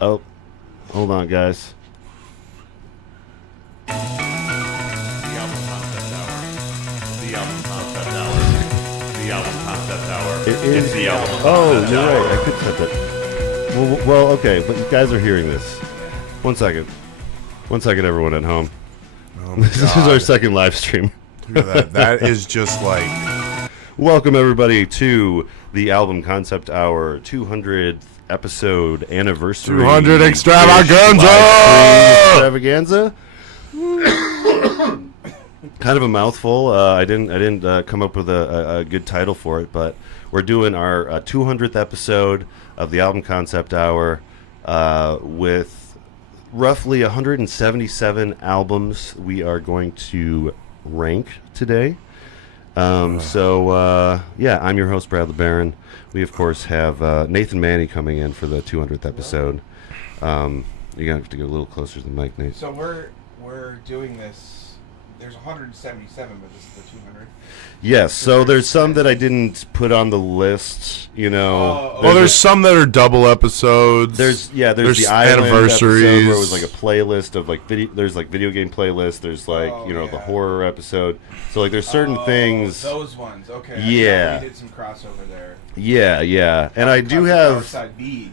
Oh, hold on, guys. The album concept hour. The album concept hour. The album concept hour. It's the album Oh, concept you're hour. right. I could set that. Well, okay, but you guys are hearing this. 1 second. 1 second, everyone at home. Oh my This is God. our second live stream. Look at that. That is just like... Welcome, everybody, to the Album Concept Hour 200th episode anniversary. 200 extravaganza! Extravaganza. Kind of a mouthful. I didn't come up with a good title for it, but we're doing our 200th episode of the Album Concept Hour with roughly 177 albums we are going to rank today. Yeah, I'm your host, Brad LeBaron. We, of course, have Nathan Manny coming in for the 200th episode. You're going to have to get a little closer to the mic, Nate. So we're doing this. There's 177, but this is the 200. Yes, so there's some that I didn't put on the list, you know. Well, there's some that are double episodes. There's the Island anniversaries. episode where it was like a playlist of like there's like video game playlists. There's like the horror episode. So like there's certain things. Those ones, okay. Yeah. We did some crossover there. Yeah, and I do have Side B.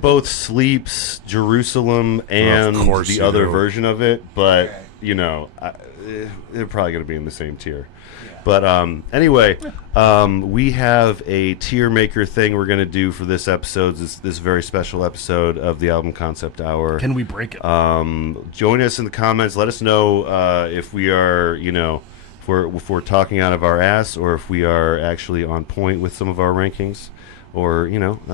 both Sleeps, Jerusalem, and course the you other do. version of it, but Okay. they're probably going to be in the same tier. Yeah. But anyway, we have a tier maker thing we're going to do for this episode, this very special episode of the Album Concept Hour. Can we break it? Join us in the comments. Let us know if we are, if we're talking out of our ass, or if we are actually on point with some of our rankings, or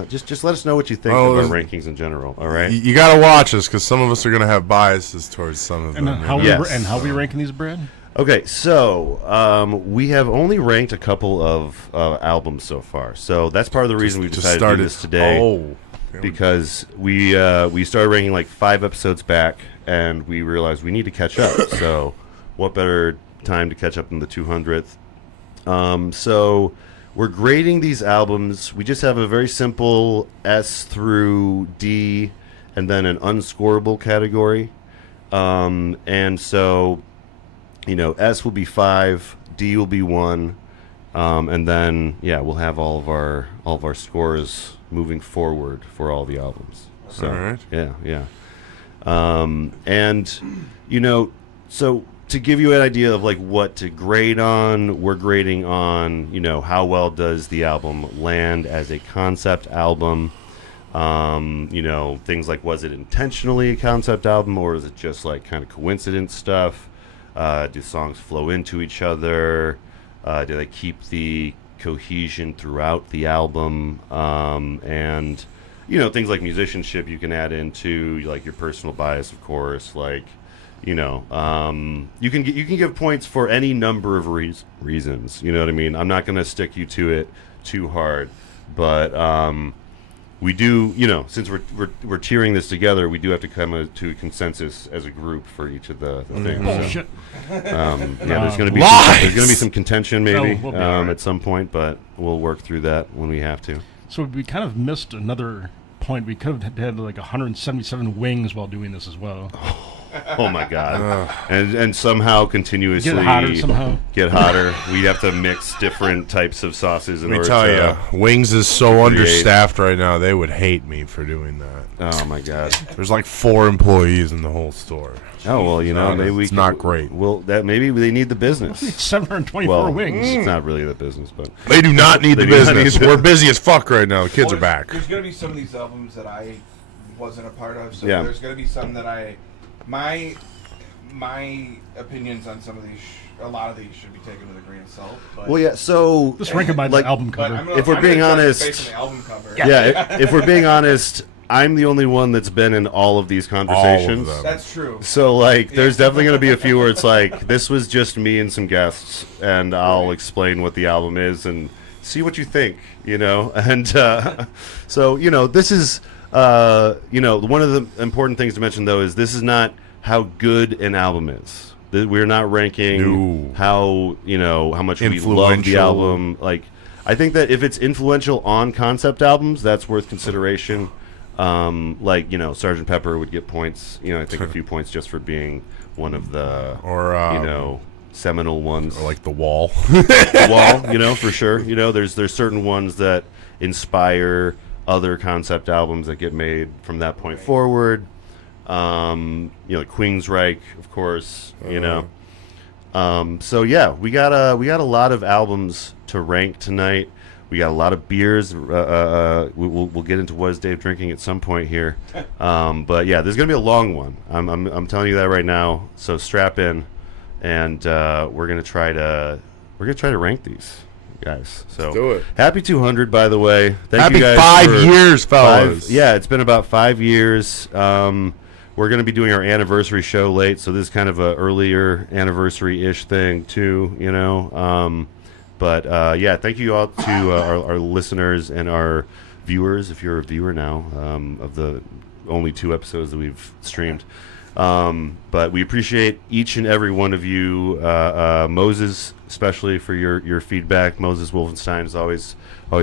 just let us know what you think of our rankings in general. All right. You got to watch us because some of us are going to have biases towards some of and them. how Yes. how we ranking these, Brad? Okay, so we have only ranked a couple of albums so far. So that's part of the reason we decided to do this today. Oh. Because we started ranking like 5 episodes back, and we realized we need to catch up. So what better time to catch up than the 200th? So we're grading these albums. We just have a very simple S through D and then an unscorable category. And so, S will be 5, D will be 1, and then we'll have all of our scores moving forward for all the albums. So All right. yeah. So to give you an idea of like what to grade on, we're grading on, how well does the album land as a concept album. Things like, was it intentionally a concept album, or is it just like kind of coincidence stuff? Do songs flow into each other? Do they keep the cohesion throughout the album? And things like musicianship you can add into, like your personal bias, of course. Like, you can give points for any number of reasons. You know what I mean? I'm not going to stick you to it too hard, but we do, since we're tiering this together, we do have to come to a consensus as a group for each of the things. Bullshit. There's going to be some contention maybe we'll be all right. at some point, but we'll work through that when we have to. So we kind of missed another point. We could have had like 177 wings while doing this as well. Oh my God! And somehow continuously Get hotter somehow. Get hotter. We have to mix different types of sauces in Let me order tell to. you, Wings is so create. understaffed right now. They would hate me for doing that. Oh my God! There's like 4 employees in the whole store. Oh well, maybe we it's not great. Well, maybe they need the business. 724 wings. It's not really the business, but They do not need They the do not business. need the- We're busy as fuck right now. The kids are Well, back. There's going to be some of these albums that I wasn't a part of, so Yeah. there's going to be some that my opinions on some of these, a lot of these should be taken with a grain of salt. But, well, yeah. So Just rank it by like, the album but cover. If we're being honest- based on the album cover. if we're being honest, I'm the only one that's been in all of these conversations. All of them. That's true. So, like, there's definitely going to be a few where it's like, this was just me and some guests, and I'll explain what the album is and see what you think, And so, this is, one of the important things to mention, though, is this is not how good an album is. We're not ranking No. how much we love the Influential. album. Like, I think that if it's influential on concept albums, that's worth consideration. Like, Sgt. Pepper would get points. I think a few points just for being one of the, or seminal ones. or like The Wall. The Wall, for sure. There's certain ones that inspire other concept albums that get made from that point forward. Like Queensryche, of course. So yeah, we got a lot of albums to rank tonight. We got a lot of beers. We'll get into what is Dave drinking at some point here. But yeah, there's gonna be a long one. I'm telling you that right now. So strap in, and we're gonna try to rank these guys. So Let's do it. Happy 200, by the way. Thank Happy you guys 5 for years, fellas. yeah, it's been about 5 years. We're going to be doing our anniversary show late, so this is kind of a earlier anniversary-ish thing too, But yeah, thank you all to our listeners and our viewers, if you're a viewer now, of the only 2 episodes that we've streamed. But we appreciate each and every one of you, Moses especially for your feedback. Moses Wolfenstein is always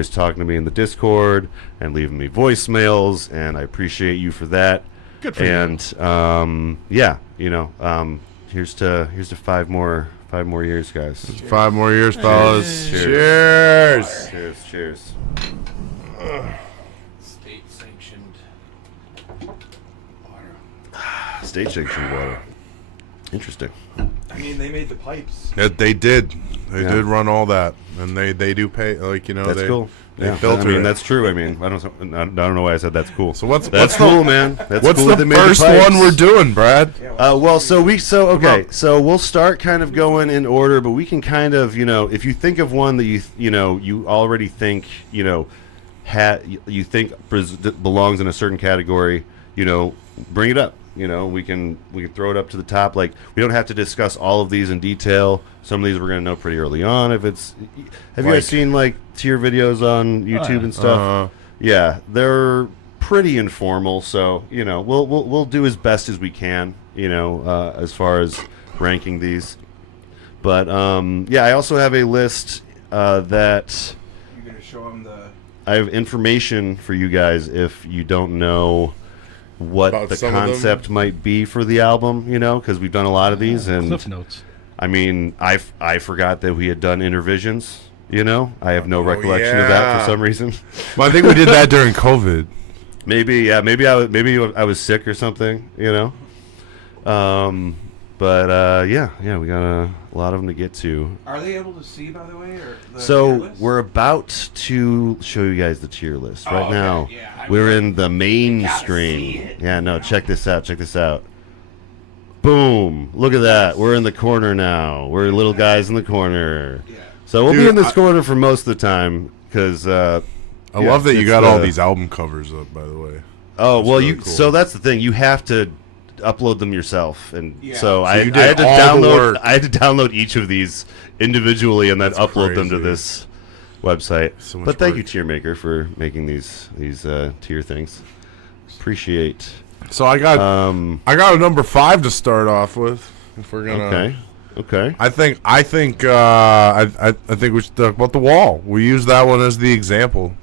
talking to me in the Discord and leaving me voicemails, and I appreciate you for that. Good for you. Yeah, here's to 5 more years, guys. 5 more years, fellas. Cheers. Cheers. Cheers. State sanctioned water. State sanctioned water. Interesting. I mean, they made the pipes. Yeah, they did. They Yeah. did run all that, and they do pay. That's they, cool. They Yeah, filter it. that's true. I don't know why I said that's cool. So what's That's what's cool, the, man. That's What's cool the that they made first pipes. one we're doing, Brad? Yeah, Well, so we'll start kind of going in order, but we can kind of, if you think of one that you already think, you think belongs in a certain category, bring it up. We can throw it up to the top. Like, we don't have to discuss all of these in detail. Some of these we're gonna know pretty early on. Have you guys seen like tier videos on YouTube and stuff? Yeah, they're pretty informal. So we'll do as best as we can. As far as ranking these. But yeah, I also have a list that You're gonna show them the. I have information for you guys if you don't know what About the some of them? concept might be for the album, because we've done a lot of these, and Cliff notes. I mean, I forgot that we had done intervisions. I have no recollection of that yeah. for some reason. Well, I think we did that during COVID. Maybe I was sick or something. But yeah, we got a lot of them to get to. Are they able to see, by the way, or the tier So list? we're about to show you guys the tier list right okay. now. Yeah, I we're was in the mainstream. Yeah, no, check this out. Check this out. Boom! Look at that. We're in the corner now. We're little guys in the corner. Yeah. So we'll be Dude, in this corner for most of the time because. I love that you it's got all the- these album covers up, by the way. Oh That's well, really you. cool. So that's the thing. You have to upload them yourself, and Yeah. so, So I you did had to all the download. work. I had to download each of these individually and then That's upload them to crazy. this website. So much But thank work. you, Tier Maker, for making these tier things. Appreciate. So I got a number 5 to start off with. If we're gonna, Okay. I think we should talk about The Wall. We use that one as the example.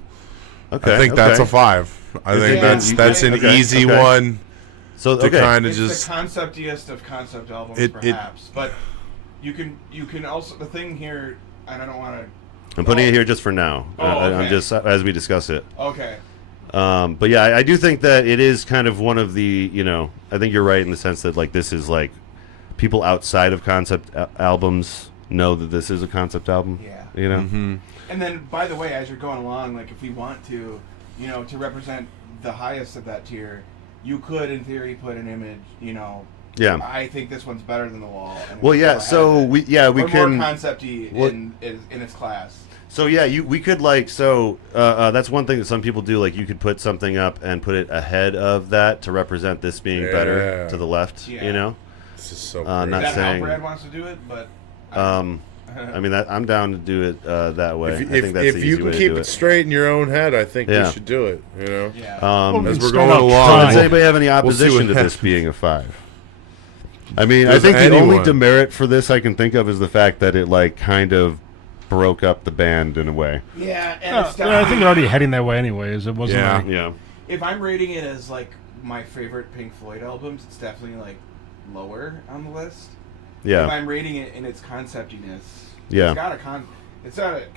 Okay. I think that's a 5. I think it- that's an okay, easy okay. one So to okay. kind of It's just. the conceptiest of concept albums, It- perhaps. But you can also, the thing here, and I don't want to. I'm putting it here just for now. Oh, I'm okay. just as we discuss it. Okay. But yeah, I do think that it is kind of one of the, I think you're right in the sense that like this is like people outside of concept albums know that this is a concept album. Yeah. Mm-hmm. And then, by the way, as you're going along, like if we want to, to represent the highest of that tier, you could, in theory, put an image. Yeah. I think this one's better than The Wall. And Well, go yeah. ahead So of it. we Or can. more concepty What- in its class. So yeah, we could that's one thing that some people do. Like you could put something up and put it ahead of that to represent this being better Yeah. to the left. Yeah. This is so Not great. That's saying- how Brad wants to do it, but. I mean, I'm down to do it that way. I think If that's the you easy can way to keep do it straight in your own head, I think Yeah. you should do it. Yeah. As we're Start going out along. Does trying. anybody have any see opposition what to this happens. being a 5? I mean, I Does think the only anyone? demerit for this I can think of is the fact that it like kind of broke up the band in a way. Yeah, and it's I think they're already heading that way anyways. It wasn't Yeah. like, Yeah. if I'm rating it as like my favorite Pink Floyd albums, it's definitely like lower on the list. If Yeah. I'm rating it in its conceptiness, Yeah. it's got a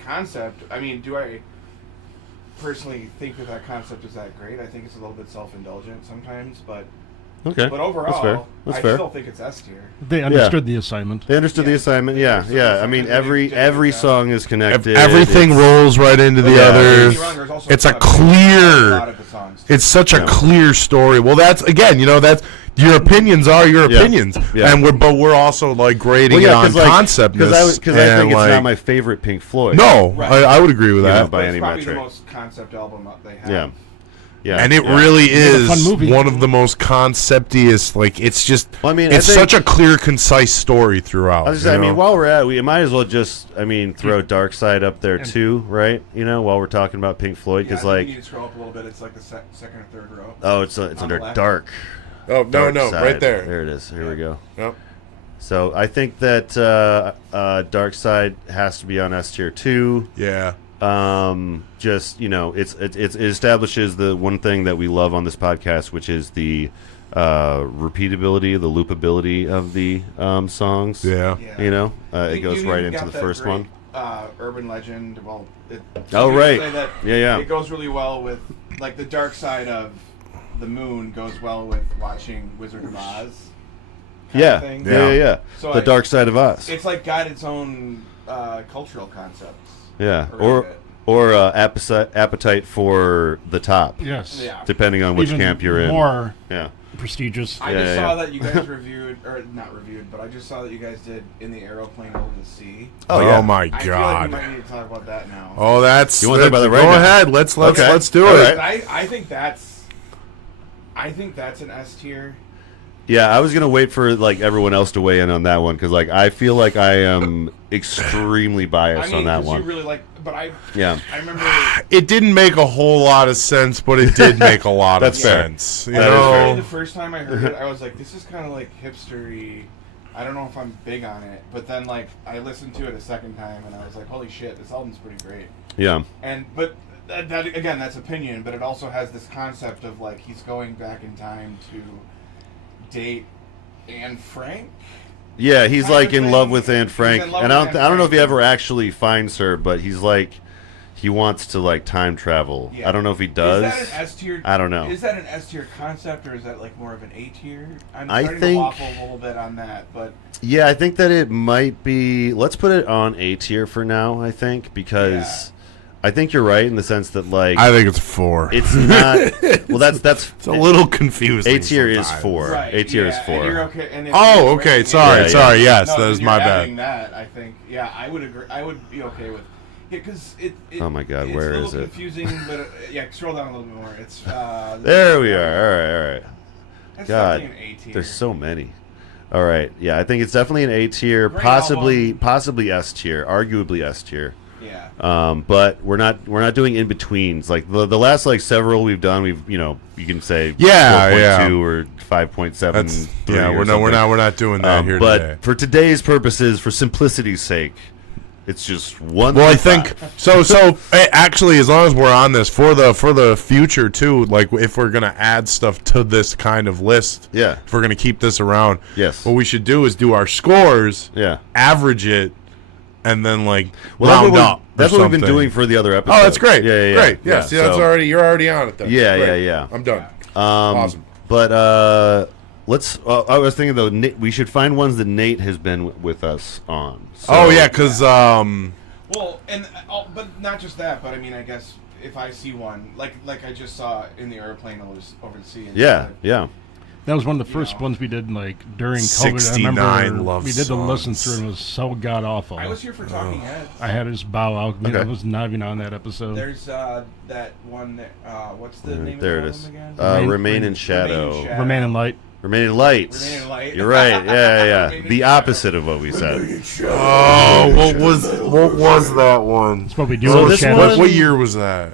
concept. I mean, do I personally think that concept is that great? I think it's a little bit self-indulgent sometimes, but Okay. overall, That's fair. That's I fair. still think it's S tier. They understood the assignment. They understood the Yeah. assignment. Yeah, Understood the yeah. I mean, assignment. every They did a every good job. song is connected. Everything It's- rolls right into the Yeah. other. Don't get me wrong, there's also It's a lot of a lot clear. of the songs. It's such a Yeah. clear story. Well, that's again, that's your opinions are your Yeah. opinions, Yeah. and we're also like grading Well, yeah, it on conceptness. because I think and, it's like, not my favorite Pink Floyd. No, Right. I would agree with You know, that. by But it's any probably metric. the most concept album they have. Yeah. Yeah. And it yeah. really It's a fun is movie. one of the most conceptiest. Like it's just, Well, I mean, it's I think- such a clear, concise story throughout. I mean, while we're at, we might as well just, throw Dark Side up there And- too, right? While we're talking about Pink Floyd, Yeah, because I think like, you need to scroll up a little bit. It's like the second or third row. oh, it's on under the left. Dark. oh Dark no, Side. right there. There it is. Here we go. Yep. So I think that Dark Side has to be on S tier too. Yeah. Just it establishes the one thing that we love on this podcast, which is the repeatability, the loopability of the songs. Yeah. Yeah. It You- goes you right even into got the that first great, one. Urban legend. Well, Oh, some people right. say that Yeah. It goes really well with like the dark side of the moon goes well with watching Wizard of Oz. kind Yeah. of thing. Yeah. So The Dark Side of Us. It's like got its own cultural concepts. Yeah. around it. Or appetite for the top, Yes. Yeah. depending on which Even camp you're in. more Yeah. prestigious. I Yeah, just yeah, saw yeah. that you guys reviewed, or not reviewed, but I just saw that you guys did In the Aeroplane Over the Sea. Oh, Oh, yeah. my I feel like we God. might need to talk about that now. Oh, that's. You wanna talk about that right Go now? ahead. Let's Okay. let's do All it. right. I think that's an S tier. Yeah, I was gonna wait for like everyone else to weigh in on that one because like I feel like I am extremely biased on that 'cause one. you really like, but I remember. It didn't make a whole lot of sense, but it did make a lot of That's fair. sense. You That is know? fair. The first time I heard it, I was like, "This is kind of like hipstery." I don't know if I'm big on it, but then like I listened to it a second time, and I was like, "Holy shit, this album's pretty great." Yeah. But that again, that's opinion. But it also has this concept of like he's going back in time to date Anne Frank. Yeah, he's kind like of in thing. love with Anne He's Frank, in love and with I don't Anne know if he Frank. ever actually finds her, but he's like he wants to like time travel. Yeah. I don't know if he does. Is that an S tier? I don't know. Is that an S tier concept, or is that like more of an A tier? I'm I starting think- to waffle a little bit on that, but Yeah, I think that it might be. Let's put it on A tier for now. I think because I think you're right in the sense that like I think it's 4. it's not. Well, that's It's a little confusing. A tier is sometimes. 4. right, A tier is yeah, 4. And you're okay. And if Oh, you're okay. ranking Sorry, Yeah, sorry. yeah. Yes, No, that then is you're my adding bad. that, I think. Yeah, I would agree. I would be okay with. Yeah, because it. Oh my God, it's where a is little it? confusing, but yeah, scroll down a little bit more. It's. There we are. All right. That's God, definitely an A tier. there's so many. All right. Yeah, I think it's definitely an A tier, Great possibly album. possibly S tier, arguably S tier. Yeah. But we're not doing in betweens. Like the last like several we've done, you can say Yeah, 4.2 or 5.7. That's we're not doing that here but today. for today's purposes, for simplicity's sake, it's just one. Well, I through think five. so. Actually, as long as we're on this for the future too, like if we're gonna add stuff to this kind of list, Yeah. if we're gonna keep this around, Yes. what we should do is do our scores, Yeah. average it, and then like Well, that's round what, up. that's or what we've been something. doing for the other episodes. Oh, that's great. Yeah. Great. Yeah. See, that's so- already you're already on it then. Yeah, Great. yeah. I'm done. Awesome. But let's. I was thinking though, we should find ones that Nate has been with us on. So, Oh yeah, because Well, and but not just that, but I mean, I guess if I see one like I just saw In the Airplane Over the Sea. And Yeah. Yeah. That was one of the first know. ones we did like during COVID. 69 I remember love we did the listen songs. through and it was so god awful. I was here for Talking Heads. I had to just bow out. Okay. I was not even on that episode. There's that one. What's the name There of it the is. album again? Remain in Shadow. Shadow. Remain in Light. Remain in Light. Remain in Light. You're right. Yeah. Remain in The Shadow. opposite of what we said. oh, what was that one? That's what we do. So in this Shadows. one- What year was that?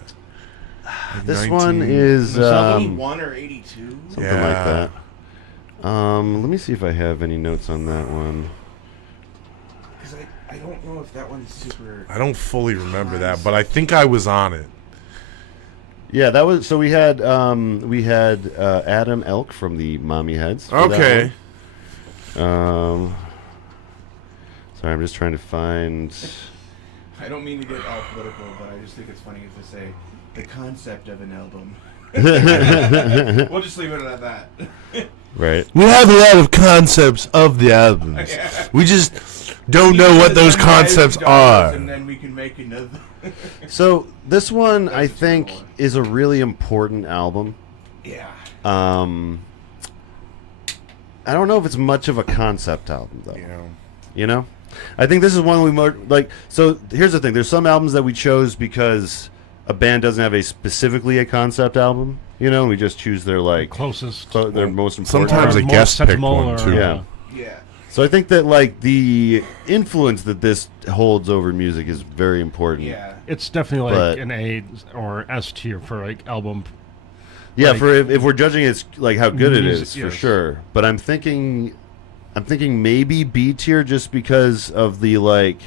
This 19. one is 81 or 82. something Yeah. like that. Let me see if I have any notes on that one. Because I don't know if that one's super. I don't fully remember that, but I think I was on it. Yeah, that was so. We had Adam Elk from the Mommy Heads. for that Okay. one. Sorry, I'm just trying to find. I don't mean to get all political, but I just think it's funny to say the concept of an album. We'll just leave it at that. Right. We have a lot of concepts of the albums. Yeah. We just don't know what those concepts are. And then we can make another. So this one, I That's a think, terrible one. is a really important album. Yeah. I don't know if it's much of a concept album though. Yeah. You know, I think this is one we more like. So here's the thing: there's some albums that we chose because a band doesn't have specifically a concept album. You know, and we just choose their like Closest. their most important. Sometimes Or a most guest picked sentimental one or, too. Yeah. Yeah. So I think that like the influence that this holds over music is very important. Yeah. It's definitely But- like an A or S tier for like album. Yeah, Like- for if we're judging it's like how good it Music, is for yes. sure. But I'm thinking maybe B tier just because of the like.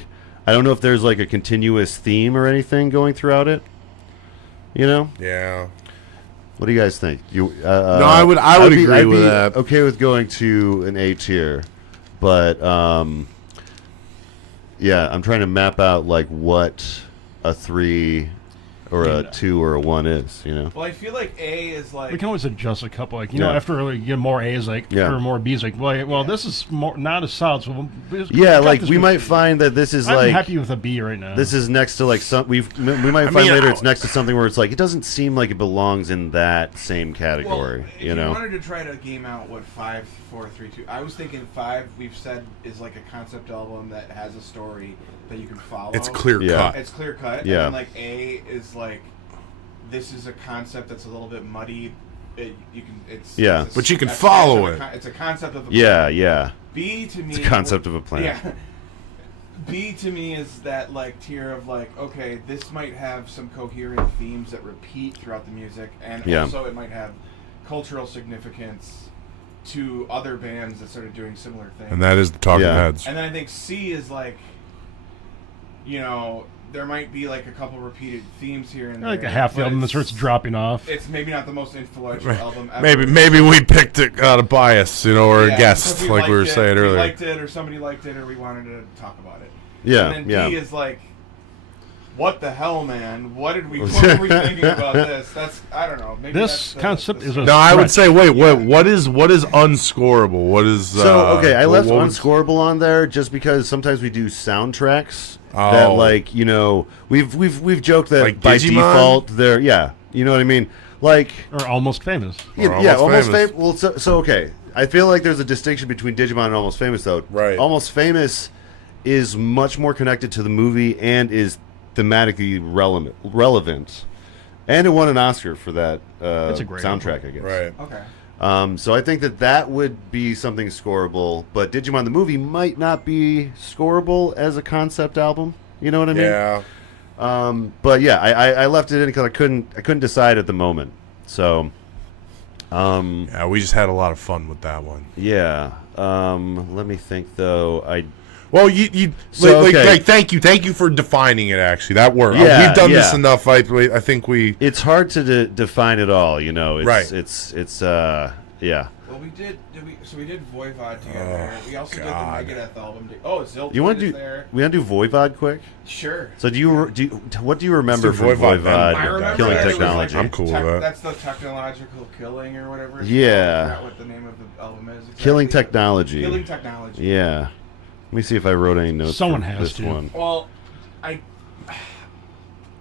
I don't know if there's like a continuous theme or anything going throughout it. You know, Yeah. what do you guys think? You No, I would agree I'd with be that. Okay with going to an A tier, but yeah, I'm trying to map out like what a 3 or a 2 or a 1 is. You know. Well, I feel like A is like. We can always adjust a couple. Like you Yeah. know, after like, you get more A's, like Yeah. or more B's, like well, this is more not as solid. So we'll just Yeah, cut like this we with- might find that this is I'm like happy with a B right now. this is next to like some we might find mean, later I- it's next to something where it's like it doesn't seem like it belongs in that same Well, category. if you know. wanted to try to game out what 5, 4, 3, 2. I was thinking 5. We've said is like a concept album that has a story that you can follow. It's clear Yeah. cut. It's clear cut. Yeah. And then like A is like this is a concept that's a little bit muddy. It's Yeah. it's a But you can sketch follow of a it. It's a concept of a Yeah, yeah. B to me. It's a concept of a plan. Yeah. B to me is that like tier of like, okay, this might have some coherent themes that repeat throughout the music, and Yeah. also it might have cultural significance to other bands that started doing similar things. And that is the Talking Yeah. Heads. And then I think C is like, you know, there might be like a couple repeated themes here and like there. a half the but album that it's- starts dropping off. It's maybe not the most influential Right. album ever. Maybe we picked it out of bias, you know, or Yeah, a guest, because like we were liked it, saying we earlier. liked it, or somebody liked it, or we wanted to talk about it. Yeah, And then yeah. D is like, what the hell, man? What were we thinking about this? That's I don't know. Maybe This that's the- concept the- is a No, I would stretch. say, wait, what is unscorable? What is So okay, I left what was- unscorable on there just because sometimes we do soundtracks Oh. that like you know we've joked that Like by Digimon? default they're you know what I mean like or almost famous. yeah, almost Famous. famous. Well, so okay, I feel like there's a distinction between Digimon and Almost Famous though. Right. Almost Famous is much more connected to the movie and is thematically relevant, and it won an Oscar for that It's a great soundtrack, I guess. Right. Okay. So I think that would be something scoreable, but Digimon the movie might not be scoreable as a concept album. You know what I mean? Yeah. But yeah, I left it in because I couldn't decide at the moment. So, Yeah, we just had a lot of fun with that one. yeah. Let me think though. Well, you So, okay. like, thank you for defining it. Actually, that worked. Yeah, We've done this yeah. enough. I think we. It's hard to define it all. You know. It's, Right. It's yeah. Well, we did Voivod together. Oh, we also God. did the Megadeth album. Oh, Zilton You want is to do? there. We want to do Voivod quick. Sure. So what do you remember do from Voivod then. Voivod? I remember Killing that it was Technology. like I'm cool with that. That's the technological killing or whatever. It's Yeah. called. I forgot what the name of the album is. Exactly. Killing Technology. Killing Technology. Yeah. Let me see if I wrote any notes. Someone for has this to. one. Well,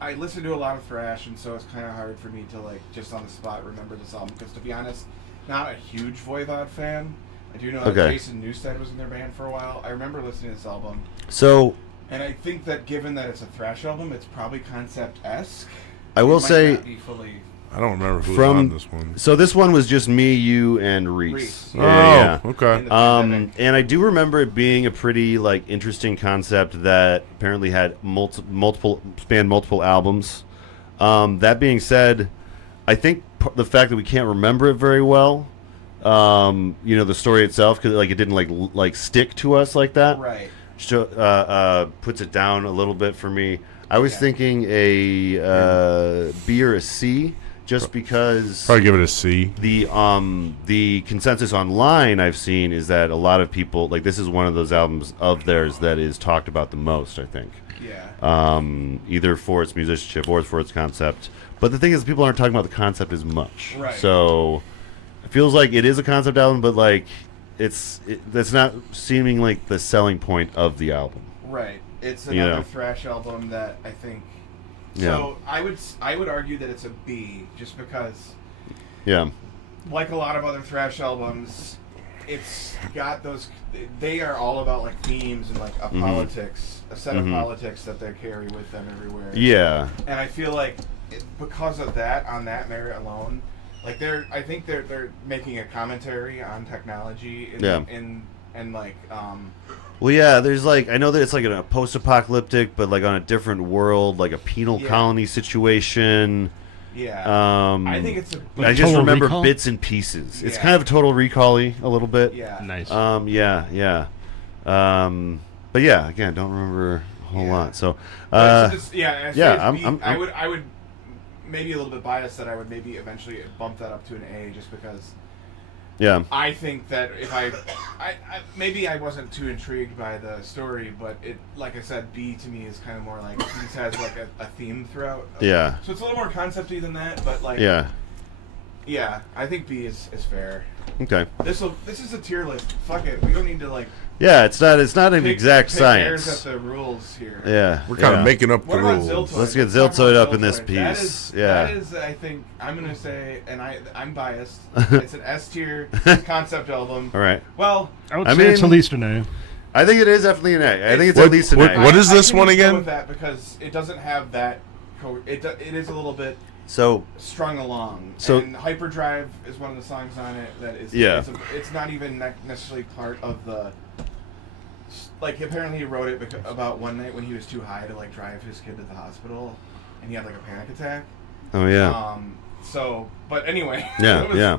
I listen to a lot of thrash, and so it's kind of hard for me to like just on the spot remember this album. Because to be honest, not a huge Voivod fan. I do know that Okay. Jason Newsted was in their band for a while. I remember listening to this album, So and I think that given that it's a thrash album, it's probably concept-esque. I will It might say not be fully. I don't remember who was from on this one. So this one was just me, you, and Reese. Reese. Yeah, yeah, Oh, okay. in the pandemic. and I do remember it being a pretty like interesting concept that apparently had multiple albums. That being said, I think the fact that we can't remember it very well, you know, the story itself, because like it didn't like stick to us like that, Right. puts it down a little bit for me. I was Yeah. thinking a B or a C, just because Probably give it a C. the consensus online I've seen is that a lot of people like this is one of those albums of theirs that is talked about the most, I think. Yeah. Either for its musicianship or for its concept. But the thing is, people aren't talking about the concept as much. Right. So it feels like it is a concept album, but like that's not seeming like the selling point of the album. Right. It's You another know. thrash album that I think. Yeah. So I would argue that it's a B, just because, Yeah. like a lot of other thrash albums, it's got those. They are all about like themes and like a politics, a set of politics that they carry with them everywhere. Yeah. And I feel like because of that, on that merit alone, like I think they're making a commentary on technology. And like. Well, yeah, there's like, I know that it's like a post-apocalyptic, but like on a different world, like a penal colony situation. Yeah. I think it's a. I just Total remember Recall? bits and pieces. It's Yeah. kind of a Total Recall-y a little bit. Yeah. Nice. Yeah. But yeah, again, don't remember a whole lot. So, But it's yeah, yeah, I would maybe a little bit biased that I would maybe eventually bump that up to an A just because yeah. I think that if I maybe I wasn't too intrigued by the story, but it, like I said, B to me is kind of more like this has like a theme throughout. Yeah. So it's a little more concepty than that, but like yeah, I think B is fair. Okay. This is a tier list. Fuck it, we don't need to like. Yeah, it's not an exact pick hairs science. at the rules here. Yeah. We're kind of making up What the about rules. Ziltoid? Let's get talk Ziltoid about up in this Ziltoid. piece. Yeah. That is, I think, I'm going to say, and I'm biased, it's an S tier concept album. All right. Well, I would I say it's at mean- least an A. I think it is definitely an A. I think it's What- at least an what- A. what is this can one go again? with that because it doesn't have that. It is a little bit So, strung along. So- and Hyperdrive is one of the songs on it that is. Yeah. It's not even necessarily part of the. Like apparently he wrote it about one night when he was too high to like drive his kid to the hospital, and he had like a panic attack. oh yeah. So, but anyway. Yeah, it was- yeah.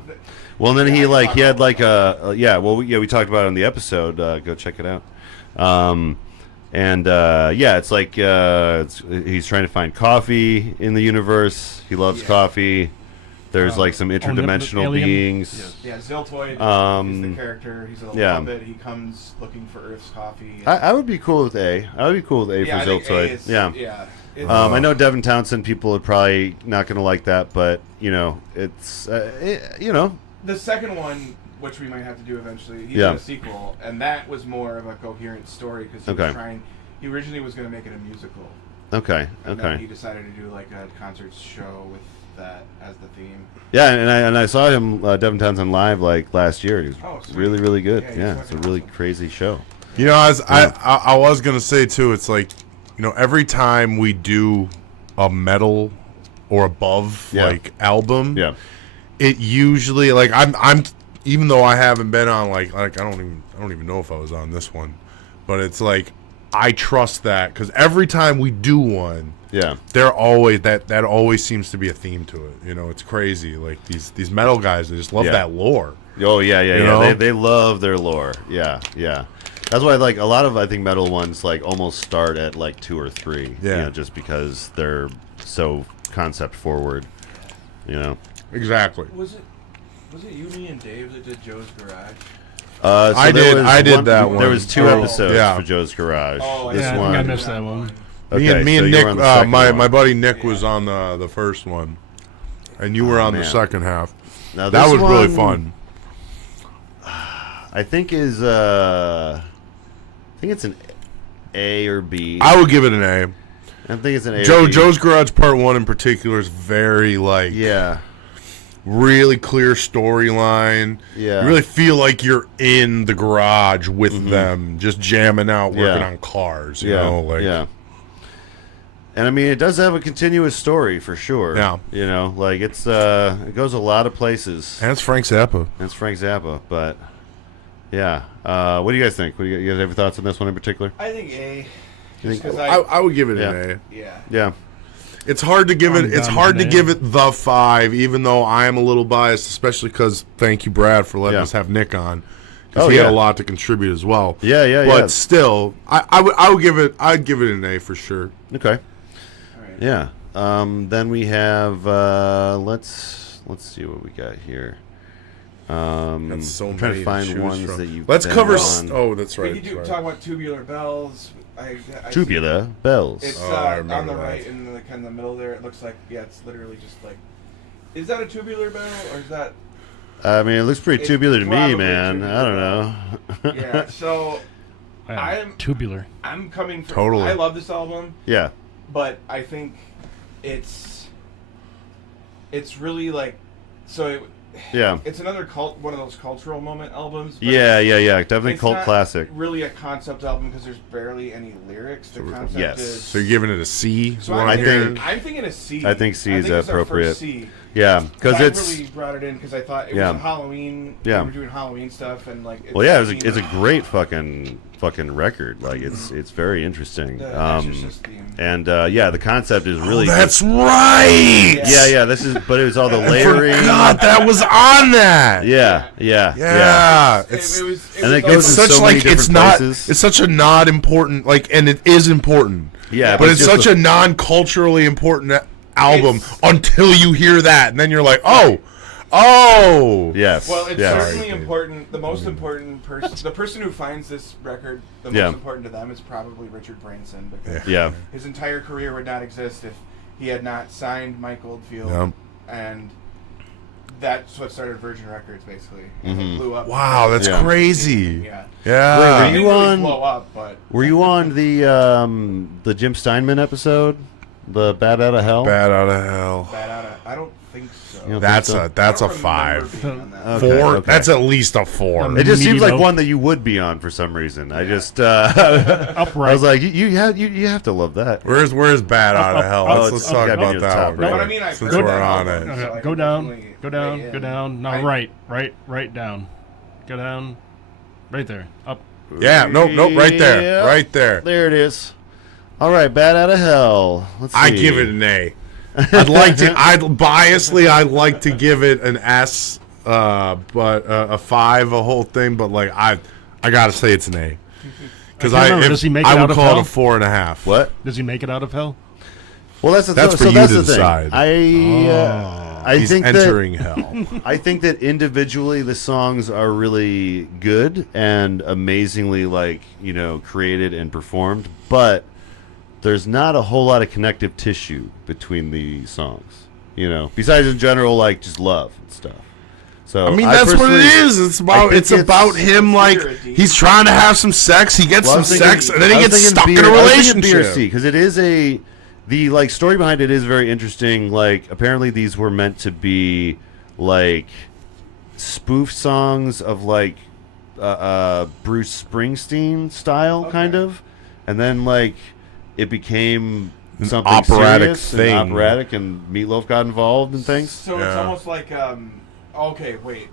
Well, and then Yeah, I can he talk had about like that. we talked about it on the episode. Go check it out. It's like he's trying to find coffee in the universe. He loves coffee. There's like some interdimensional alien? beings. Yeah, Ziltoid is the character. He's a little yeah. puppet. He comes looking for Earth's coffee. I would be cool with A. I would be cool with A yeah, for I think Ziltoid. A is, Yeah. Yeah. It's- I know Devin Townsend people are probably not going to like that, but you know, it's the second one, which we might have to do eventually, he Yeah. did a sequel, and that was more of a coherent story because he was trying. He originally was going to make it a musical. Okay. And then he Okay. decided to do like a concert show with that as the theme. Yeah, and I saw him Devin Townsend live like last year. He was Sweet. really really good. Yeah, he's Yeah, it's a fucking really awesome. crazy show. You know, I was gonna say too. It's like, you know, every time we do a metal or above like album, Yeah. it usually like I'm even though I haven't been on like I don't even know if I was on this one, but it's like I trust that because every time we do one, Yeah. they're always that always seems to be a theme to it. You know, it's crazy. Like these metal guys, they just love Yeah. that lore. Oh yeah, yeah, You yeah. know? They love their lore. Yeah, yeah. That's why like a lot of I think metal ones like almost start at like 2 or 3. Yeah. You know, just because they're so concept forward. You know. Exactly. Was it you, me, and Dave that did Joe's Garage? I there did- was I did that one. There was 2 Oh, episodes yeah. for Joe's Garage. Oh, this Yeah, I one. think I missed that one. Okay, me so and you were Nick, on the second my one. buddy Nick was on the first one, and you were on the man. second half. Now, That this was really one, fun. I think is I think it's an A or B. I would give it an A. I think it's an A. or B. Joe's Garage Part 1 in particular is very like Yeah. really clear storyline. Yeah. You really feel like you're in the garage with them, just jamming out, working Yeah. on cars. You Yeah. know, like yeah. And I mean, it does have a continuous story for sure. Yeah. You know, like it goes a lot of places. and it's Frank Zappa. And it's Frank Zappa, but yeah. What do you guys think? You guys have thoughts on this one in particular? I think A. You Just think- because I would give it Yeah. an A. yeah. Yeah. It's hard to give it. I'm It's down hard with to an give A. it the 5, even though I am a little biased, especially because thank you, Brad, for letting Yeah. us have Nick on, because Oh, he had yeah. a lot to contribute as well. Yeah, yeah, But yeah. still, I would give it. I'd give it an A for sure. Okay. All right. Yeah. Then we have let's see what we got here. That's so I'm trying many to find choose ones from. that you've Let's been cover. on. Oh, that's right. We could sorry. talk about Tubular Bells. I Tubular bells. It's Oh, I on remember the that. right in the kind of the middle there. It looks like it's literally just like. Is that a tubular bell or is that? I mean, it looks pretty It's tubular to me, probably man. I don't know. Yeah. So Tubular. I'm coming from. Totally. I love this album, Yeah. but I think it's really like so. Yeah. It's another one of those cultural moment albums. but Yeah. Definitely it's cult not classic. Really a concept album because there's barely any lyrics. The concept yes. is. So you're giving it a C? So right I here? think- I'm thinking a C. I think C is it's our first appropriate. C. Yeah, because I it's really brought it in because I thought it Yeah. was Halloween. Yeah. We were doing Halloween stuff and like. well, yeah, it's a great fucking record. Like it's very interesting. The Exorcist theme. And yeah, the concept is really. That's right. Yeah. This is, but it was all the I layering. forgot that was on that. Yeah. Yeah. It It's, was And it like- goes it's in such so like many it's different not. places. It's such a not important like, and it is important. Yeah, but it's just such the- a non-culturally important album It's- until you hear that, and then you're like, oh. Yes. Well, it's yes. certainly important. The most important person, the person who finds this record, the most Yeah. important to them is probably Richard Branson because Yeah. his entire career would not exist if he had not signed Mike Oldfield, Yeah. and that's what started Virgin Records basically. And Mm-hmm. it blew up. Wow, that's Yeah. crazy. Yeah. Yeah. Wait, It were didn't you really on- blow up, but Were you on the Jim Steinman episode, the Bad Out of Hell? Bad out of hell. bad out of. I don't think so. You don't That's think so? a that's I a don't remember 5. being on that. Okay, Four. okay. That's at least a 4. It just seems like Meatloaf. one that you would be on for some reason. I just Upright. I was like, you have to love that. Where's bad out of hell? up. Let's Oh, talk it's about gotta be the that top one. right. But I mean, I've Since heard we're that on album, it. so I Go can down. definitely Go down. weigh Go in. down. No, I- right down. Go down. Right there. Up. Yeah, nope, right there, Yeah. right there. There it is. All right, Bad Out of Hell. Let's see. I give it an A. I'd like to. I'd like to give it an S, but a 5, a whole thing. But like I gotta say it's an A because I can't remember. Does he make it I would out of call hell? it a 4.5. What? Does he make it out of hell? Well, that's That's so for you that's to the thing. decide. I He's think entering hell. I think that individually the songs are really good and amazingly created and performed, but there's not a whole lot of connective tissue between the songs. Besides in general just love and stuff. So I mean, that's what it is. It's about him like he's trying to have some sex. He gets some sex, and then he gets stuck in a relationship. Because it is the story behind it is very interesting. Like apparently these were meant to be spoof songs of Bruce Springsteen style kind of, and then it became something operatic serious thing. and operatic, and Meatloaf got involved and things. So it's Yeah. almost like okay, wait.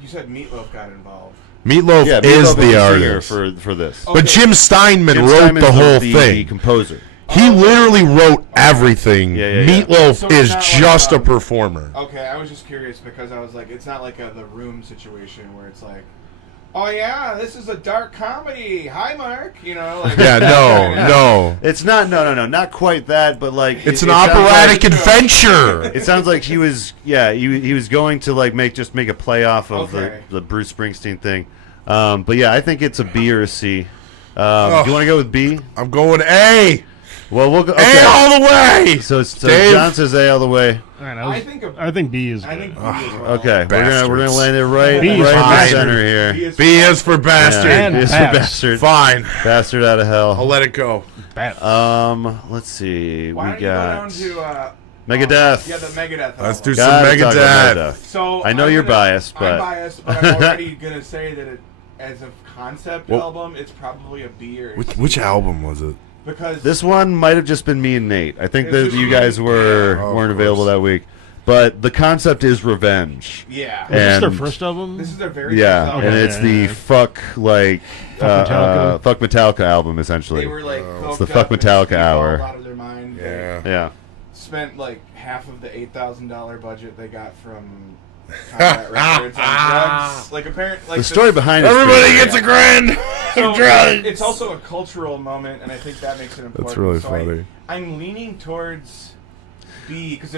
You said Meatloaf got involved. Meatloaf Yeah, is Meatloaf the singer artist, for this. Okay. but Jim Steinman Jim wrote Steinman's the whole the thing. composer. He literally wrote everything. Yeah. Meatloaf So it's is not just like, a performer. Okay, I was just curious because I was like, it's not like The Room situation where it's like, oh yeah, this is a dark comedy. Hi, Mark. Yeah, no. It's not not quite that, but It's an it sounds operatic like- adventure. It sounds like he was he was going to make a play off of Okay. the Bruce Springsteen thing. But yeah, I think it's a B or a C. Do you want to go with B? I'm going A. Well, we'll go. A Okay. all the way. So Dave? John says A all the way. All right, I think B is I good. think B as well. Okay, we're gonna Bastards. land it right B is in the fine. center here. B is B is for bastard. And B is for pass. bastard. Fine. Bastard out of I'll hell. let it go. Bad. Let's see. Why We don't you go down got to Megadeth. yeah, the Megadeth. Let's album. do some Gotta talk about Megadeth. So I know I'm you're gonna- biased, but I'm biased, but I'm already gonna say that as a concept Well- album, it's probably a B or a C. Which album was it? Because this one might have just been me and Nate. I think It's that just you me. guys Oh, weren't of available course. that week. But the concept is revenge. yeah, Was this their and- first album? this is their very Yeah, first and album. it's Yeah, the yeah. fuck Metallica. fuck Metallica album essentially. They were like It's coked the Fuck up and Metallica sleep hour. out of their mind. Yeah. Yeah. Spent like half of the $8,000 budget they got from combat records on drugs. Like apparently, like The story behind it. Everybody gets a grand so of drugs. it's also a cultural moment, and I think that makes it important. That's really so funny. I'm leaning towards B because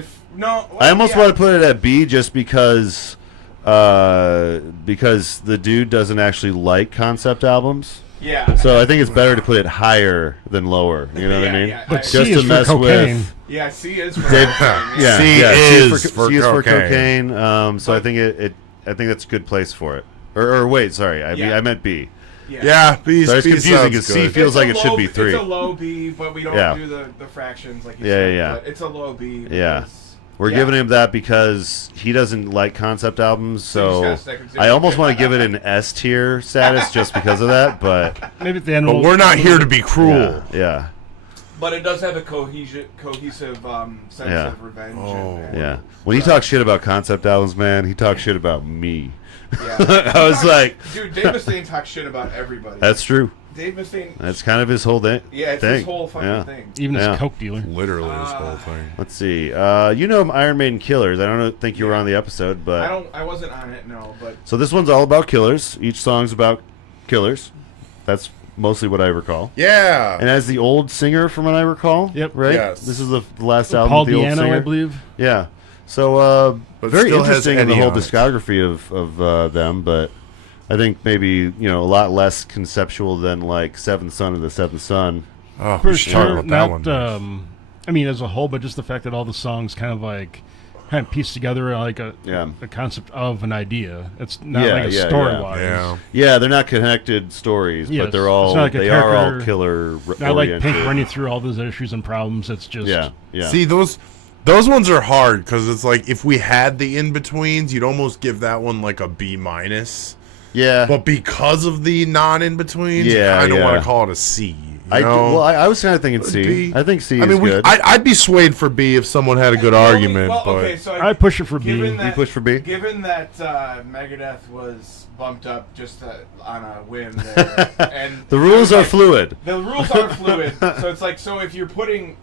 I almost want to put it at B just because the dude doesn't actually like concept albums. Yeah. So I think it's better to put it higher than lower. You know what I mean? Yeah, But Just C is to for mess cocaine. with. yeah, C is for Dave- cocaine, Yeah, C yeah, is C for C is for cocaine. cocaine. So I think I think that's a good place for it. Or wait, sorry, Yeah. I meant B. Yeah, B. So it's B confusing sounds because C good. feels It's a like it should low- be 3. It's a low B, but we don't Yeah. do the fractions like you Yeah, said. yeah. But it's a low B. Yeah. because- We're yeah. giving him that because he doesn't like concept albums, So you so just gotta stick with I it. almost want to give it an S tier status just because of that, but Maybe at the end. But we'll- we're not here to be cruel. yeah, But it does have a cohesive sense Yeah. of revenge. Oh. yeah. When he talks shit about concept albums, man, he talks shit about me. Yeah. I was like, Dude, Dave Mustaine talks shit about everybody. that's true. Dave Mustaine. That's kind of his whole thing. Yeah, it's thing. his whole fucking Yeah. thing. even as Yeah. a coke dealer. Literally this whole thing. Let's see. You know Iron Maiden Killers. I don't think you were on the episode, but I wasn't on it, no, but so this one's all about killers. Each song's about killers. That's mostly what I recall. Yeah. And as the old singer, from what I recall, Yep. right? Yes. This is the last album Paul with the old Diano, singer. I believe. Yeah. So But very still has interesting in the Eddie whole on it. discography of them, but I think maybe a lot less conceptual than like Seventh Son of the Seventh Son. Oh, For we should talk sure, about that one. not. I mean, as a whole, but just the fact that all the songs kind of piece together like a concept of an idea. It's not Yeah, like a yeah, story yeah. wise. Yeah. Yeah, they're not connected stories, Yes. but they're It's all not like a they are all character- killer Not like oriented. Pink running through all those issues and problems. It's just Yeah, yeah. See, those ones are hard because it's like if we had the in betweens, you'd almost give that one like a B minus. yeah. But because of the non in betweens, Yeah, I don't want yeah. to call it a C. I was kind of thinking C. B. I think C I is mean, good. I'd be swayed for B if someone had a good argument. Well, but okay, so I push it for B. given You that, push for B? Given that Megadeth was bumped up just on a whim there, and the rules are like, fluid. The rules are fluid, so it's like if you're putting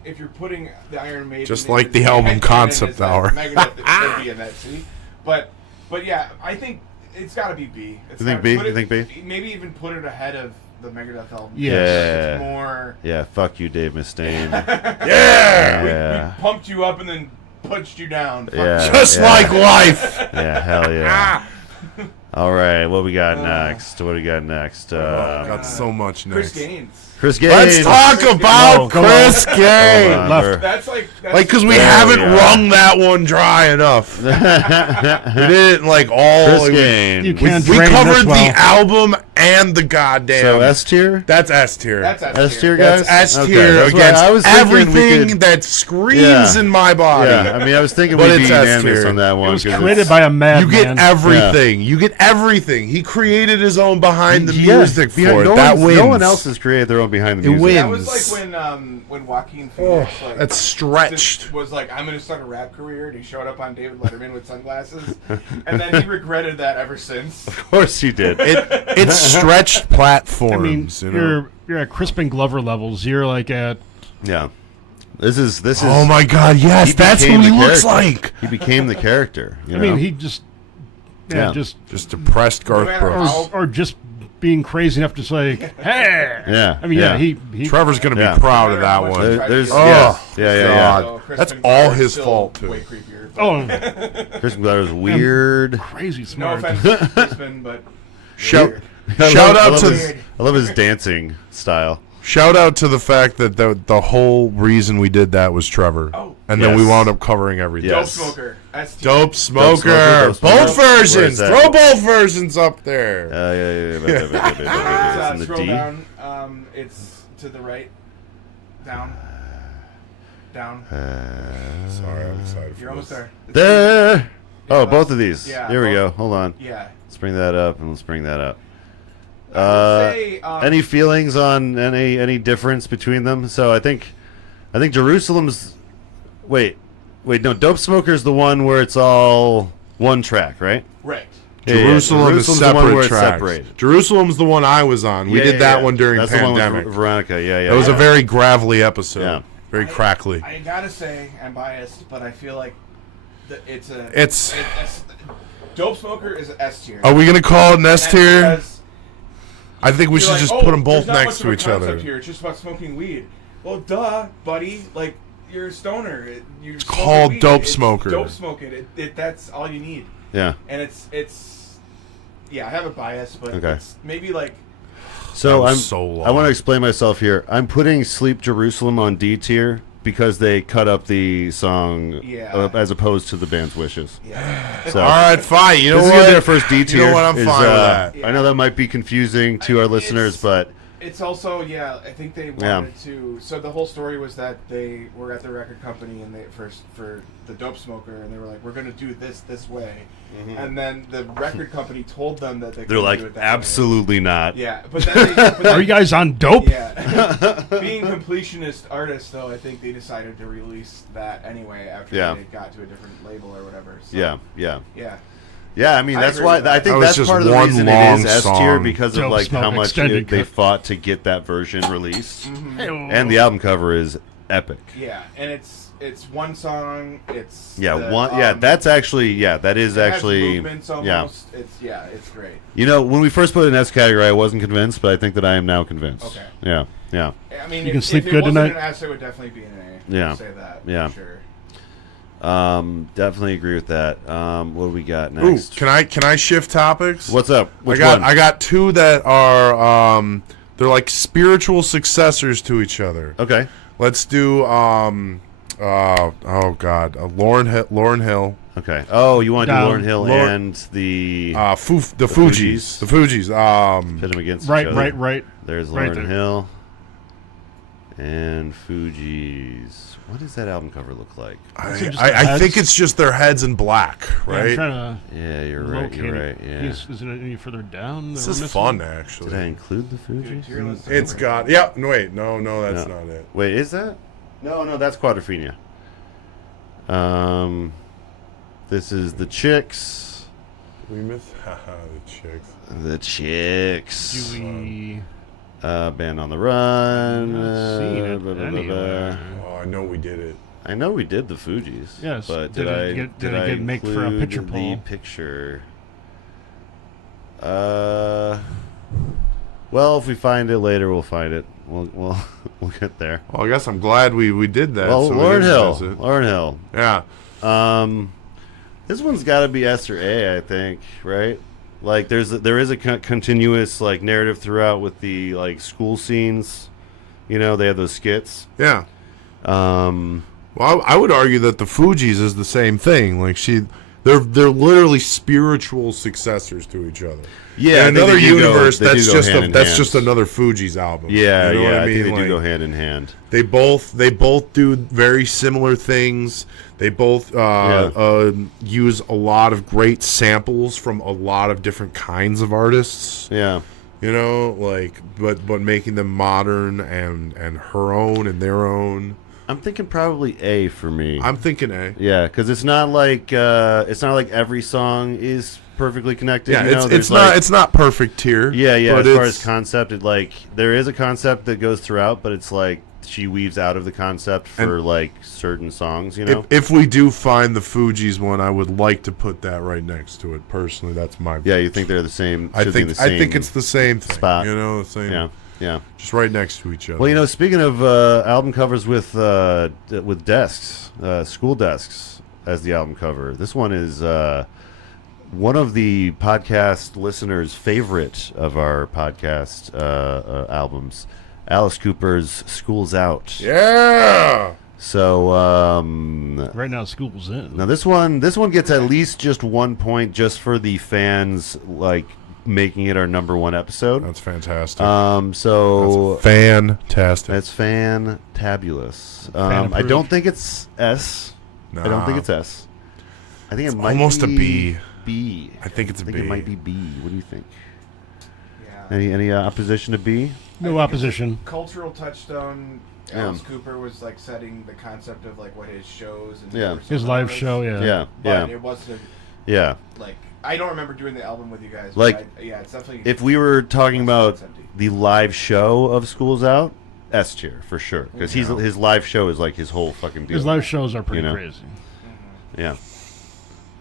the Iron Maiden Just in like the same album headcanon concept as that hour. Megadeth it should be in that C, but yeah, I think it's got to be B. You think B? You think B? Maybe even put it ahead of the Megadeth album. Yeah. Yeah. It's more. Yeah, fuck you, Dave Mustaine. yeah, Yeah. We pumped you up and then punched you down. Fuck Yeah. you. just like life. Yeah, hell yeah. All right, what we got next? What do we got next? Got so much Chris next. Gaines. Chris Gaines. Let's talk about No, go Chris Hold Gaines. on, Left. we're- That's like Like, because we There haven't we are. wrung that one dry enough. We didn't, like, all... Chris we- Gaines. You can't We drain covered this the well. album and the goddamn... So S tier? That's S tier. that's S tier, guys? That's S Okay, tier that's why against I was thinking we everything could- that screams Yeah. in my body. Yeah, I mean, I was thinking But we'd be it's S unanimous tier. on that one. It was 'cause created it's- by a madman. You get everything. You get everything. He created his own behind the Yeah, music behind- for it. no that one's- wins. No one else has created their own behind the It music. wins. That was like when Joaquin Phoenix That's stretched. was like, I'm gonna start a rap career, and he showed up on David Letterman with sunglasses, and then he regretted that ever since. Of course you did. It's stretched platforms. I mean, you know? you're at Crispin Glover levels. You're like at Yeah. This is. Oh my God! Yes, he that's who became he the looks character. like. He became the character. You I mean, know? he just Yeah. just Just depressed Garth matter Brooks. how- or just being crazy enough to say, hey. Yeah, I mean, yeah. he Trevor's gonna Yeah. be proud of No matter that how much one. he tried to There's do Oh, it. yeah. God. So Crispin That's Glover's all his still fault, too. Way creepier. but- oh, Chris Glover's weird. crazy no smart. offense, Crispin, but Shout, I shout love- out I love to his, I love his dancing style. shout out to the fact that the whole reason we did that was Trevor, Oh. and then we Yes. wound up covering everything. Yes. Dope Smoker. ST. Dope smoker. Dope Smoker. Both Where's versions. that? Throw both versions up there. Yeah. In the Scroll D. down. It's to the right. Down. Down. Sorry, I'm excited. You're almost there. It's There. Oh, Yeah, both of these. yeah, Here we go. both. Hold on. Yeah. Let's bring that up and let's bring that up. I would say, Any feelings on any difference between them? So I think Jerusalem's. Wait, no. Dope Smoker's the one where it's all one track, right? right. Yeah, yeah. Jerusalem is Jerusalem's the one where separate it's tracks. separated. Jerusalem's the one I was on. We Yeah, did yeah, that yeah. one during That's pandemic. the one with Veronica. Yeah, yeah. It was yeah. a very gravelly episode. Yeah. Very crackly. I gotta say, I'm biased, but I feel like it's a. It's Dope Smoker is S tier. Are we gonna call it an S And tier? because I think we you're should like, just oh, put them both there's not next much of to a each other. concept here. It's just about smoking weed. Well, duh, buddy. Like, you're a stoner. It's called Dope Smoker. Dope Smoking. That's all you need. Yeah. And it's yeah, I have a bias, but Okay. it's maybe like So That I'm. was so long. I want to explain myself here. I'm putting "Sleep Jerusalem" on D tier because they cut up the song Yeah. as opposed to the band's wishes. yeah. So All right, fine. You know this is what? gonna be our first D tier. You know what? I'm is, fine with that. I know that might be confusing to our It's- listeners, but It's also I think they Yeah. wanted to. So the whole story was that they were at the record company and they for the Dope Smoker, and they were like, "We're going to do this way," and then the record company told them that they they're couldn't like, do it that absolutely not. way. Yeah, but then but Are you guys on dope? Yeah, being completionist artists, though, I think they decided to release that anyway after Yeah. they got to a different label or whatever. So, Yeah. yeah. I mean, I that's agree why with that. I think That was that's just part of the one reason it long is S tier song. because of Dope like Smoke how much extended they cut. fought to get that version released, Mm-hmm. and the album cover is epic. Yeah, and it's one song. It's Yeah, the, that's actually that is it has actually movements almost. It's great. You know, when we first put it in S category, I wasn't convinced, but I think that I am now convinced. Okay. Yeah. I mean, You can sleep if good it wasn't tonight? an S, it would definitely be an A. Yeah. I'll say that. Yeah. For sure. Definitely agree with that. What do we got Ooh, next? can I shift topics? What's up? Which I one? got two that are they're like spiritual successors to each other. Okay. Let's do Lauren Hill. Okay. Oh, you want to do Down. Lauryn Hill Lauren- and the The Fugees. Fugees. The Fugees. pit them against Right, each other. right. There's Right Lauryn there. Hill and Fugees. What does that album cover look like? Is it just I the think heads? it's just their heads in black, Yeah, I'm right? trying Yeah, you're to right. locate You're it. right. Yeah. Is it any further down? This that we're is missing? fun, Did I actually. include the Fugees? Tier list. It's got. Yeah. No, wait. No, that's No. not it. Wait, is that? No, that's Quadrophenia. This is the Chicks. We missed the chicks. The Chicks. Do we? Band on the Run. I'm not seeing it blah, blah, blah, anywhere. blah. Oh, I know we did it. I know we did the Fugees. Yes. But Did did, it I get- did did it I get make for a include picture the poll? picture? Well, if we find it later, we'll find it. We'll get there. Well, I guess I'm glad we did that. Well, so we Lauryn didn't Hill. miss it. Lauryn Hill. Yeah. This one's got to be S or A, I think, right? Like, there is a continuous like narrative throughout with the like school scenes. You know, they have those skits. Yeah. Um, Well, I would argue that the Fugees is the same thing. Like they're literally spiritual successors to each other. yeah, In I think another they do universe, they do that's go just hand in that's hand. just another Fugees album. Yeah, you know yeah, what I I mean? think they do go Like, hand in hand. They both do very similar things. They both use a lot of great samples from a lot of different kinds of artists. Yeah. You know, like but making them modern and her own and their own. I'm thinking probably A for me. I'm thinking A. Yeah, because it's not like every song is perfectly connected. Yeah, you know? it's There's, not like- it's not perfect here. Yeah. but As far it's- as concept, there is a concept that goes throughout, but it's like she weaves out of the concept for like certain songs. You know. If we do find the Fugees one, I would like to put that right next to it. Personally, that's my. Yeah, you think they're the same? I should be think the same it's the same thing. spot. You know, the same. Yeah. Just right next to each other. Well, you know, speaking of album covers with desks, school desks as the album cover, this one is one of the podcast listeners' favorite of our podcast albums, Alice Cooper's "School's Out." Yeah. So Right now, school's in. now this one gets at least just 1 point just for the fans like making it our number one episode. That's fantastic. So That's fantastic. that's fantabulous. Fan I approved. don't think it's S. I don't think Nah. it's S. I think it might almost a be B. B. I think it's a I think B. it might be B. What do you think? Yeah. Any opposition to B? No opposition. Cultural touchstone. Yeah. Alice Cooper was like setting the concept of like what his shows and Yeah. His live show, yeah. Yeah. But Yeah. it wasn't Yeah. like I don't remember doing the album with you guys. Like, but yeah, it's definitely. If we were talking about It's empty. the live show of School's Out, S tier for sure, because his live show is like his whole fucking deal. His live shows are pretty You know? crazy. Yeah.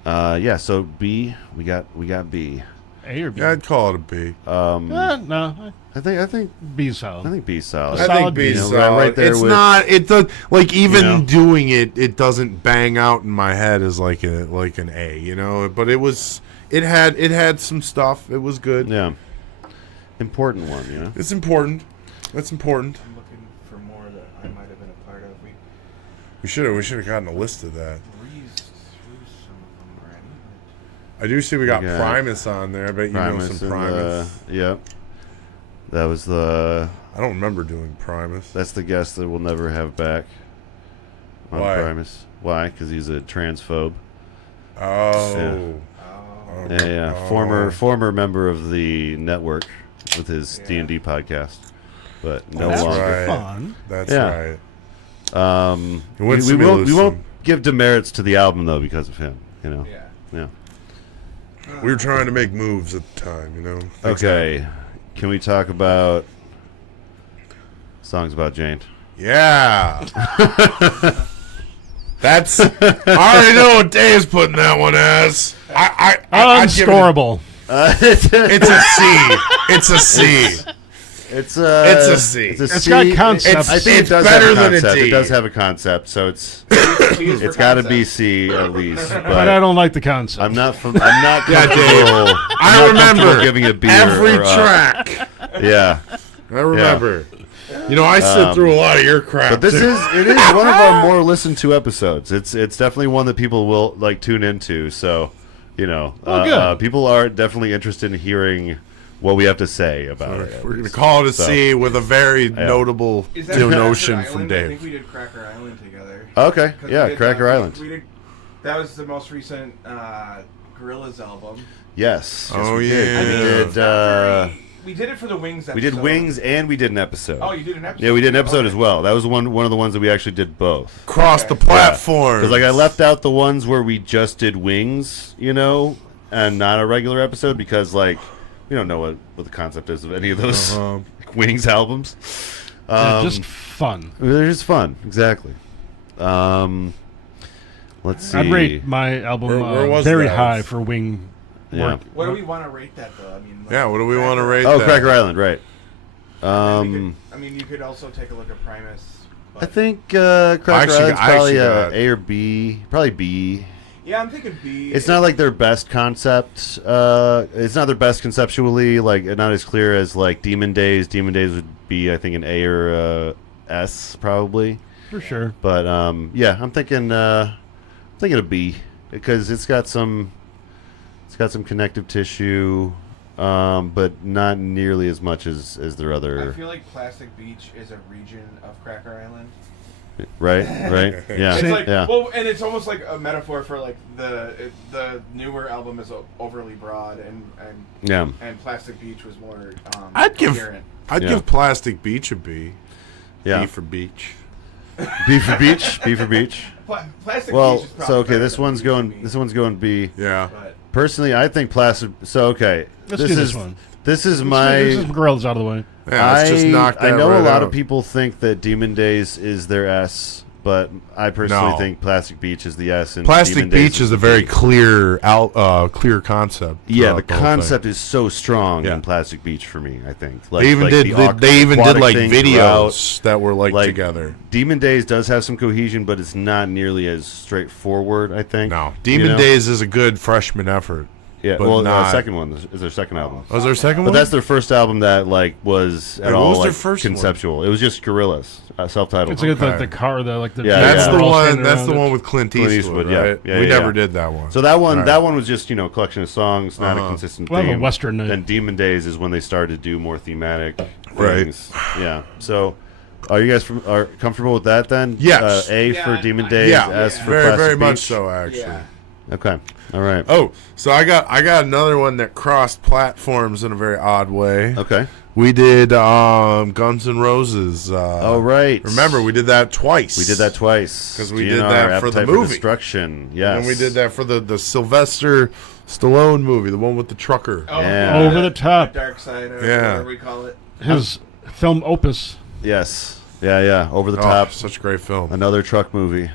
Yeah. So B, we got B. A or B? Yeah, I'd call it a B. No, I think B's solid. I think B's solid. I solid think B's B. solid. Right there it's with- not. It does like even You know? doing it. It doesn't bang out in my head as like an A. You know, but it was. It had some stuff. It was good. Yeah. Important one, you know. It's important. That's important. I'm looking for more that I might have been a part of. We We should have gotten a list of that. breezed through some of them already. I do see we got got Primus on there. I bet you know some and, Primus. yep. That was the. I don't remember doing Primus. That's the guest that we'll never have back. On Why? Primus. Why? Because he's a transphobe. Oh. Oh, Yeah. Oh. Former member of the network with his Yeah. D&D podcast, but no That's longer. right. Fun. That's Yeah. right. We Winston won't Wilson. give demerits to the album though because of him. You know. yeah. Yeah. We were trying to make moves at the time, you know. Okay. Can we talk about songs about Jane? Yeah. That's. I already know what Dave's putting that one as. I'd give it Unscorable. it's a C. It's a C. It's It's a C. It's, a It's C. got concept. I think It's it does better have a than a concept. D. It does have a concept, so it's It's it's got to be C at least. But I But don't like the concept. I'm not comfortable. I I'm not comfortable remember giving a B every or, track. Yeah, I remember. You know, I sit through a lot of your crap. but this too. is one of our more listened to episodes. It's definitely one that people will like tune into. So, you know, good. people are definitely interested in hearing what we have to say about it. We're gonna call it a So- C with a very notable Is that Cracker notion Island? from I think Dave. we did Cracker Island together. Okay, 'Cause yeah, we did, Cracker Island. We did, that was the most recent Gorillaz album. Yes. Oh, we did. yeah. We did. It's not very- we did it for the Wings episode. We did Wings and we did an episode. Oh, you did an episode? Yeah, we did an episode Okay. as well. That was one of the ones that we actually did both. Cross the platform. Because like I left out the ones where we just did Wings, you know, and not a regular episode because like we don't know what the concept is of any of those Wings albums. They're just fun. They're just fun, exactly. Let's see. I'd rate my album Where was very that? high for wing Yeah. work. What do we want to rate that though? I mean, like, Yeah, what do we want to rate Oh, that? Cracker Island, right? And then I mean, you could also take a look at Primus. But I think Cracker Island's I probably actually a got- A or B. Probably B. yeah, I'm thinking B. It's not like their best concept. It's not their best conceptually. Like not as clear as like Demon Days. Demon Days would be, I think, an A or S probably. For sure. But yeah, I'm thinking a B because it's got some connective tissue, but not nearly as much as their I other. feel like Plastic Beach is a region of Cracker Island. Right. Yeah. It's like, yeah. well, and it's almost like a metaphor for like the newer album is overly broad Yeah. and Plastic Beach was more. I'd coherent. Yeah. give Plastic Beach a B. Yeah. B for beach. B for beach. B for beach. Plastic Well, Beach is probably so okay, better this than one's B for going. me, This one's going B. Yeah. But Personally, I think Plastic. So okay, Let's this do is this one. this is This my. is Gorillas out of the way. Yeah, let's just knock that I know right a lot out. of people think that Demon Days is their S, but I personally No. think Plastic Beach is the S. And Plastic Demon Days Beach is the a very B. clear clear concept. Yeah, the throughout whole thing. concept is so strong Yeah. in Plastic Beach for me. I think They even like did. the They even did aquatic like thing videos that were like throughout. together. Demon Days does have some cohesion, but it's not nearly as straightforward. I think. No, You Demon know? Days is a good freshman effort. Yeah, but well, not- second one is their second album. Was there a second But one? that's their first album that like was at Wait, what all was their like first one? conceptual. It was just Gorillaz, self-titled. It's like Okay. the car, the Yeah, That's yeah. the all one. standing That's around the it. one with Clint Clint Eastwood, Eastwood, yeah. right? Yeah, we yeah, never yeah. did that one. So that one, Right. that one was just a collection of songs, not a consistent Well, a theme. Western night. And Demon Days is when they started to do more thematic Right. things. Yeah. So, are you guys are comfortable with that then? Yes. A Yeah, for Demon Days, yeah, S for very, Plastic very much Beach? so, actually. yeah. Okay. All right. Oh, so I got another one that crossed platforms in a very odd way. Okay. We did Guns N' Roses. All right. Remember, we did that twice. We did that twice 'Cause we GNR, did that for the Appetite movie. Destruction. Yes. And we did that for the Sylvester Stallone movie, the one with the trucker. Oh, Yeah. Over the top. Dark Side, or Yeah. whatever we call it. His film opus. Yes. Yeah. Yeah. Over the Oh, top. such a great film. Another truck movie.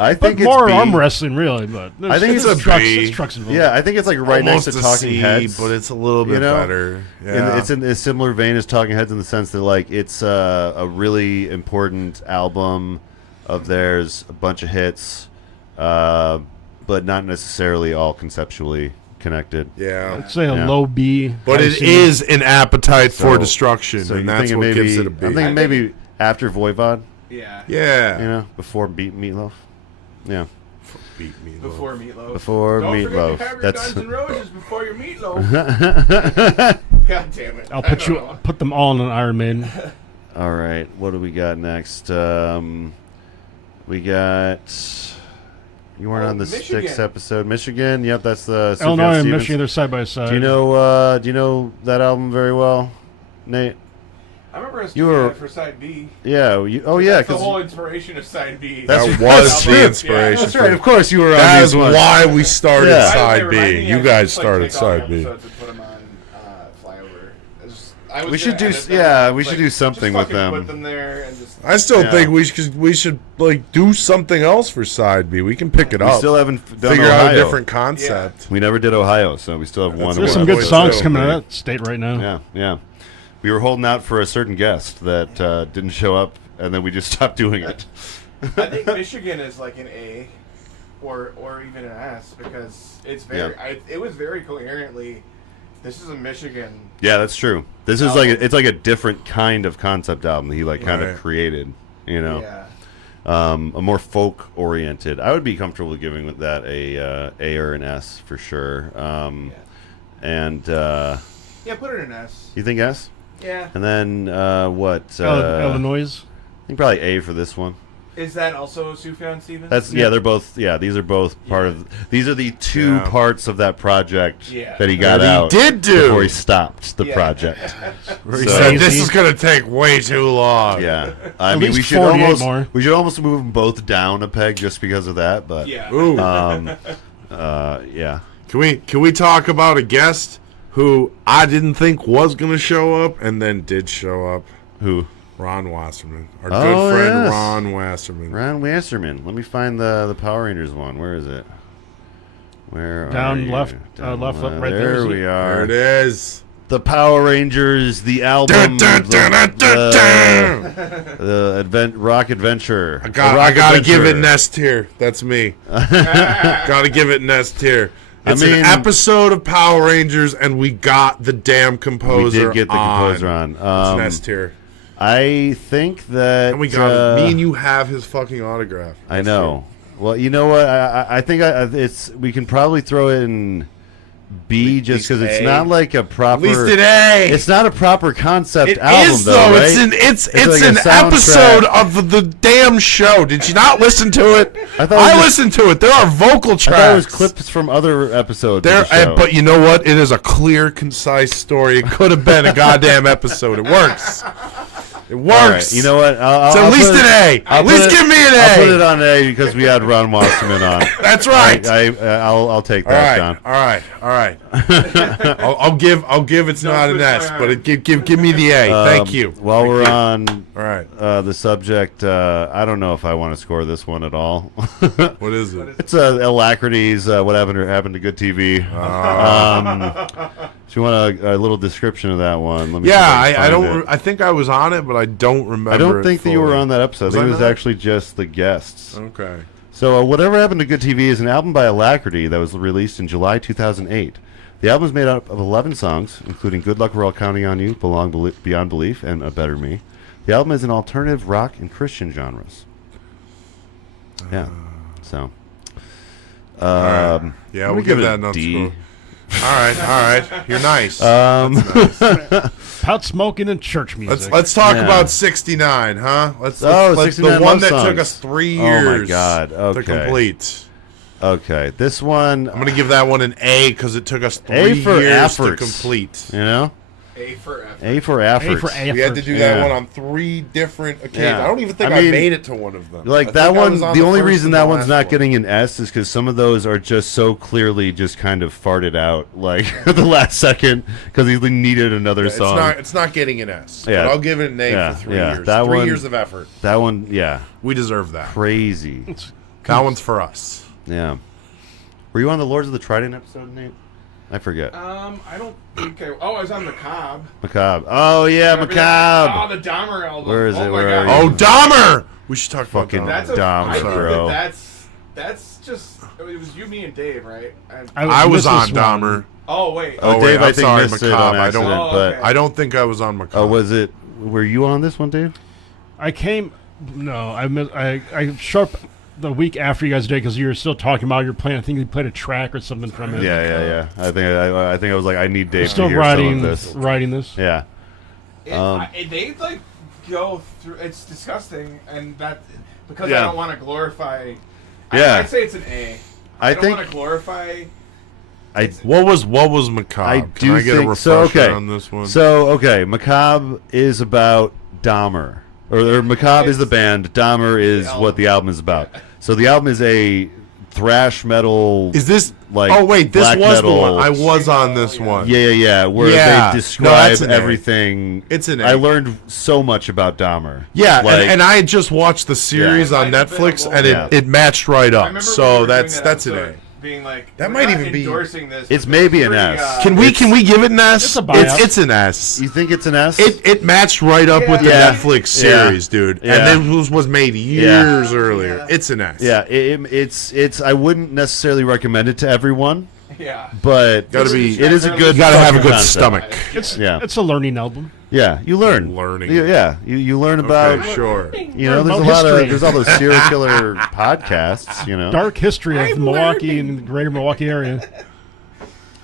I But think more it's B. arm wrestling, really. But I think it's a trucks. B. There's trucks involved. Yeah, I think it's like right Almost next to a Talking C, Heads, but it's a little bit you know? better. Yeah. And it's in a similar vein as Talking Heads in the sense that like it's a really important album of theirs, a bunch of hits, but not necessarily all conceptually connected. yeah. I'd say a Yeah. low B. But high it C. is an appetite for So- destruction, So and you're that's thinking what maybe, gives it a B. I'm thinking maybe after Voivod, Yeah. yeah. you know, before Meatloaf. Yeah, Beat me. Before Meatloaf. before Don't Meatloaf. forget to have your That's Guns N' Roses before your Meatloaf. God damn it. I'll I don't know. put them all in an Iron Maiden. all right. What do we got next? We got. You weren't Oh, on the Michigan. Styx episode, Michigan. Yep, that's the Sufjan Illinois and Stevens. Michigan, they're side by side. Do you know? Do you know that album very well, Nate? I remember us You doing were- that for side B. Yeah. Oh yeah, That's the because whole inspiration of side B. That's- That That's was true. the inspiration. that's right. Of course, you were on That these is ones. why we started Yeah. side B. You guys started side B. To put them on Flyover. I was We should gonna do- edit them, yeah, we like, should do something just with fucking them. Put them there and just. I still Yeah. think we should like do something else for side B. We can pick it We up. still haven't done Figure Ohio. out a different concept. We never did Ohio, so we still have one. There's of some our good Boys songs too. coming out of that state right now. Yeah, yeah. We were holding out for a certain guest that didn't show up, and then we just stopped doing it. I think Michigan is like an A, or even an S because it's very. Yeah. It was very coherently. This is a Michigan. Yeah, that's true. This is like it's like a different kind of concept album that he like kind Right. of created. You know, Yeah. a more folk oriented. I would be comfortable giving that a or an S for sure. And Yeah, put it in S. you think S? Yeah. And then what? Illinois. I think probably A for this one. Is that also Sufjan Stevens? That's they're both these are both part of these are the two Yeah. parts of that project Yeah. that he got That he out did do. before he stopped the Yeah. project. He So- said this is gonna take way too long. Yeah, I At mean least we should 48 almost more. move them both down a peg just because of that. But Yeah. Ooh. yeah, Can we talk about a guest who I didn't think was gonna show up and then did show up? who? Ron Wasserman, our Oh, good friend yes. Ron Wasserman. Ron Wasserman. Let me find the Power Rangers one. Where is it? Where Down are you? left, Down left, left. right there, There isn't we it? are. There it is. The Power Rangers, the album, the Rock Adventure. I gotta give it Nest tier. That's me. Gotta give it Nest tier. It's mean- an episode of Power Rangers, and we got the damn We composer. did get the composer on. It's Nest tier, I think that and we got me and you have his fucking autograph. I know. Well, you know what? I think it's we can probably throw it in B just because it's A. not like a proper. At least an A. It's not a proper concept It album, is though, though. right? It's like an a soundtrack. episode of the damn show. Did you not listen to it? I thought it was just- listened to it. There are vocal I tracks. thought it was clips from other episodes. There, of the show. but you know what? It is a clear, concise story. It could have been a goddamn episode. It works. It works. All right, you know what? I'll So at least put it- an A. I'll At least put it- give me an A. I'll put it on A because we had Ron Wasserman on. That's right. I'll take all that, right. John. All right. All right. I'll give. It's not an S, but it, give me the A. Thank you. While Thank we're you. on All right. the subject, I don't know if I want to score this one at all. What is it? It's Alacrity's What Happened to Good TV. Do you want a little description of that one? Let me see if Yeah, can I find don't. it. I think I was on it, but I don't remember. I don't it think that you were fully. on that episode. Was I think I it was not? actually just the guests. Okay. So, Whatever Happened to Good TV is an album by Alacrity that was released in July 2008. The album is made up of 11 songs, including Good Luck We're All Counting on You, Beyond Belief, and A Better Me. The album is in alternative rock and Christian genres. Yeah. So. right. Yeah, I'm we'll gonna give it that a another D. score. All right. You're nice. Pot smoking and church music. Let's talk Yeah. about 69, huh? Let's 69 the one love that took songs. us 3 Oh my years God, to okay. complete. Okay. This one, I'm gonna give that one an A because it took us 3 A for years to efforts. complete. you know? A for effort. A for effort. A for effort. We had to do that Yeah. one on 3 different occasions. Yeah. I don't even think I I, mean, made it to one of them. I Like think that I one, was on the only first reason and that the one's last not one. getting an S is because some of those are just so clearly just kind of farted out, like at the last second, because he needed another It's song. not getting an S. Yeah. But I'll give it an A Yeah, for 3 yeah. years. That 3 one- years of effort. That one, yeah, We deserve that. crazy. It's That one's for us. Yeah. Were you on the Lords of the Trident episode, Nate? I forget. I don't think I was on Macabre. Macabre. Oh yeah, Remember that? Macabre. Oh, the Dahmer album. Where is oh it? My Where God. are Oh, Dahmer! We should talk about Fucking Dahmer. That's Dahmer, I think bro. that's just. It was you, me, and Dave, right? I was missed on this one. Dahmer. Oh wait. Oh, wait, Dave, I I'm think sorry, missed it Macabre. on I don't- accident, Oh, but okay. I don't think I was on Macabre. was it? Were you on this one, Dave? I came. No, I missed. I showed up the week after you guys did because you were still talking about your plan. I think you played a track or something from it. Yeah. I think I was like, I need Dave Still to hear writing some of this. writing this. Yeah. They like go through. It's disgusting, and that because Yeah. I don't want to glorify. Yeah. I'd say it's an A. I don't think want to glorify. What was Macabre? I Can do I get a think refresher so. Okay, on this one? so okay, Macabre is about Dahmer, or Macabre is the band. Dahmer is the what the album is about. So the album is a thrash metal. Is this like Oh wait, this black was metal. the one. I was on this Yeah. one. Yeah. Where Yeah. they No, describe that's an A. everything. It's an A. I learned so much about Dahmer. Yeah, Like- and I had just watched the series Yeah. on Netflix, and Yeah. it matched right I up. remember So when we were that's doing an episode, A. Being like That we're might not even be- endorsing this. It's but maybe an pretty, S. Can we give it an S? It's a bias. It's an S. You think it's an S? It matched right up with the Yeah. Netflix Yeah. series, dude. Yeah. And it was made years earlier. Yeah. It's an S. Yeah, it's. I wouldn't necessarily recommend it to everyone, Yeah. but Gotta be- It is a good. You gotta have a good concept. stomach. Yeah. It's a learning album. Yeah, you learn. Learning. You learn about. Okay, sure. You know, there's a About lot of history. there's all those serial killer podcasts. You know. Dark history of Milwaukee and the greater Milwaukee area.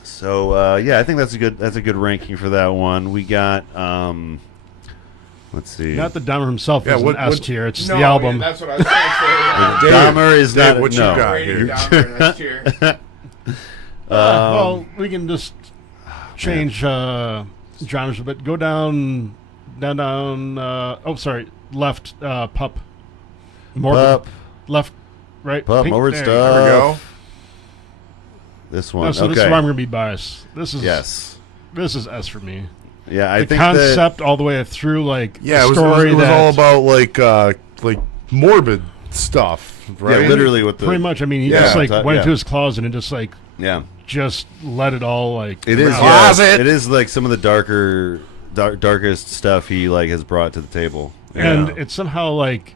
So yeah, I think that's a good ranking for that one. We got let's see. Not the Dahmer himself Yeah, is what- an S what- tier. It's No, the album. Yeah, that's what I was trying to say. Dahmer is Dave, not. what you no. got? Rated here. Dahmer in S tier. Well, we can just change genres a bit. Go down. Oh, sorry. Left. Pup. Morbid. Pup. Left. Right. Pup, Pink- Morbid there you stuff. go. There we go. This one. No, so okay. this is where I'm going to be biased. This is Yes. This is S for me. Yeah, I The think concept all the way through, like Yeah, the it was story all that- about like morbid stuff, right? Yeah, literally with the pretty much. I mean, he Yeah. just like Yeah. went into his closet and just like Yeah. just let it all like. It is. out. Yeah, Closet. it is like some of the darkest stuff he like has brought to the table. And Yeah. it's somehow like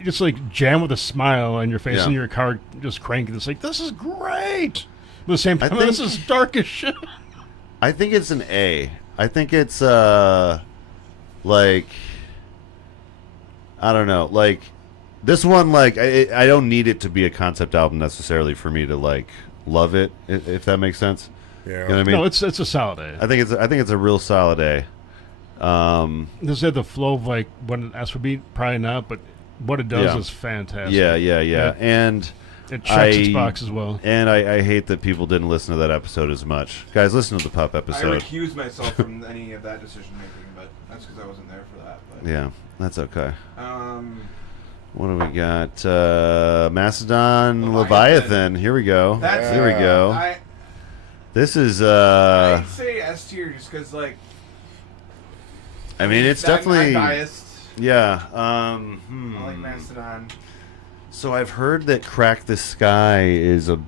you just like jam with a smile on your face Yeah. and your car just cranking. It's like this is great. But at the same I time, think- this is dark as shit. I think it's an A. I think it's like I don't know, like this one. Like I don't need it to be a concept album necessarily for me to like love it, if that makes sense. Yeah. You know what I mean? No, it's a solid A. I think it's a real solid A. Does it have the flow of like what an S would be? Probably not, but what it does Yeah. is fantastic. Yeah. Yeah. And It checks its I- box as well. and I hate that people didn't listen to that episode as much. Guys, listen to the Pup I episode. recuse myself from any of that decision making, but that's because I wasn't there for that. But, Yeah, that's okay. Um, What do we got? Macedon Leviathan. Leviathan. Here we go. that's Here we go. This is I'd say S tier just because like. I mean, it's I'm definitely biased. yeah. I like Mastodon. So I've heard that Crack the Sky is a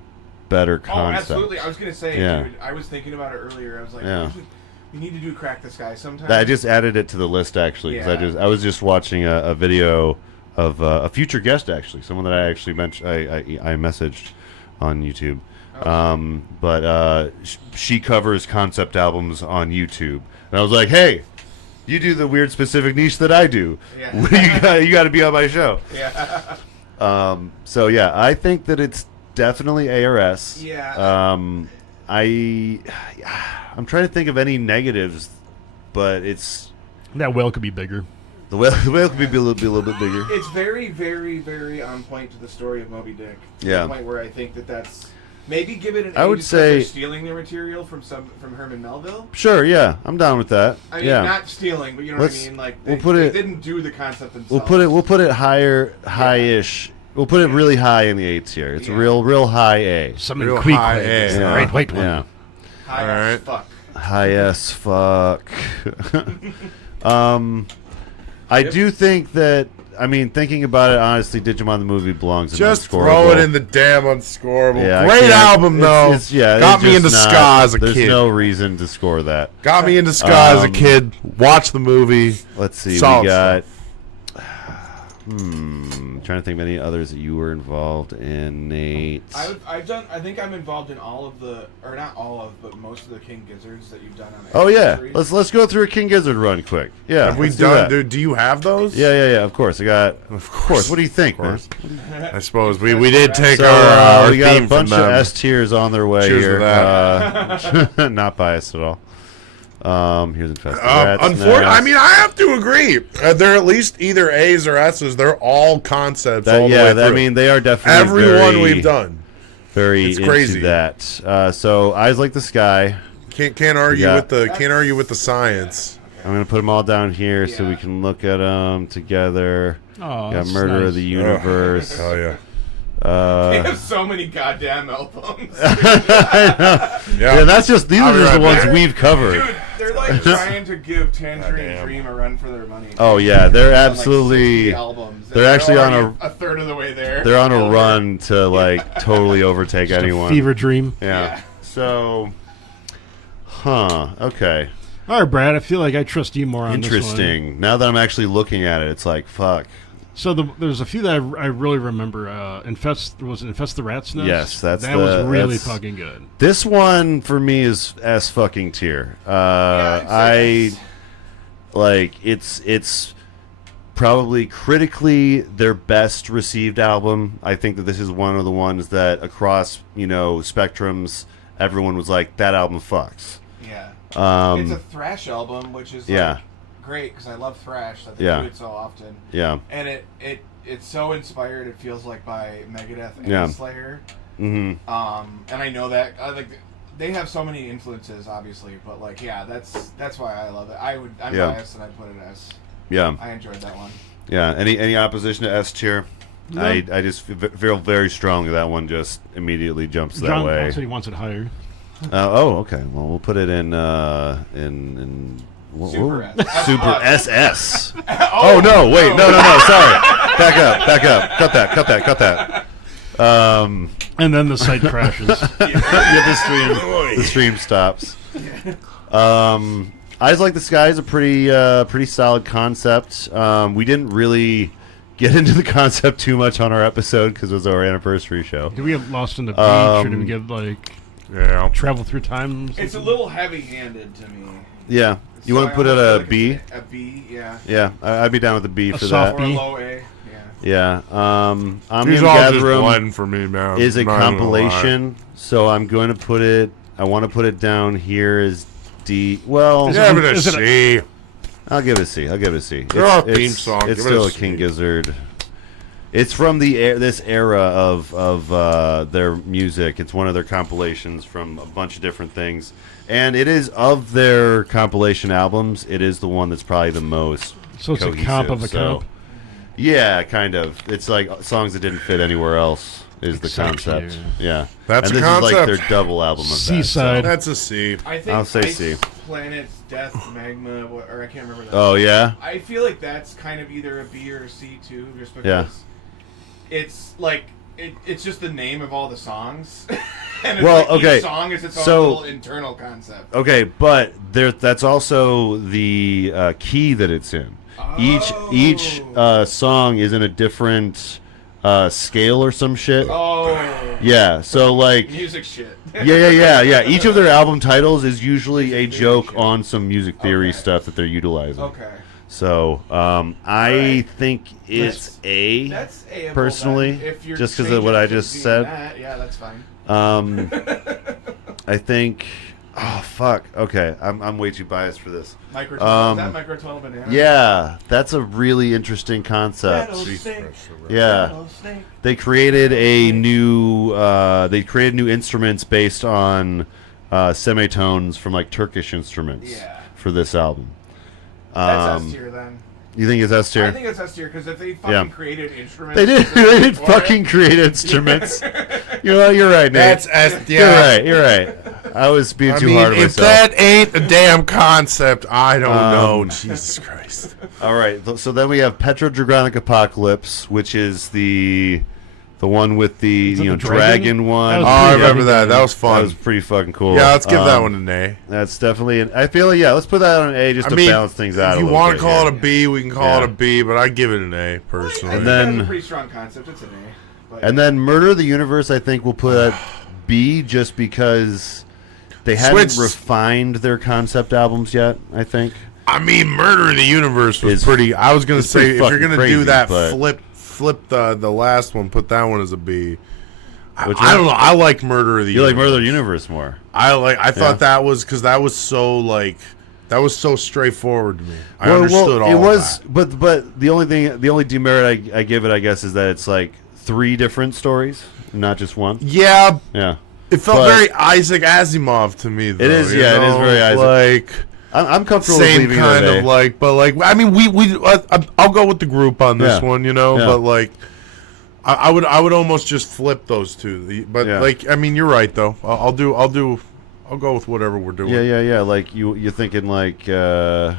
better Oh, concept. absolutely! I was gonna say, Yeah. dude. I was thinking about it earlier. I was like, Yeah. we need to do Crack the Sky sometime. I just added it to the list actually because Yeah. I was just watching a video of a future guest actually, someone that I actually mentioned I messaged on YouTube. Oh. But she covers concept albums on YouTube, and I was like, hey. You do the weird specific niche that I do. Yeah. you got to be on my show. Yeah. So yeah, I think that it's definitely ARS. Yeah. I'm trying to think of any negatives, but it's That whale could be bigger. the whale could be a little bit bigger. It's very, very, very on point to the story of Moby Dick. To Yeah. the point where I think that's maybe give it an I A would just 'cause they're say- stealing their material from Herman Melville. Sure, yeah, I'm down with that. I mean, yeah, not stealing, but you know Let's- what I mean. Like we'll they, put they it- didn't do the concept themselves. we'll put it high-ish. We'll put it really high in the A tier. It's Yeah. real high A. Something Real quick. high A. Yeah, Great white one. yeah. High All as right. fuck. High as fuck. I do think that I mean, thinking about it, honestly, Digimon the movie belongs in Just Unscorable. throw it in the damn Unscorable. Yeah, I Great can't- album, though. Got it's me into just ska not- as a There's kid. no reason to score that. Got me into ska as a Um, kid. Watch the movie. Let's see. Solid We got. Trying to think of any others that you were involved in, Nate. I've done. I think I'm involved in all of the, or not all of, but most of the King Gizzards that you've done on. Oh yeah, Series. let's go through a King Gizzard run quick. Yeah, Have we let's do done? that. Dude, do you have those? Yeah. Of course, I got. Of course. What do you think, man? I suppose we did take So our we got theme a bunch from of them. S tiers on their way Cheers here. to Not biased at all. Here's Infested Rats. Unfortunately, next. I mean, I have to agree. They're at least either A's or S's. They're all concepts. all the way through. I mean, they are definitely everyone very, we've done. very It's into crazy. that. So Eyes Like the Sky. Can't argue Yeah. with the science. I'm gonna put them all down here so we Yeah. can look at them together. Oh, Got that's Murder nice. of the Universe. Oh yeah. They have so many goddamn albums. Yeah, that's just these I'll are be just the right ones back. we've covered. Dude, they're like trying to give Tangerine Goddamn. Dream a run for their money. Oh yeah, they're On, like, 60 absolutely. albums. they're actually on already a third of the way there. They're on a run to like totally overtake Just a anyone. fever dream. Yeah. Yeah. So, okay. All right, Brad. I feel like I trust you more on this one. Interesting. Now that I'm actually looking at it, it's like fuck. So there's a few that I really remember. Infest the Rat's Nest? Yes, that's that was really that's- fucking good. This one for me is S fucking tier. I'd say It's probably critically their best received album. I think that this is one of the ones that across spectrums, everyone was like, that album fucks. Yeah. Um, It's a thrash album, which is yeah. like, great because I love thrash. That they Yeah. do it so often. Yeah. And it's so inspired. It feels like by Megadeth and Yeah. Slayer. hmm And I know that like they have so many influences, obviously, but like yeah, that's why I love it. I'm Yeah. biased and I put it as. Yeah. I enjoyed that one. Yeah. Any opposition to S tier? No. I just feel very strongly that one just immediately jumps that John way. said he wants it higher. Okay. Well, we'll put it in Super S. Super SS. Oh, no! Wait, no! Sorry. Back up. Cut that. And then the site crashes. The stream stops. Eyes Like the Sky is a pretty solid concept. We didn't really get into the concept too much on our episode because it was our anniversary show. Did we get lost in the beach, or did we get Yeah. travel through time? It's a little heavy-handed to me. Yeah, you So want I to put it almost feel a like B? it's A B, yeah. Yeah, I'd be down with the B A for soft that. Or a B? low A, yeah. Yeah. Omnium These all just Gatherum blend for me, man. is a Not even gonna lie. compilation, so I'm going to put it. I want to put it down here as D. Well, Is Give it a is it C. I'll give it a C. They're all theme song. It's Give it a still a C. King Gizzard. It's from this era of their music. It's one of their compilations from a bunch of different things, and it is of their compilation albums. It is the one that's probably the most. So it's a comp of a comp? Yeah, kind of. It's like songs that didn't fit anywhere else. Is the Except concept? here. Yeah, That's and a this is like concept. their double album of that. Seaside. That's a C. I think I'll say Ice C. Planet's Death Magma, or I can't remember that. Oh yeah. I feel like that's kind of either a B or a C too, just because Yeah. it's like it's just the name of all the songs. And it's Well, like okay, each song is its own so- little internal concept. Okay, but that's also the key that it's in. Each song is in a different scale or some shit. Oh. Yeah, so like Music shit. yeah. Each of their album titles is usually a joke on some music theory Okay. stuff that they're utilizing. Okay. So I Alright. think it's A. That's A. Personally, if you're just 'cause of what I changing just to said. that, yeah, that's fine. I think. Oh fuck. Okay, I'm way too biased for this. Micro Um, is that Micro 12 Banana? Yeah, that's a really interesting concept. Rattlesnake. Yeah, Rattlesnake. they created new instruments based on semitones from like Turkish instruments Yeah. for this album. That's S tier then. You think it's S tier? I think it's S tier because if they fucking Yeah. created instruments, They did. They did for fucking it- create instruments. You're right, Nate. That's S. You're Yeah. right. You're right. I was being I too mean, hard on if myself. that ain't a damn concept, I don't know. Jesus Christ. All right, so then we have Petrodragonic Apocalypse, which is the one with the Is it the dragon dragon? one. That was Oh, I pretty remember epic. that. That was That fun. was pretty fucking cool. Yeah, let's give that one an A. That's definitely. I feel like let's put that on an A just to balance things out. If you want want to call it a B, we can call it a B, but I give it an A personally. And That then- has a pretty strong concept. It's an A. But And then Murder of the Universe, I think we'll put at B just because they haven't Switch. refined their concept albums yet. I think. I mean, Murder in the Universe was It's- pretty. I was gonna it's say pretty if you're fucking gonna crazy, do that, but- flip the last one, put that one as a B. Which I one? don't know. I like Murder of the You Universe. like Murder of the Universe more? I thought Yeah. that was because that was so straightforward to me. I understood all it of was, that. but the only demerit I give it, I guess, is that it's like 3 different stories, not just one. Yeah, Yeah, it felt But- very Isaac Asimov to me. Though, is, you yeah, it is know? very Isaac. Like I'm comfortable with same leaving kind it at of A. like, but like I mean, I'll go with the group on this Yeah. one, you know, Yeah. but like. I would almost just flip those two, but Yeah. like I mean you're right though. I'll go with whatever we're doing. Yeah. Like you're thinking like that.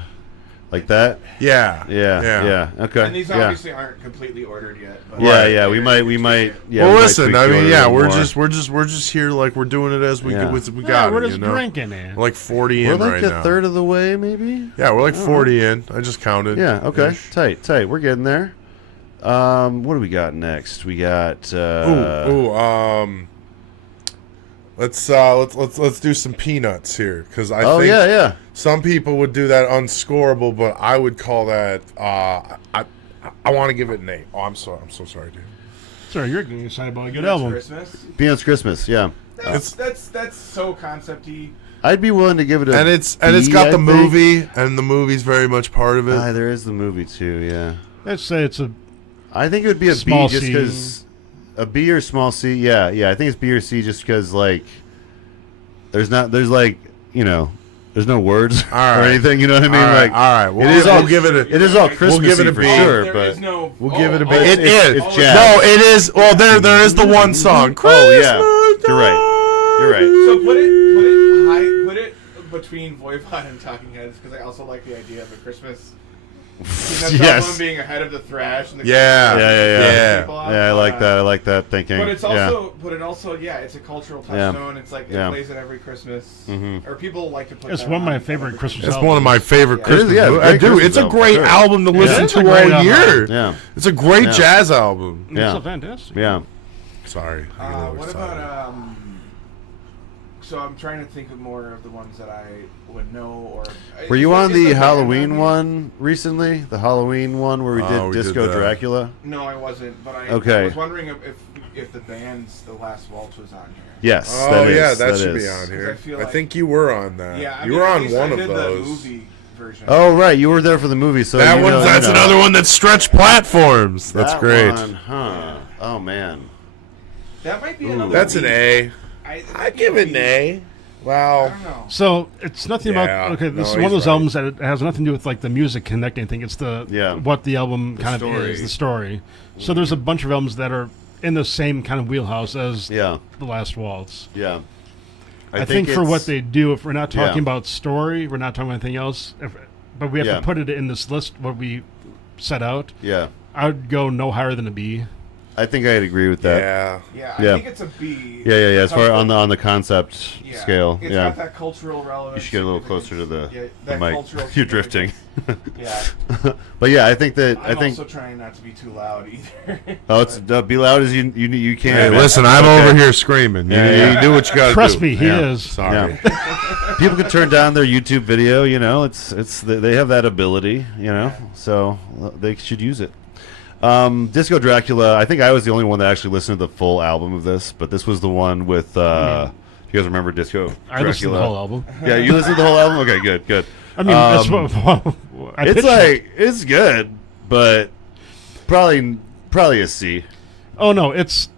Yeah. Yeah. Okay. and these yeah. obviously aren't completely ordered yet. But Yeah. We might. Yeah. Well, we might listen. tweak I the mean, order yeah, a we're little more. just here like we're doing it as we Yeah. we Yeah, got we're it. just You know, drinking, man. we're like 40 We're in like right a now. third of the way, maybe. Yeah, we're like 40 in. I just counted. Yeah. Okay. Ish. Tight. We're getting there. What do we got next? We got. Let's do some peanuts here because I Oh think yeah. some people would do that unscorable, but I would call that I want to give it an 8. Oh, I'm so sorry, dude. Sorry, you're getting excited about a good Peanuts album. Christmas. Peanuts Christmas. Yeah. That's so concepty. I'd be willing to give it a. And it's B, got I the think. movie, and the movie's very much part of it. There is the movie too. Yeah. Let's say it's a I think it would be a Small B just C. because a B or small C. Yeah. I think it's B or C just because like there's no words All right. or anything. You know what I mean? all right, like all right. it is all we'll give it a. It is all We'll Christmassy give it a for B. sure, There but is no. We'll give it a B. It is. It's jazz. No, it is. Well, there is the one song. Oh yeah, you're right. You're right. So put it high. Put it between Voivod and Talking Heads because I also like the idea of a Christmas. Peanuts Yes. album being ahead of the thrash. And the Yeah. Yeah. people out. Yeah, I like that. I like that thinking. But it's yeah. also, it's a cultural Yeah. touchstone. It's like it Yeah. plays it every Christmas, Mhm. or people like to put. It's that one of my on favorite every Christmas It's albums. one of my favorite It is, Christmas. yeah, it's a great Dude, Christmas it's a album, great sure. album to listen it's a to great all album. year. Yeah. It's a great Yeah. jazz album. It's Yeah. so fantastic. Yeah. Sorry. I get a little What excited. about So I'm trying to think of more of the ones that I would know. Or Were you is on the the band Halloween here? one recently? The Halloween one where we did we did Disco that. Dracula? No, I wasn't. But I Okay. was wondering if the band's The Last Waltz was on here. Yes. Oh that is, yeah, that should is. be on here. I feel I like- think you were on that. Yeah, I you mean, were at on least one I of did those. The movie version. Oh right, you were there for the movie, so That you one. know, That's you know. another one that stretched platforms. That's That great. one, huh? Oh man. That might be another. That's an B. A. I'd I'd give it an A. I Wow. don't know. So it's nothing Yeah, about okay. This no, is one of he's those right. albums that it has nothing to do with like the music connecting anything. It's Yeah. what the album The kind story. of is, the story. So there's a bunch of albums that are in the same kind of wheelhouse as Yeah. The Last Waltz. Yeah. I think for it's- what they do, if we're not talking Yeah. about story, we're not talking about anything else. But we have Yeah. to put it in this list. What we set out, Yeah. I would go no higher than a B. I think I'd agree with that. Yeah. Yeah, I Yeah. think it's a B. Yeah. As far Because on the concept yeah, scale. It's Yeah. got that cultural relevance. You should get a little closer to the, Yeah, the that mic. cultural You're drifting. Yeah. But yeah, I think that I'm I think also trying not to be too loud either. it's be loud as you can. Hey, man. listen, I'm Okay. over here screaming. Yeah. You do what you got to do. Trust me, he Yeah. is. Sorry. Yeah. People can turn down their YouTube video. You know, it's they have that ability. You know, so they should use it. Disco Dracula. I think I was the only one that actually listened to the full album of this, but this was the one with. You guys remember Disco Dracula? I listened to the whole album. Yeah, you listened to the whole album. Okay, good. I mean, that's what I It's pitched it. like it's good, but probably a C. Oh no, it's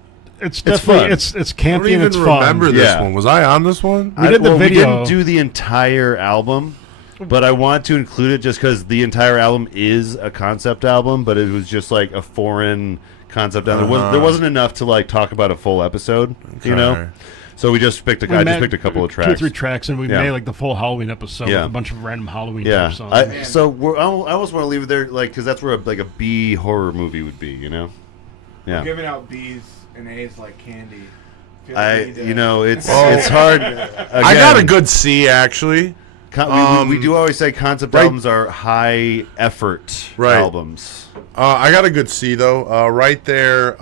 definitely fun. it's I don't campy and even it's fun. remember this Yeah. one. Was I on this one? We did the We video. didn't do the entire album, but I want to include it just because the entire album is a concept album, but it was just like a foreign concept album. There wasn't enough to like talk about a full episode, you know. Okay. So we just picked We I just met picked a couple of 2 or tracks. 3 tracks, and we Yeah. made like the full Halloween episode Yeah. with a bunch of random Halloween Yeah. type songs. Man. So I almost want to leave it there, like, because that's where like a B horror movie would be, you know? We're Yeah. giving out B's and A's like candy. Feel like we need to- You know, it's Oh. it's hard. I got a Again, good C actually. We do always say concept right- albums are high effort Right. albums. I got a good C though. Right there.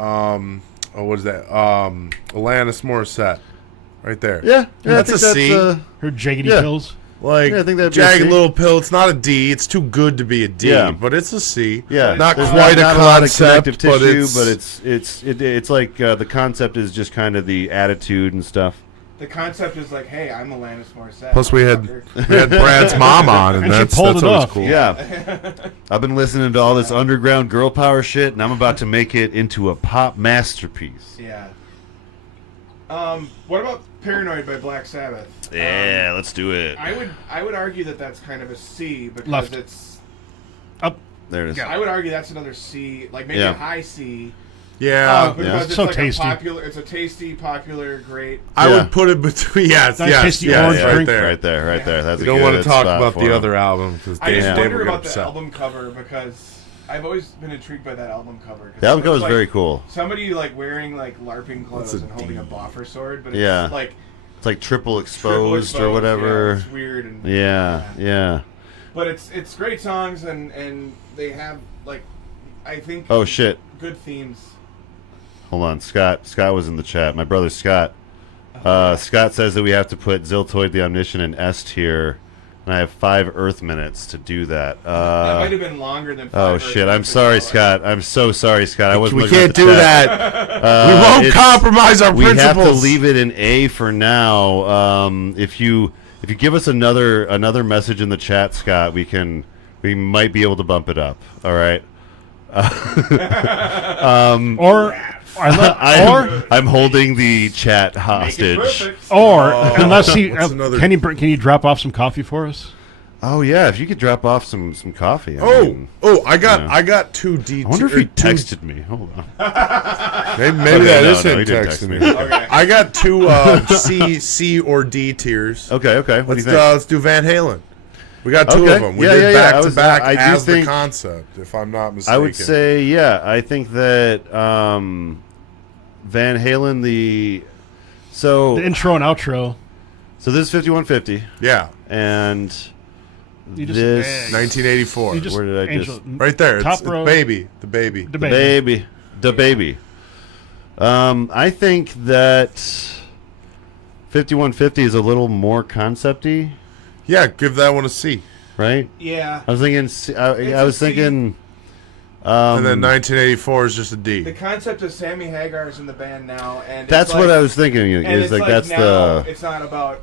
What is that? Alanis Morissette. Right there. Yeah, That's I think a C. Her jaggedy Yeah. pills. Like Yeah, I think that'd be a Jagged C. Little Pill. It's not a D. It's too good to be a D. Yeah. But it's a C. Yeah, Not There's quite not a a lot of concept, connective but tissue, it's like the concept is just kind of the attitude and stuff. The concept is like, hey, I'm Alanis Morissette. Plus we had motherfucker. Brad's mom on, and And she that's pulled it always off. cool. Yeah, I've been listening to all this underground girl power shit, and I'm about to make it into a pop masterpiece. Yeah. What about Paranoid by Black Sabbath? Yeah, let's do it. I would argue that that's kind of a C because Left. it's. Up. There it is. I would argue that's another C, like maybe Yeah. a high C. Yeah. Because yeah. it's So like tasty. a popular. It's a tasty, popular, great. I Yeah. would put it between. Yes, Nice yes, tasty yes, orange right drink. there. Right there, right there. That's We a don't good want to talk spot about for the him. other album because I just Dave wonder would get about the upset. album cover because I've always been intrigued by that album cover. 'cause The album it's cover is like very cool. Somebody like wearing like LARPing clothes That's a and holding a D. boffer sword, but it's Yeah. like It's like triple triple exposed or whatever. Yeah, it's weird and Yeah. But it's great songs and they have like I think Oh shit. good themes. Hold on, Scott. Scott was in the chat. My brother Scott. Scott says that we have to put Ziltoid the Omniscient in S tier, and I have 5 Earth minutes to do that. That might have been longer than. Oh 5 shit! Earth I'm Minutes sorry, as well. Scott. I'm so sorry, Scott. I wasn't. We looking at can't the do chat. that. We won't It's- compromise our We principles. have to leave it in A for now. If you give us another message in the chat, Scott, we might be able to bump it up. All right. Or I'm holding the chat Make it hostage. perfect. unless he what's another- can you drop off some coffee for us? Oh yeah, if you could drop off some coffee. I mean, I got yeah. I got 2 D. I wonder if he texted me. Hold on. Maybe Okay, that no, is no, him he didn't texting text me. me. Okay. I got 2 C or D tiers. Okay. What do you Let's think? let's do Van Halen. We got 2 Okay. of them. We Yeah, did yeah, yeah. back to back I do as the think- concept, if I'm not mistaken. I would say, yeah. I think that Van Halen, The intro and outro. so this is 5150, yeah, You and just- this 1984. You just Where did I Angel, just- Right there, Top it's row. baby, the the baby. baby. the baby. I think that 5150 is a little more concepty, Yeah, give that one a C. right? Yeah. I was thinking. It's I a was C. thinking. And then 1984 is just a The D. concept of Sammy Hagar is in the band now, and That's it's what like, I was thinking. and Is it's like that's now, the. It's not about.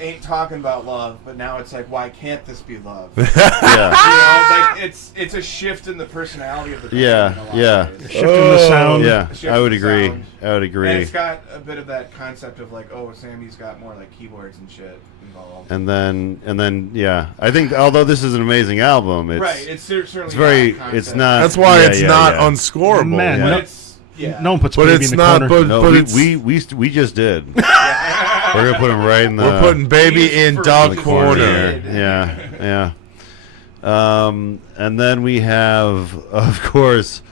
Ain't talking about love, but now it's like, why can't this be love? You Yeah. know, like it's a shift in the personality of the band. Yeah, in a lot yeah. of ways. Shifting the sound. Yeah, Shift I would in agree. sound. I would agree. And it's got a bit of that concept of like, oh, Sammy's got more like keyboards and shit involved. And then, yeah. I think although this is an amazing album, it's Right, it's certainly it's very, not a it's concept. not. That's why yeah, it's yeah, not yeah. unscorable. Man, But no- it's yeah. No one puts But baby it's in the not. corner. But No, it's we just did. We're gonna put him right in the. we're putting baby He's in for dog the corner. Yeah. And then we have, of course,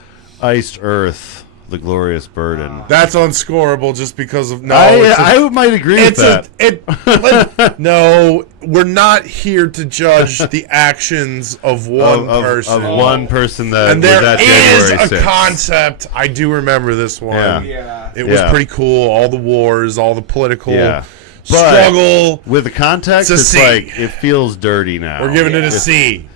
Iced Earth, The Glorious Burden. That's unscorable just because of it's a- I might agree with It's that. no. We're not here to judge the actions of one person. Of one person that and was there at is January a 6th. concept. I do remember this one. Yeah. Yeah. It was Yeah. pretty cool. All the wars, all the political Yeah. struggle. With the context, It's a it's C. like it feels dirty now. We're giving it a It's- C.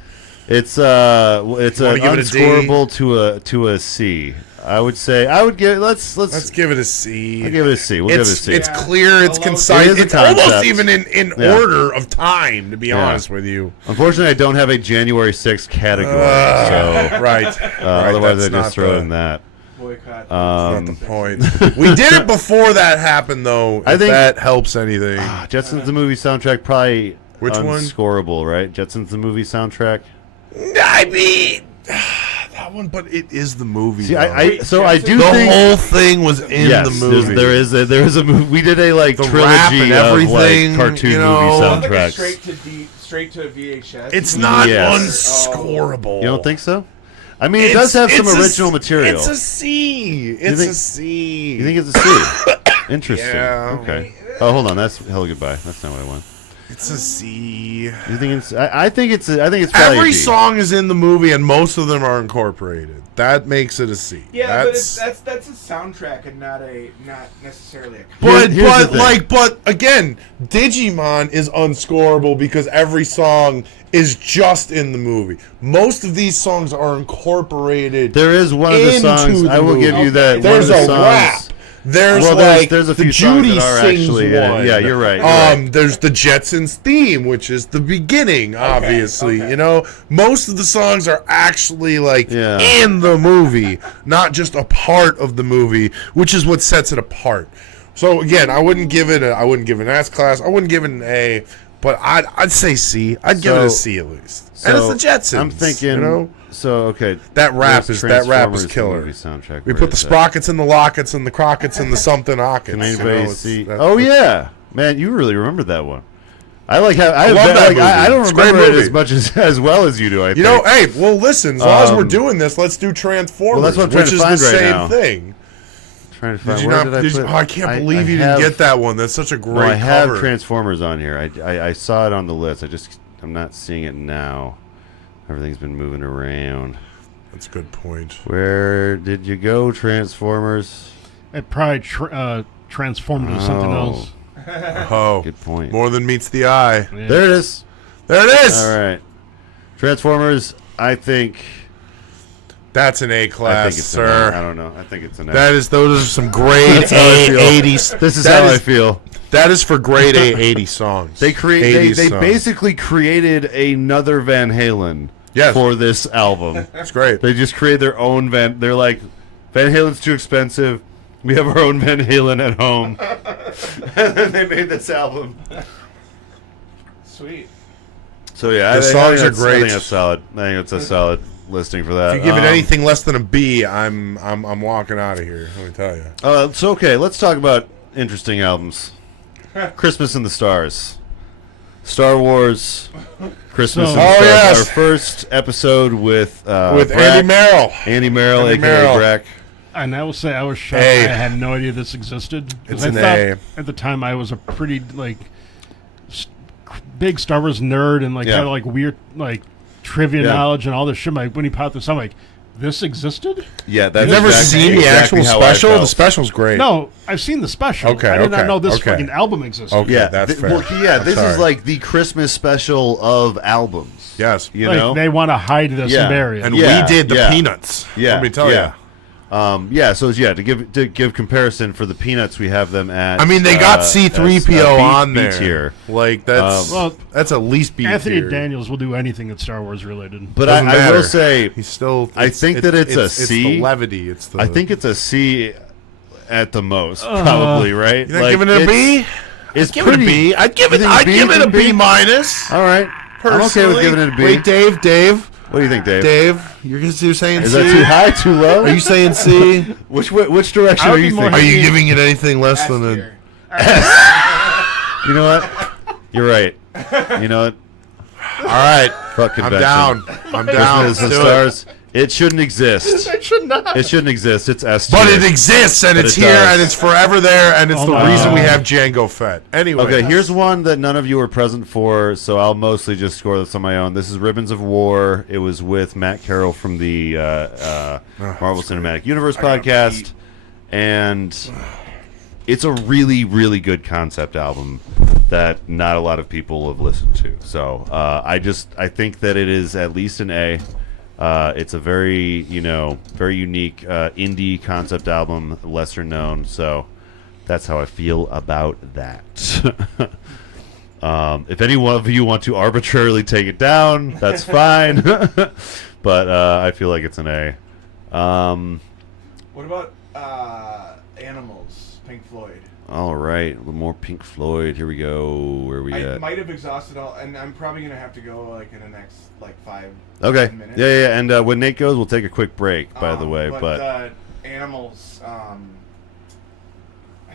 It's wanna an give it a D? unscorable to a C. I would say I would give let's Let's give it a C. I'll give it a C. We'll give it a It's C. it's Yeah. clear. It's It concise. is a It's almost concept. even in Yeah. order of time. To be Yeah. honest with you. Unfortunately, I don't have a January 6th category, so Right. Right, otherwise that's I not just throw the- in that. Boycott. Not the point. We did it before that happened, though. I if think- that helps anything. Jetsons the movie soundtrack probably Which one? unscorable, right? Jetsons the movie soundtrack. I mean, that that one, but it is the movie. See, though. I do the think whole thing was in yes, the movie. there is a movie. We did a like The rap trilogy and of everything, like cartoon you know. movie It's not like a soundtracks. straight to VHS. It's not Yes. unscorable. You don't think so? I mean, it does have some original material. It's a C. It's a C. You think it's a C? Interesting. Yeah. Okay. Oh, hold on. That's Hello Goodbye. That's not what I want. It's a C. You think it's? I think it's. I think it's probably a Every D. song is in the movie, and most of them are incorporated. That makes it a C. Yeah, that's, but that's a soundtrack and not necessarily a. Here's the thing. But again, Digimon is unscorable because every song is just in the movie. Most of these songs are incorporated. There is one of the into songs. the I will give movie. you that. There's one of a the songs, rap. There's well, like there's a the few songs Judy that are sings actually. one. Yeah, you're right. You're right. There's the Jetsons theme, which is the beginning, obviously. okay. You know, most of the songs are actually like Yeah. in the movie, not just a part of the movie, which is what sets it apart. So again, I wouldn't give it an S class. I wouldn't give it an A, but I'd say C. I'd give it a C at least. And it's the Jetsons. I'm thinking. you know? So okay. That rap where's is Transformers, the killer. movie soundtrack? We Where put the is that? sprockets in the lockets and the crockets and the something ockets. Can you anybody know, see? that's- Oh yeah, man, you really remembered that one. I like how I love that like, movie. I don't It's a great remember it movie. as much as well as you do. I You think. know, hey, well, listen. As long as we're Um, doing this, let's do Transformers, well, that's what I'm trying which to is find the right same now. thing. Trying to find Did you where not? did I put? I can't believe you have- didn't get that one. That's such a great No, I have cover. Transformers on here. I saw it on the list. I'm not seeing it now. Everything's been moving around. That's a good point. Where did you go, Transformers? It probably transformed into something Oh. else. Oh, Good point. more than meets the eye. Yeah. There it is. There it is. All right, Transformers. I think. That's an A I class, think it's sir. An A. I don't know. I think it's an A. Those are some grade That's how I A feel. 80s. This is that how I is- feel. That is for grade A 80 songs. They 80s They songs. basically created another Van Halen Yes. for this album. It's great. They just created their own Van. They're like, Van Halen's too expensive. We have our own Van Halen at home, and then they made this album. Sweet. So yeah, The I think songs are that's- I great. think that's solid. I think it's a solid listing for that. If you give it anything less than a B, I'm walking out of here. Let me tell you. So okay, let's talk about interesting albums. Christmas in the Stars, Star Wars, Christmas in the Oh, Stars. yes. Our first episode with With Brack, Andy Merrill. Andy Merrill, Andy aka Merrill. Brack. And I will say I was shocked. A. I had no idea this existed. 'Cause It's I an thought A. at the time I was a pretty big Star Wars nerd and Yeah. had like weird trivia Yeah. knowledge and all this shit. When he popped this, I'm like, this existed? Yeah, that's You've never exactly- seen the exactly actual how I special? felt. The special's great. No, I've seen the special. Okay, I did not okay, know this okay. fucking album existed. Okay. Yeah, that's fair. Well, yeah, I'm this is sorry. like the Christmas special of albums. Yes. You Like, know, they want to hide this Yeah. and bury it. And Yeah, we did the yeah. Peanuts. Yeah, Let me tell yeah. you. So to give comparison for the Peanuts, we have them at. I mean, they got as, C-3PO on B there. tier. Like, that's Well, that's at least B Anthony tier. Daniels will do anything that's Star Wars related. But Doesn't I will matter. say, He's still. I think that it's a C. It's the levity. It's the. I think it's a C at the most, probably, right? You're not giving it a B? It's Give it a pretty. B. I'd give You it. think I'd B give it is a B minus. All right, I'm okay with personally. giving it a B. Wait, Dave. What do you think, Dave? Dave, you're saying Is C? that too high, too low? Are you saying C? Which direction I are would you be more thinking? Are you C. giving it anything less S than a? tier. You know what? You're right. You know what? All right, Fuck I'm convention. down. I'm down. Christmas in Let's do it. Stars. It shouldn't exist. It should not. It shouldn't exist. It's S tier. But it exists, and But it's it here, does. and it's forever there, and it's Oh the my reason we God. have Django Fett. Anyway, Okay, here's one that none of you were present for, so I'll mostly just score this on my own. This is Ribbons of War. It was with Matt Carroll from the Marvel Cinematic Universe podcast, and it's a really, really good concept album that not a lot of people have listened to. So I think that it is at least an A. It's a very unique indie concept album, lesser known. So that's how I feel about that. If any one of you want to arbitrarily take it down, that's fine. But I feel like it's an A. What about Animal Animals, Pink Floyd. All right, a little more Pink Floyd. Here we go. Where are we I at? might have exhausted all, and I'm probably gonna have to go like in the next like 5 Okay. 10 minutes. Yeah. And when Nate goes, we'll take a quick break. By the way, but Animals. I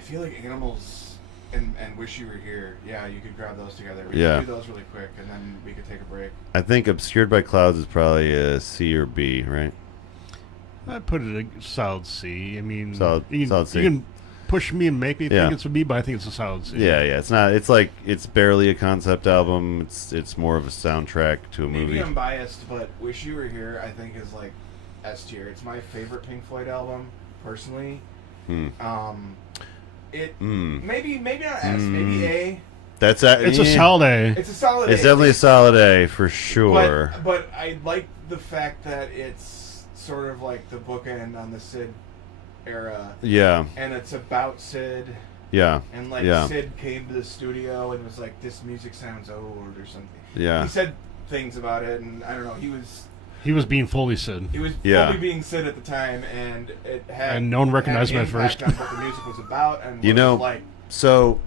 feel like Animals and Wish You Were Here. Yeah, you could grab those together. We Yeah. could do those really quick, and then we could take a break. I think Obscured by Clouds is probably a C or B, right? I'd put it a solid C. I mean, Solid C. You can push me and make me Yeah. think it's a B, but I think it's a solid C. Yeah. It's not. It's like it's barely a concept album. It's more of a soundtrack to a Maybe movie. I'm biased, but Wish You Were Here, I think, is like S tier. It's my favorite Pink Floyd album, personally. Hmm. Maybe not S, maybe A. That's It's a solid A. It's a solid. It's A. definitely a solid A for sure. But I like the fact that it's sort of like the bookend on the Sid era, Yeah. and it's about Sid, Yeah. and like Yeah. Sid came to the studio and was like, "This music sounds old" or something. Yeah. He said things about it, and I don't know. He was being fully Sid. He was Yeah. fully being Sid at the time, and it had And no one recognized him at impact first. on what the music was about, and You what know, it was like. So,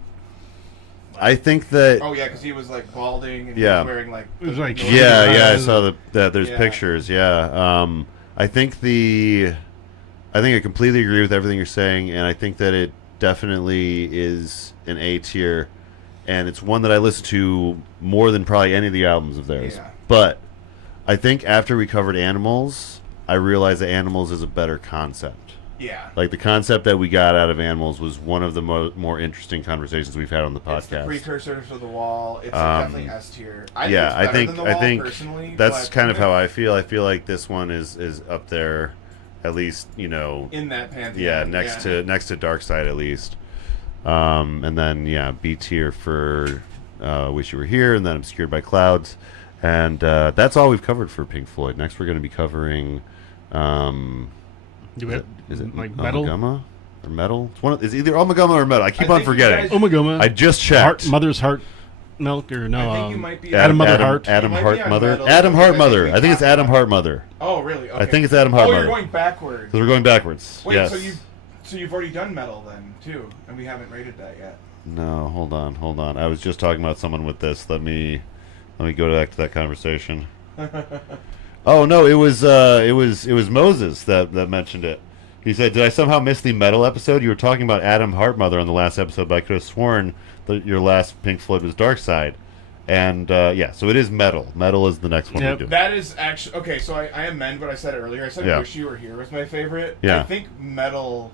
I think that. Oh yeah, because he was like balding and Yeah. he was wearing like. It was like- Yeah, I Yeah. saw that. There's Yeah. pictures. Yeah. I think I completely agree with everything you're saying, and I think that it definitely is an A tier, and it's one that I listen to more than probably any of the albums of theirs. Yeah. But I think after we covered Animals, I realized that Animals is a better concept. Yeah. Like the concept that we got out of Animals was one of the more interesting conversations we've had on the It's the podcast. precursor to The Wall. It's definitely S tier. I think Yeah, it's I better think than The I Wall, think personally, that's but kind of how I feel. I feel like this one is up there, at least in that pantheon. yeah, next to Dark Side at least. And then B tier for Wish You Were Here, and then Obscured by Clouds, and that's all we've covered for Pink Floyd. Next, we're going to be covering. Is it like metal? Ummagumma or metal? It's either Ummagumma or metal. I keep on think you forgetting. guys- Ummagumma. I just checked. Mother's Heart Milk or no? I think you might be. Adam Mother Heart. Adam You might Hart be on Mother. metal, Adam because Hart I think Mother. we I think it's talked Adam about Hart it. Mother. Oh really? Okay. I think it's Adam Hart Oh, Mother. you're going backwards. So we're going backwards. Wait, yes. so you've already done metal then too, and we haven't rated that yet. No, hold on. I was just talking about someone with this. Let me go back to that conversation. Oh no, it was Moses that mentioned it. He said, "Did I somehow miss the metal episode? You were talking about Adam Hart Mother on the last episode, but I could have sworn that your last Pink Floyd was Dark Side." And so it is metal. Metal is the next one Yep. we do. That is actually okay. So I amend what I said earlier. I said Yeah. "Wish You Were Here" was my favorite. Yeah. I think metal,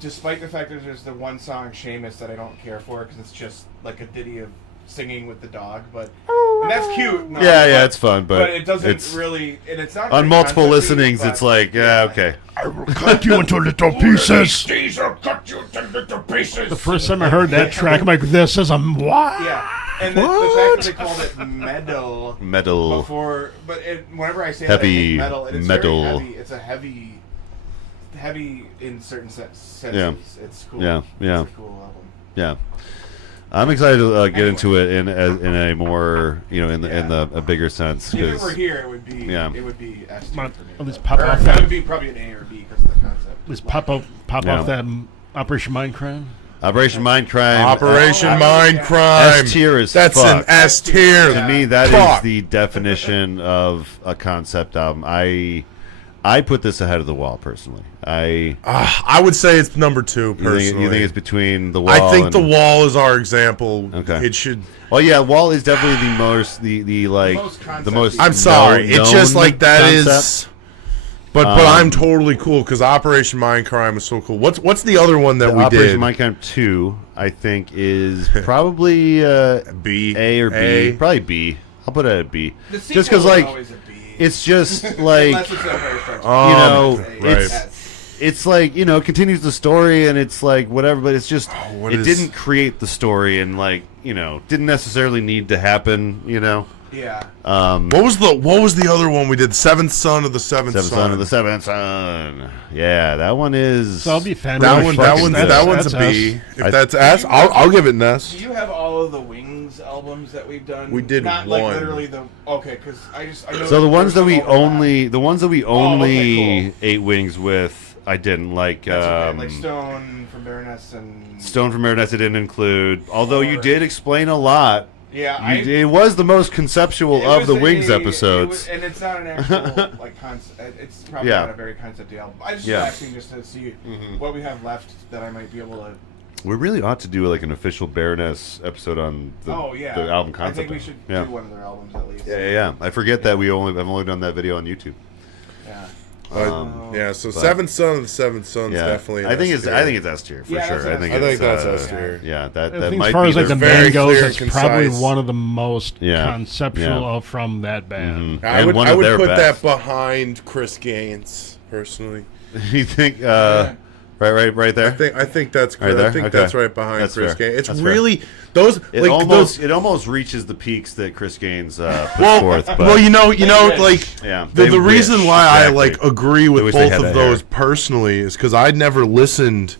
despite the fact that there's the one song "Seamus" that I don't care for because it's just like a ditty of singing with the dog, and that's cute. No, Yeah, it's fun, but it doesn't it's- really, and it's not On very multiple concepty, listenings, but- it's like, yeah, okay. I will cut you into little pieces. These will cut you to little pieces. The first time I heard that track, I'm like, "This is a what?" Yeah, and the fact that they called it metal before, but whenever I say Heavy that, I think metal, and it's metal. very heavy. It's a heavy in certain senses. Yeah. It's cool. Yeah. It's a cool album. Yeah, I'm excited to get into it in a more in a bigger sense. If it 'cause- were here, it would be Yeah. S Come on, for me. at least pop Or off that that. would be probably an A or B because of the concept. At least pop Yeah. off that Operation Mindcrime. Operation Mindcrime. Operation Oh, Mindcrime. S tier is That's fuck. an S tier. To me, that Fuck. is the definition of a concept album. I put this ahead of The Wall personally. I would say it's number 2 personally. You think it's between The Wall? I think and, The Wall is our example. Okay. It should. Well, yeah, Wall is definitely the most the most. I'm sorry. It's just known like that is. concept. But I'm totally cool because Operation Mindcrime is so cool. What's the other one that we Operation did? Mindcrime 2, I think, is probably B, A or B. A. Probably B. I'll put it at B. The Just sequel because, is like, always a B. it's just like Unless it's Empire Strikes Back. know, right. it's like it continues the story and it's like whatever, but it's just what it is- didn't create the story and didn't necessarily need to happen. Yeah. What was the other one we did? Seventh Son of the Seventh Seventh Son. Son of the Seventh Son. Yeah, that one is. So I'll be fan. That Really one. That fucking one's good. that one's a That's B. us. If that's S, I'll give it an S. Do you have all of the Wings albums that we've done? We did Not one. like literally the because I know So the ones that we there's some overlap. only okay, ate wings with, I didn't like. That's okay. Like Stone from Baroness and Stone from Baroness I didn't include, although you did explain a lot. Yeah, It was the most conceptual it of was the Wings it episodes. was- and it's not an actual like concept. It's probably Yeah. not a very concepty album. I was just Yeah. asking just to see what we have left that I might be able to. We really ought to do like an official Baroness episode on the the album concept. I think we should do one of their albums at least. Yeah. I forget that I've only done that video on YouTube. Yeah. So Seventh Son of the Seventh Son's definitely. I think it's S tier for Yeah, sure. that's I think that's it's, S tier. Yeah, that I that think might as far be as like the their very band goes, clear it's and probably concise. one of the most Yeah. conceptual from that band. I and would one of their put best. that behind Chris Gaines personally. You think? Right there. I think that's Right good. there? I think Okay. that's right behind That's Chris fair. Gaines. It's That's fair. really those It those. almost reaches the peaks that Chris Gaines put forth. But Well, you know, like Yeah, the they reason wish, why I exactly. like agree They with wish they both had of that hair. those personally is because I'd never listened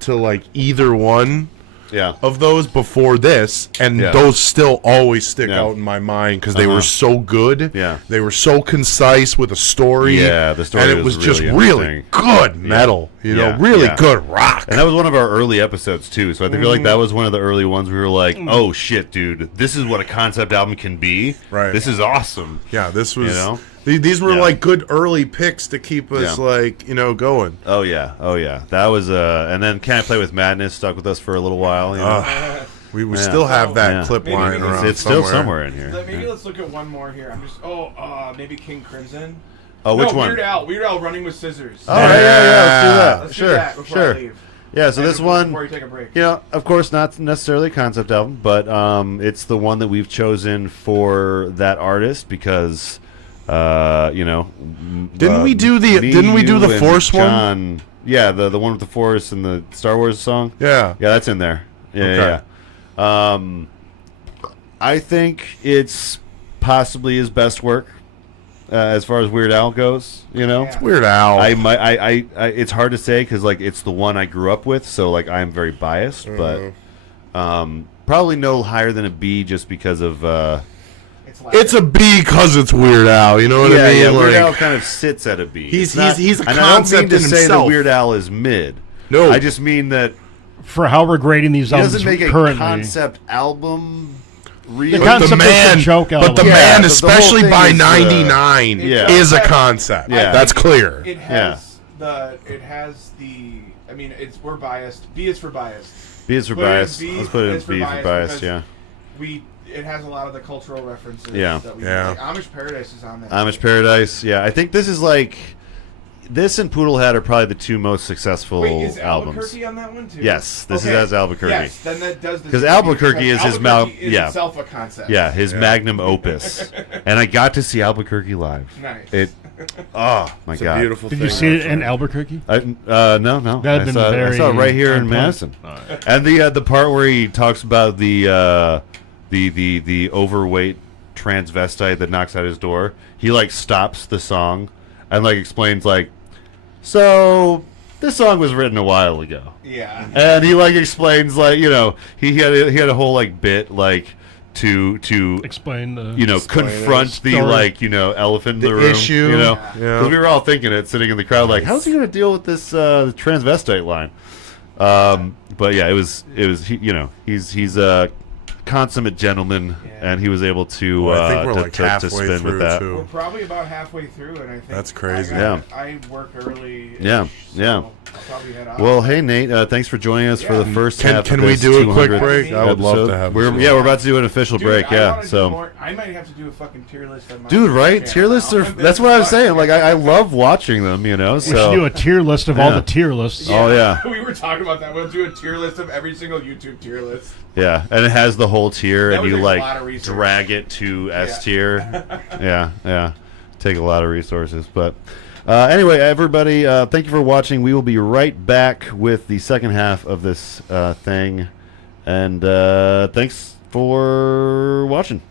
to like either one yeah, of those before this, and Yeah. those still always stick Yeah. out in my mind because they were so good. Yeah. They were so concise with a story. Yeah, the story and it was was just really really interesting. good metal. You know, Yeah. really Yeah. good rock. and that was one of our early episodes too. So I feel like that was one of the early ones. We were like, "Oh shit, dude, this is what a concept album can be. Right. This is awesome." Yeah, this was. You know? These were Yeah. like good early picks to keep us Yeah. going. Oh yeah. That was and then Can't Play with Madness stuck with us for a little while. You know? We still have that Yeah. clip Maybe lying we can- around. It's still somewhere in here. Maybe let's look at one more here. I'm just maybe King Crimson. Oh, which one? Weird Al Running with Scissors. Oh yeah. Let's do that. Let's do sure, that before I sure. leave. Yeah. So And this before one, we take a break. you know, of course, not necessarily a concept album, but it's the one that we've chosen for that artist because, you know, Didn't we do the- me, didn't we do you, the and Force one? John, yeah, the one with the Force and the Star Wars song. Yeah. Yeah, that's in there. Yeah, Okay. yeah. I think it's possibly his best work as far as Weird Al goes. You know, Yeah. Weird Al. I it's hard to say because like it's the one I grew up with, so like I'm very biased, but probably no higher than a B just because of It's a B because it's Weird Al. You know what I mean? yeah. Weird Like, Al kind of sits at a B. He's- It's not- he's a and I don't concept mean to in say that himself. Weird Al is mid. No. I just mean that For how we're grading these he albums doesn't make a currently. concept album. The but concept the man, is a joke album. but the Yeah, man, but the whole especially thing by is, '99, yeah. is a concept. Yeah. That's clear. It has the. I mean, we're biased. B is for biased. B is for Put it in bias. B Let's put it in is for B for bias bias. because Yeah. It has a lot of the cultural references. Yeah. That we Yeah. like, Amish Paradise is on there. Amish Paradise. Yeah, I think this is like this and Poodle Hat are probably the two most successful Wait, is albums. Albuquerque on that one too? Yes, this is as Albuquerque. Yes, then that does the 'Cause same Albuquerque thing, is his Albuquerque is yeah. itself a concept. Yeah, his magnum opus. And I got to see Albuquerque live. Nice. It. Oh my It's a god. beautiful Did thing. you see it in Albuquerque? No. That'd I been saw, very I saw it right here in on point. Madison. And the part where he talks about the overweight transvestite that knocks at his door, he like stops the song and like explains like, so this song was written a while ago. Yeah. And he like explains like, you know, he had a whole like bit like to Explain the. you know Explain confront it. the Story. like, you know, elephant in the room issue. you know, Yeah. because we were all thinking it sitting in the crowd like, how's he gonna deal with this transvestite line? But yeah, it was you know, he's a consummate gentleman, and he was able to Well, I think we're to, like to, to halfway spin through with that. too. We're probably about halfway through, and I think That's crazy. I work early. Yeah, yeah. I'll probably head out. Well, hey Nate, thanks for joining us for the first half. Can of we this do a quick 200th break? I would love episode. to have. We're we're about to do an official Dude, break. I Yeah, wanna do so. more. I might have to do a fucking tier list on my Dude, right? channel Tier lists are. now. That's what I was saying. Like, I love watching them, you know? we So. should do a tier list of all Yeah. the tier lists. Oh, yeah. We were talking about that. We'll do a tier list of every single YouTube tier list. Yeah, and it has the whole tier, That and would you take a like lot of research. drag it to S Yeah. tier. Yeah. Take a lot of resources, but anyway, everybody, thank you for watching. We will be right back with the second half of this thing, and thanks for watching.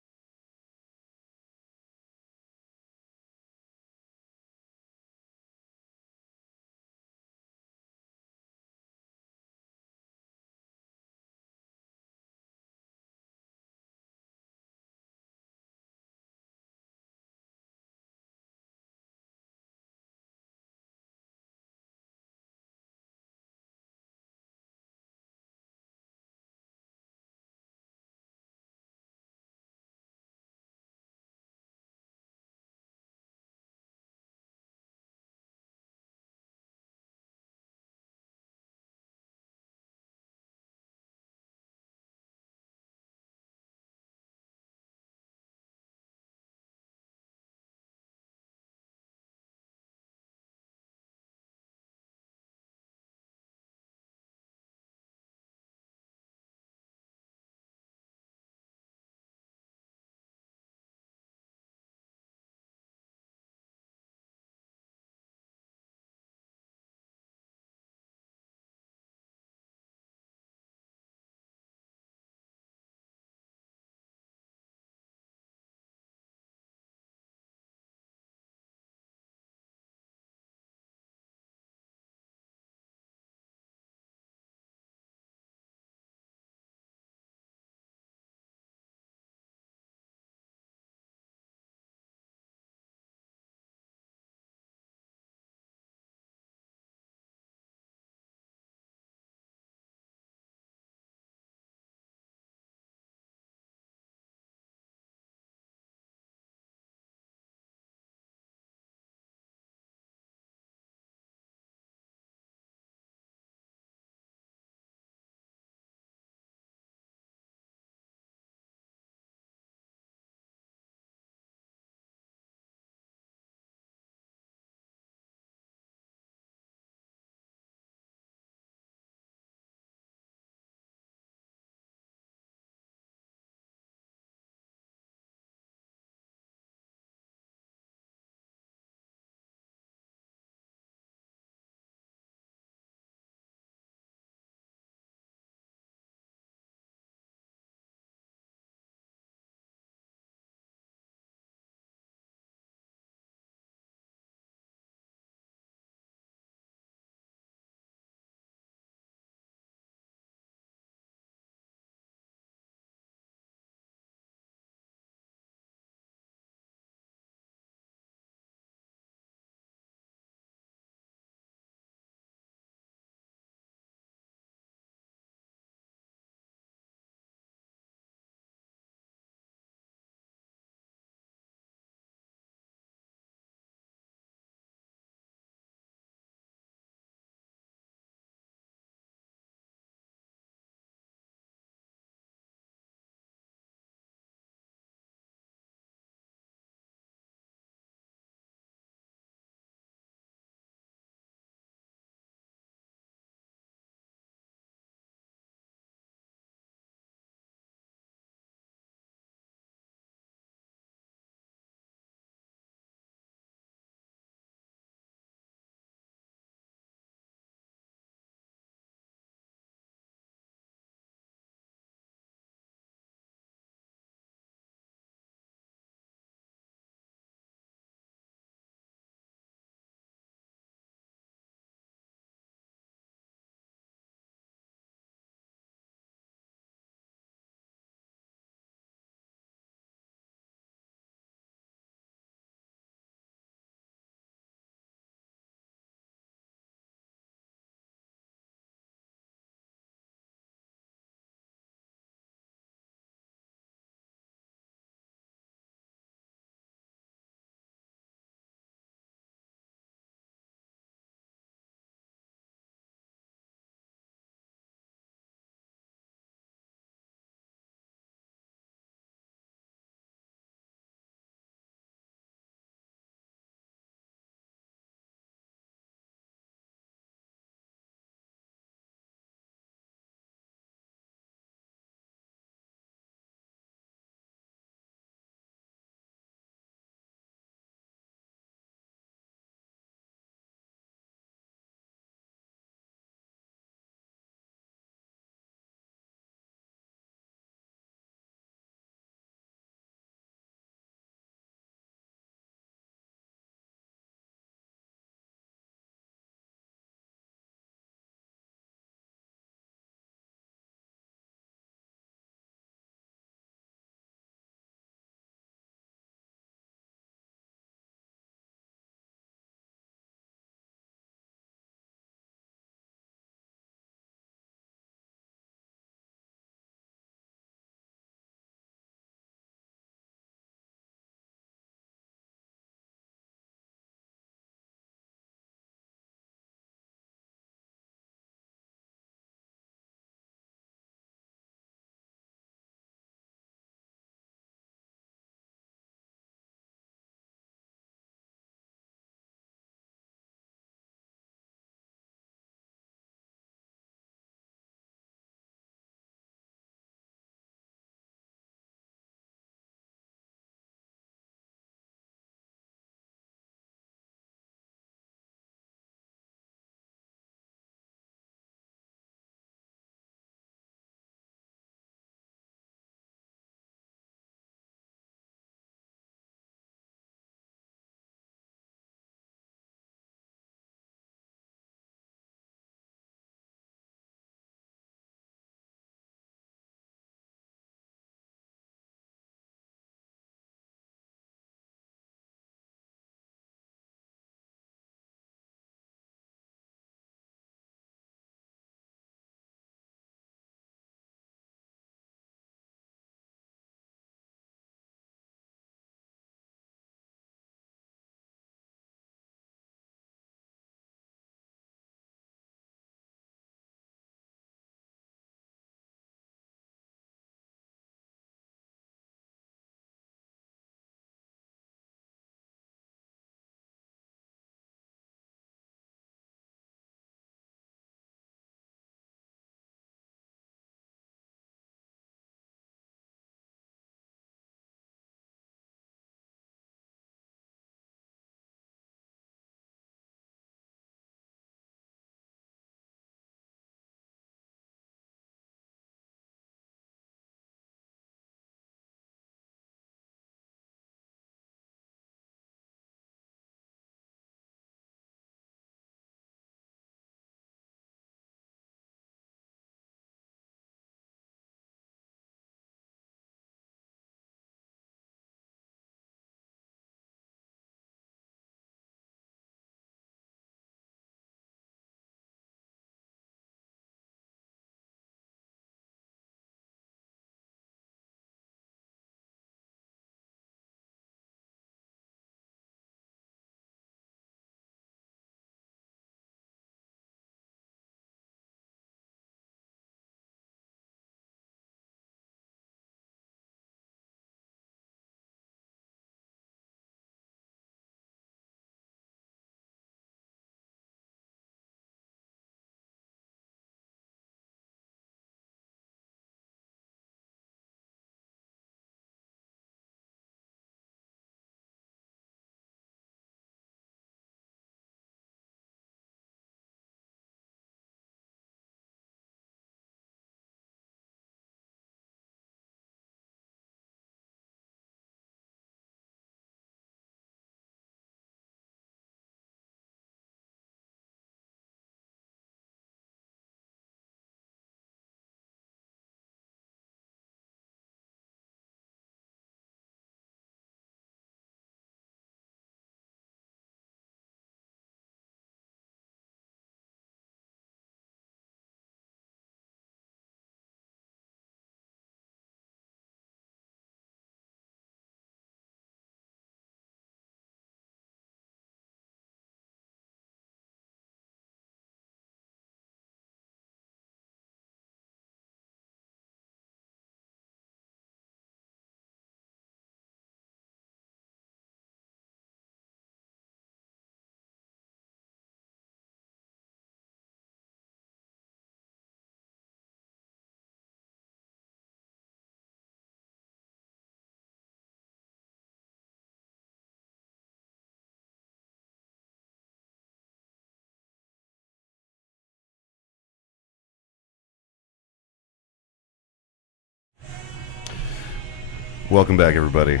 Welcome back, everybody.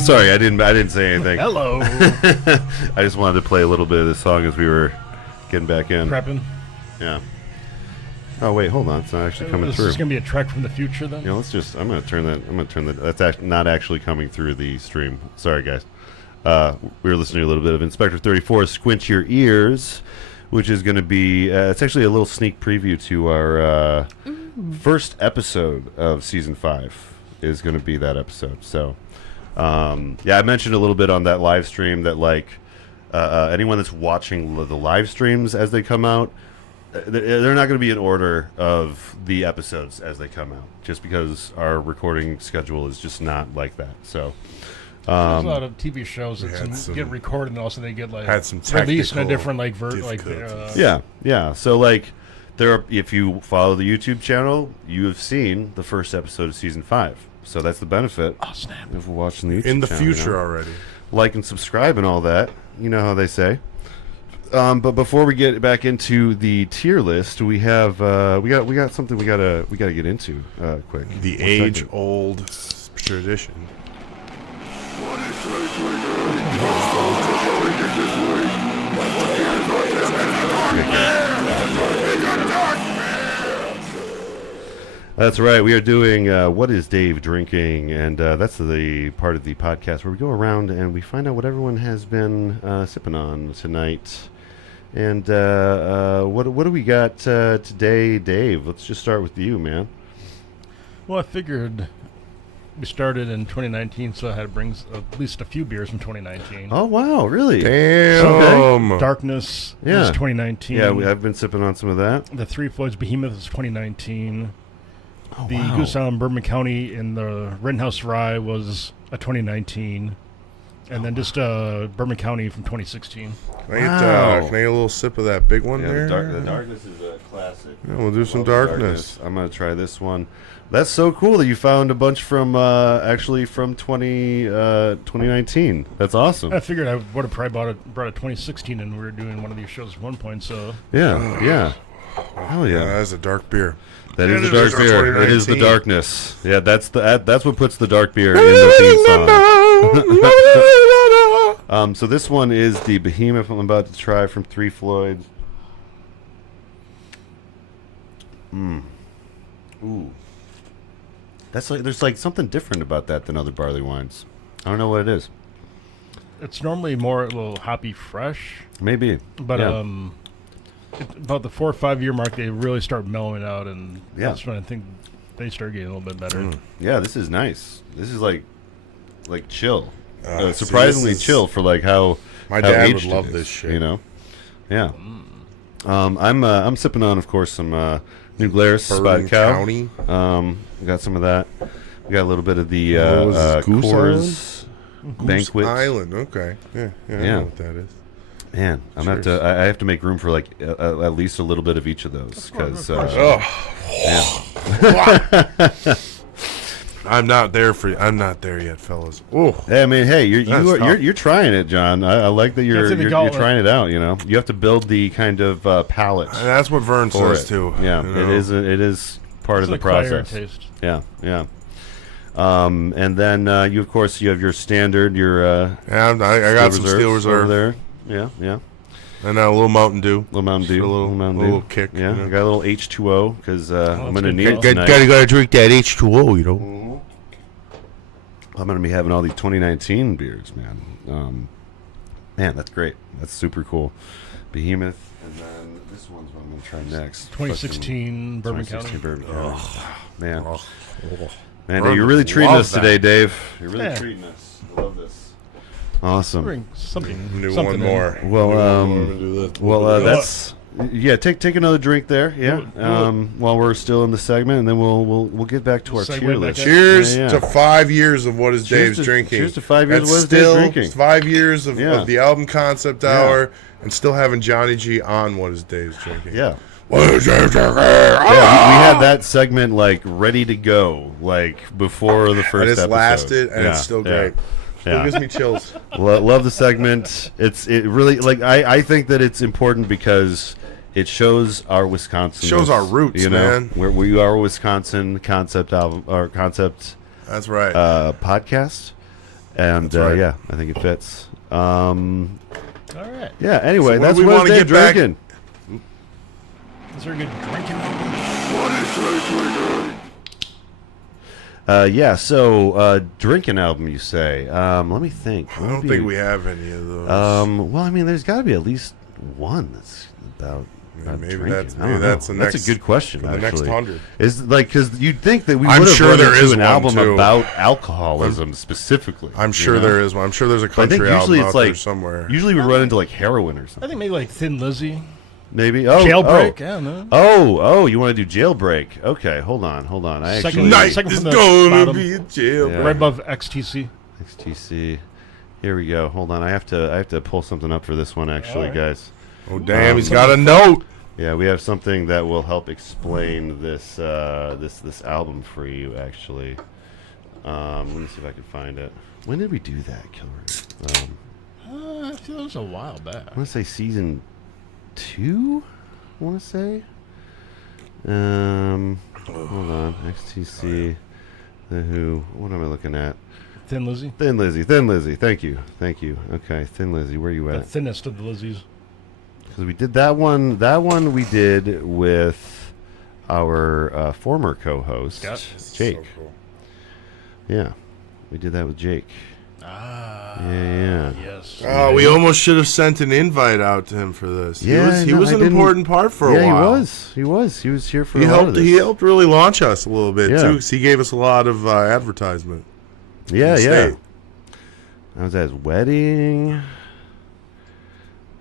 Sorry, I didn't say anything. Hello. I just wanted to play a little bit of this song as we were getting back in. Prepping. Yeah. Oh wait, hold on. It's not actually coming This through. is going to be a trek from the future, then? You know, let's just. I'm gonna turn that. That's not actually coming through the stream. Sorry, guys. We were listening to a little bit of Inspector 34, Squint Your Ears, which is going to be. It's actually a little sneak preview to our first episode of season 5. Is going to be that episode. So, yeah, I mentioned a little bit on that live stream that like anyone that's watching the live streams as they come out. They're not going to be in order of the episodes as they come out, just because our recording schedule is just not like that. So, There's a lot of TV shows had that some- get recorded and also they get like had some released in a technical different like difficulties. yeah. So, like, if you follow the YouTube channel, you have seen the first episode of season 5. So that's the benefit oh snap. of watching the YouTube In the channel, you future know? already. Like and subscribe and all that. You know how they say. But before we get back into the tier list, we have we got something we gotta get into quick. The One second. age-old tradition. That's right. We are doing What is Dave Drinking? And that's the part of the podcast where we go around and we find out what everyone has been sipping on tonight. And what do we got today, Dave? Let's just start with you, man. Well, I figured we started in 2019, so I had to bring at least a few beers from 2019. Oh, wow. Really? Damn. Darkness Yeah. was 2019. Yeah, I've been sipping on some of that. The Three Floyds Behemoth was 2019. Oh, The wow. Goose Island Bourbon County in the Rittenhouse Rye was a 2019. And then just Bourbon County from 2016. Can I get, Wow. can I get a little sip of that big one Yeah, there? the darkness is a classic. Yeah, we'll do some Love the darkness. I'm gonna try this one. That's so cool that you found a bunch from actually from 2019. That's awesome. I figured I would have probably brought a 2016, and we were doing one of these shows at one point. So Yeah, yeah. Hell Yeah, yeah. that's a dark beer. That is It the is dark beer. It is the 2019. darkness. Yeah, that's what puts the dark beer in the theme song. So this one is the Behemoth I'm about to try from Three Floyds. Ooh. That's like there's like something different about that than other barley wines. I don't know what it is. it's normally more a little hoppy fresh, Maybe. but Yeah. about the 4 or 5 year mark, they really start mellowing out, and Yeah. that's when I think they start getting a little bit better. Yeah, this is nice. This is like chill. See, Surprisingly this is- chill for like how My how dad would aged it love is, this shit. You know? Yeah. I'm sipping on, of course, some New Glarus Bourbon Spotted Cow. County. We got some of that. We got a little bit of the What was this, Goose Coors Goose Banquet. Island. Okay. Yeah, I Yeah. know what that is. Man, I'm gonna have to. I have to make room for like at least a little bit of each of those because. Oh. I'm not there yet, fellas. Oh. I mean, hey, That's tough. you're trying it, John. I like that you're That's in the you're gauntlet. trying it out. You know, you have to build the kind of palate And that's what Vern for says it. too. Yeah, you it know? is part It's of the an acquired process. taste. Yeah, yeah. And then you of course you have your standard your Yeah, I got some Steel Reserve over there. Yeah, yeah. and a little Mountain Dew. Little Mountain Dew, Just a little Mountain little Dew. kick, Yeah, you know. I got a little H2O because I'm gonna good need it call. tonight. gotta drink that H2O, you know. I'm gonna be having all these 2019 beers, man. Man, that's great. That's super cool. Behemoth, and then this one's what I'm gonna try next. 2016 Bourbon 2016 County. Bourbon County. Man, Oh. man, Vern you're really would treating love us that. today, Dave. You're really Yeah. treating us. I love this. Awesome. Bring something. Do something one in. more. Well, Do one more and do this. that's yeah. Take another drink there. Yeah. Do it. While we're still in the segment, and then we'll get back to our Segue tier back list. in. Cheers Yeah, yeah. to 5 years of what is Cheers Dave's to- drinking. cheers to 5 years of That's What is Dave's still drinking. 5 years of, Yeah. of the album concept Yeah. hour, and still having Johnny G on what is Dave's drinking. Yeah. What is Dave's drinking? Yeah, we had that segment like ready to go, like before the first And it's episode. lasted, and Yeah, it's still yeah, great. Still yeah. gives me chills. Love the segment. It really like I think that it's important because it shows our Wisconsin. Shows our roots, you know, man. Where we are a Wisconsin concept album or concept That's right. podcast. And That's right. yeah, I think it fits. All right. Yeah. Anyway, So what that's do we what wanna they're get back- drinking. Is there a good drinking album? Yeah. So drinking album, you say? Let me think. I don't think we have any of those. Well, I mean, there's got to be at least one that's about. Maybe drinking. that's- I don't maybe know. that's the That's next- a good question. for the actually, next 100. is like because you'd think that we I'm would have sure run there into is an one, album too. about alcoholism specifically. I'm sure you know? there is one. I'm sure there's a But I think country usually album it's out there like somewhere. Usually we run into like heroin or I something. think maybe like Thin Lizzy. Maybe. Oh, Jailbreak. Oh. I don't know. Oh, you want to do Jailbreak? Okay, hold on. I Second- actually Night Second is from the gonna bottom. be a jail. Yeah. Right above XTC. XTC. Here we go. Hold on. I have to pull something up for this one actually, Alright. guys. Oh damn, he's got a note. Yeah, we have something that will help explain this this album for you actually. Let me see if I can find it. When did we do that, Killer? I feel it was a while back. I want to say season 2. I want to say. Hold on. XTC. The Who. What am I looking at? Thin Lizzy. Thin Lizzy. Thank you. Okay, Thin Lizzy. Where you The at? thinnest of the Lizzies. Because we did that one. That one we did with our former co-host, Scott. Jake. So cool. Yeah, we did that with Jake. Ah. Yeah. Yes. Oh, we almost should have sent an invite out to him for this. Yeah, he no, was I an didn't- important part for a Yeah, while. he was. He was here for He a lot helped. of this. He helped really launch us a little bit Yeah. too, because he gave us a lot of advertisement. Yeah, in the yeah. state. I was at his wedding.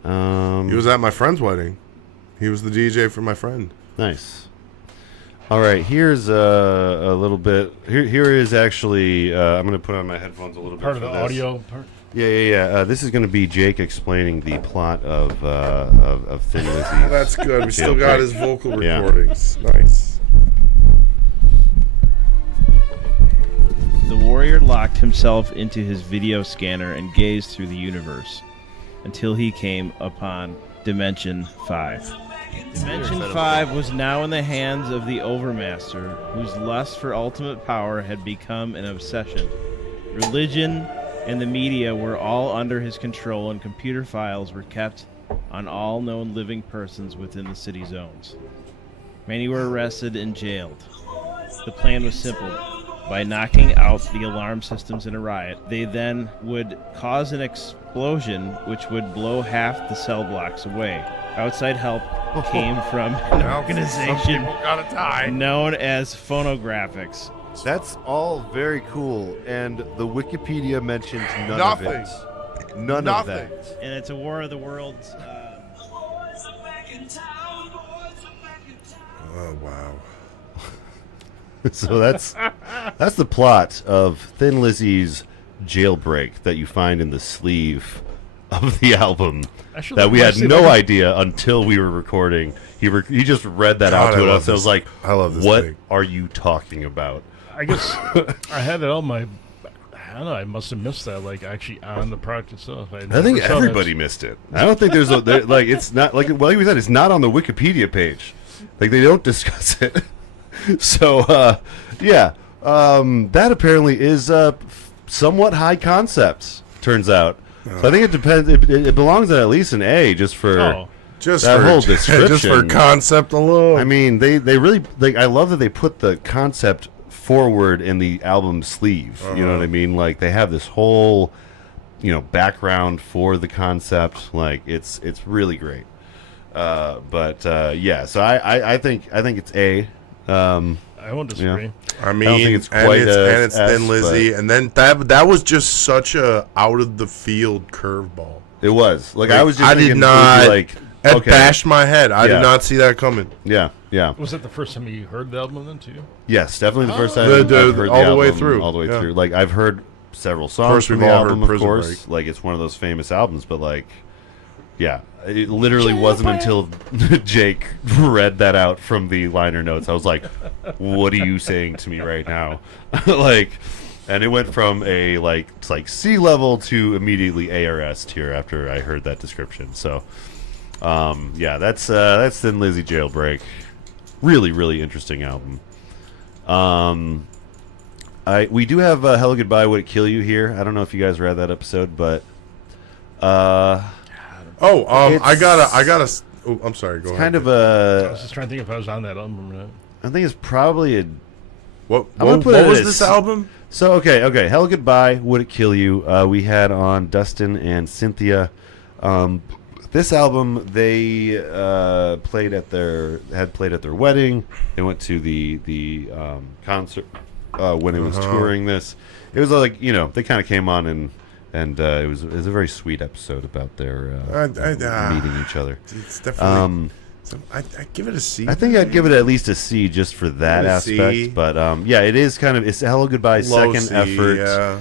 He was at my friend's wedding. He was the DJ for my friend. Nice. All right, here's a little bit. Here is actually. I'm going to put on my headphones a little Part bit of for the this. audio part. Yeah. This is going to be Jake explaining the plot of Thin Lizzy. That's good. We still got his vocal Yeah. recordings. Nice. The warrior locked himself into his video scanner and gazed through the universe until he came upon Dimension 5. Dimension 5 was now in the hands of the Overmaster, whose lust for ultimate power had become an obsession. Religion and the media were all under his control, and computer files were kept on all known living persons within the city zones. Many were arrested and jailed. The plan was simple. By knocking out the alarm systems in a riot, they then would cause an explosion which would blow half the cell blocks away. Outside help came from an organization known as Phonographics. That's all very cool, and the Wikipedia mentions none Nothing. of it. None of that. And it's a War of the Worlds. Oh wow. So that's the plot of Thin Lizzy's Jailbreak that you find in the sleeve of the album Actually, that we had let's see if no I can- idea until we were recording. He just read that God, out to I love us. I was this. like, I love this what thing. are you talking about? I guess I had it on my. I don't know. I must have missed that. Like actually on the product itself. I think never saw that. everybody missed it. I don't think there's like it's not like you said, it's not on the Wikipedia page. Like they don't discuss it. So yeah, that apparently is somewhat high concept. Turns out. So I think it depends. It belongs at least an A just for. Oh, Just That for whole just for description. concept alone. I mean, they really like. I love that they put the concept forward in the album sleeve. You know what I mean? Like they have this whole, background for the concept. Like it's really great. Yeah. So I think it's A. I won't disagree. I mean, don't think it's and quite it's, a and it's S, Thin Lizzy, and then that was just such a out of the field curveball. It was like I was just. I did thinking it would be not. like. It Okay. bashed my head. I Yeah. did not see that coming. Yeah. Was that the first time you heard the album then too? Yes, definitely the first time The- I've the- heard all the way album through, all the way yeah. through. Like I've heard several songs course, from we've the all heard album, of Prison course. Break. Like it's one of those famous albums, but like, yeah, it literally wasn't until Jake read that out from the liner notes. I was like, "What are you saying to me right now?" And it went from a like C level to immediately ARS tier after I heard that description. So, yeah, that's Thin Lizzy Jailbreak. Really, really interesting album. We do have Hello Goodbye Would It Kill You here. I don't know if you guys read that episode, but I It's- gotta. Oh, I'm sorry. Go ahead. kind of I was just trying to think if I was on that album or not. I think it's probably a. What I'm gonna put it was as- this album? So okay. Hello Goodbye Would It Kill You? We had on Dustin and Cynthia. This album they played at their wedding. They went to the concert when it was touring this. It was like they kind of came on and it was a very sweet episode about their meeting each other. It's definitely. I give it a C. I think I'd give it at least a C just for that A aspect. C. But yeah, it is kind of it's Hello Goodbye's Low second C, effort, yeah.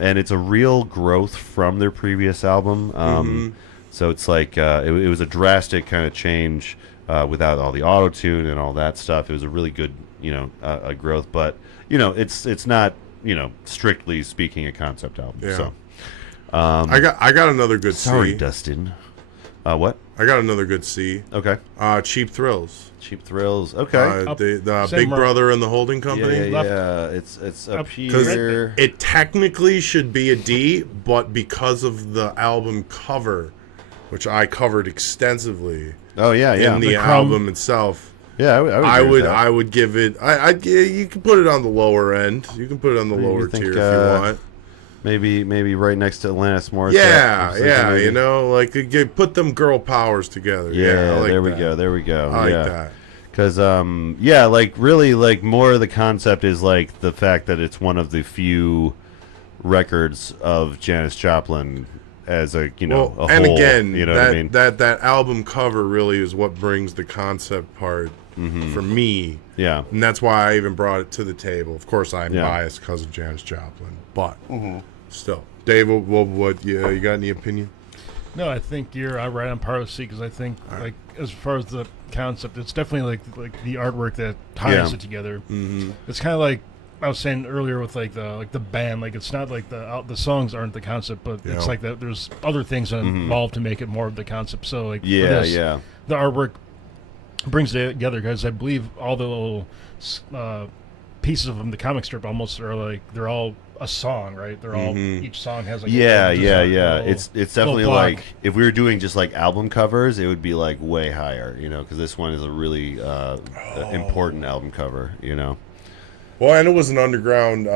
and it's a real growth from their previous album. So it's like it was a drastic kind of change without all the auto tune and all that stuff. It was a really good a growth, but it's not strictly speaking a concept album. Yeah. So I got another good sorry, C. Dustin. What? I got another good C. Okay. Cheap Thrills. Cheap Thrills. Okay. The Same Big mark. Brother and the Holding Company. Left. It's up Up here. It technically should be a D, but because of the album cover, which I covered extensively Oh yeah. in the Crumb. album itself, Yeah, I agree with would that. I would give it. You can put it on the lower end. You can put it on the You lower think, tier if you want. maybe right next to Alanis Morissette. Yeah, Or yeah. something, Like you put them girl powers together. Yeah, I like there we that. go. There we go. I like yeah. that. Because yeah, like really, like more of the concept is like the fact that it's one of the few records of Janis Joplin as a a and whole. again, you know that, what I mean? that album cover really is what brings the concept part Mm-hmm. for me, Yeah. and that's why I even brought it to the table. Of course, I'm Yeah. biased because of Janis Joplin, but Mm-hmm. still, Dave, what you got any opinion? No, I think you're right on par with C because I think like as far as the concept, it's definitely like the artwork that ties Yeah. it together. Mm-hmm. It's kind of like I was saying earlier with like the band. Like it's not like the songs aren't the concept, but Yeah. it's like that. There's other things involved to make it more of the concept. So like for Yeah, this, yeah. the artwork brings it together because I believe all the little pieces of them, the comic strip almost are like they're all a song, right? They're all each song has like Yeah, a yeah, design, yeah. a little- It's little definitely block. like if we were doing just like album covers, it would be like way higher, because this one is a really important album cover, Well, and it was an underground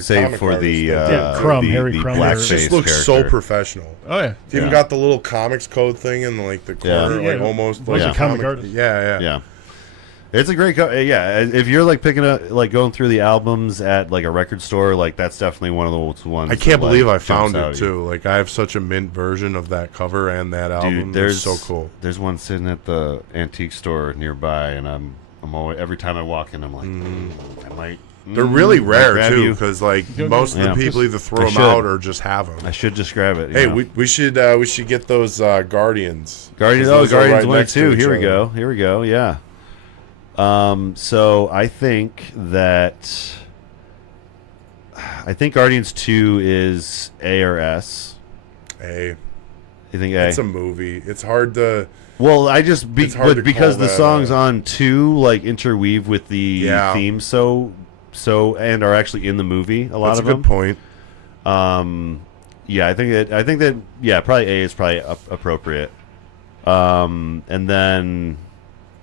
Save comic for the artist that did it. Crumb, the, Harry the Crumb. It blackface just looks so character. professional. Oh yeah. It's even Yeah. got the little comics code thing in like the corner, Yeah. like almost Was like a comic artist. Yeah. Yeah. It's a great yeah, if you're like picking up like going through the albums at like a record store, like that's definitely one of those ones. I can't that, like, believe I jumps found out it at you. too. Like I have such a mint version of that cover and that album. Dude, It's there's so cool. There's one sitting at the antique store nearby, and I'm always every time I walk in, I'm like, I might. They're really might rare grab too, you. because like Yeah. most of Yeah. the people either throw I them should. out or just have them. I should just grab it. Hey, yeah. we should get those Guardians. Guardians. 'Cause Oh, those are Guardians right 1 and next to 2. each Here we other. go. Here we go. Yeah. So I think Guardians 2 is A or S. Hey, You think A? it's a movie. It's hard to. Well, I just It's hard to but because call the that songs a- on 2 like interweave with the Yeah. theme so and are actually in the movie. A lot That's a of good them. point. Yeah, I think that yeah, probably A is probably appropriate. And then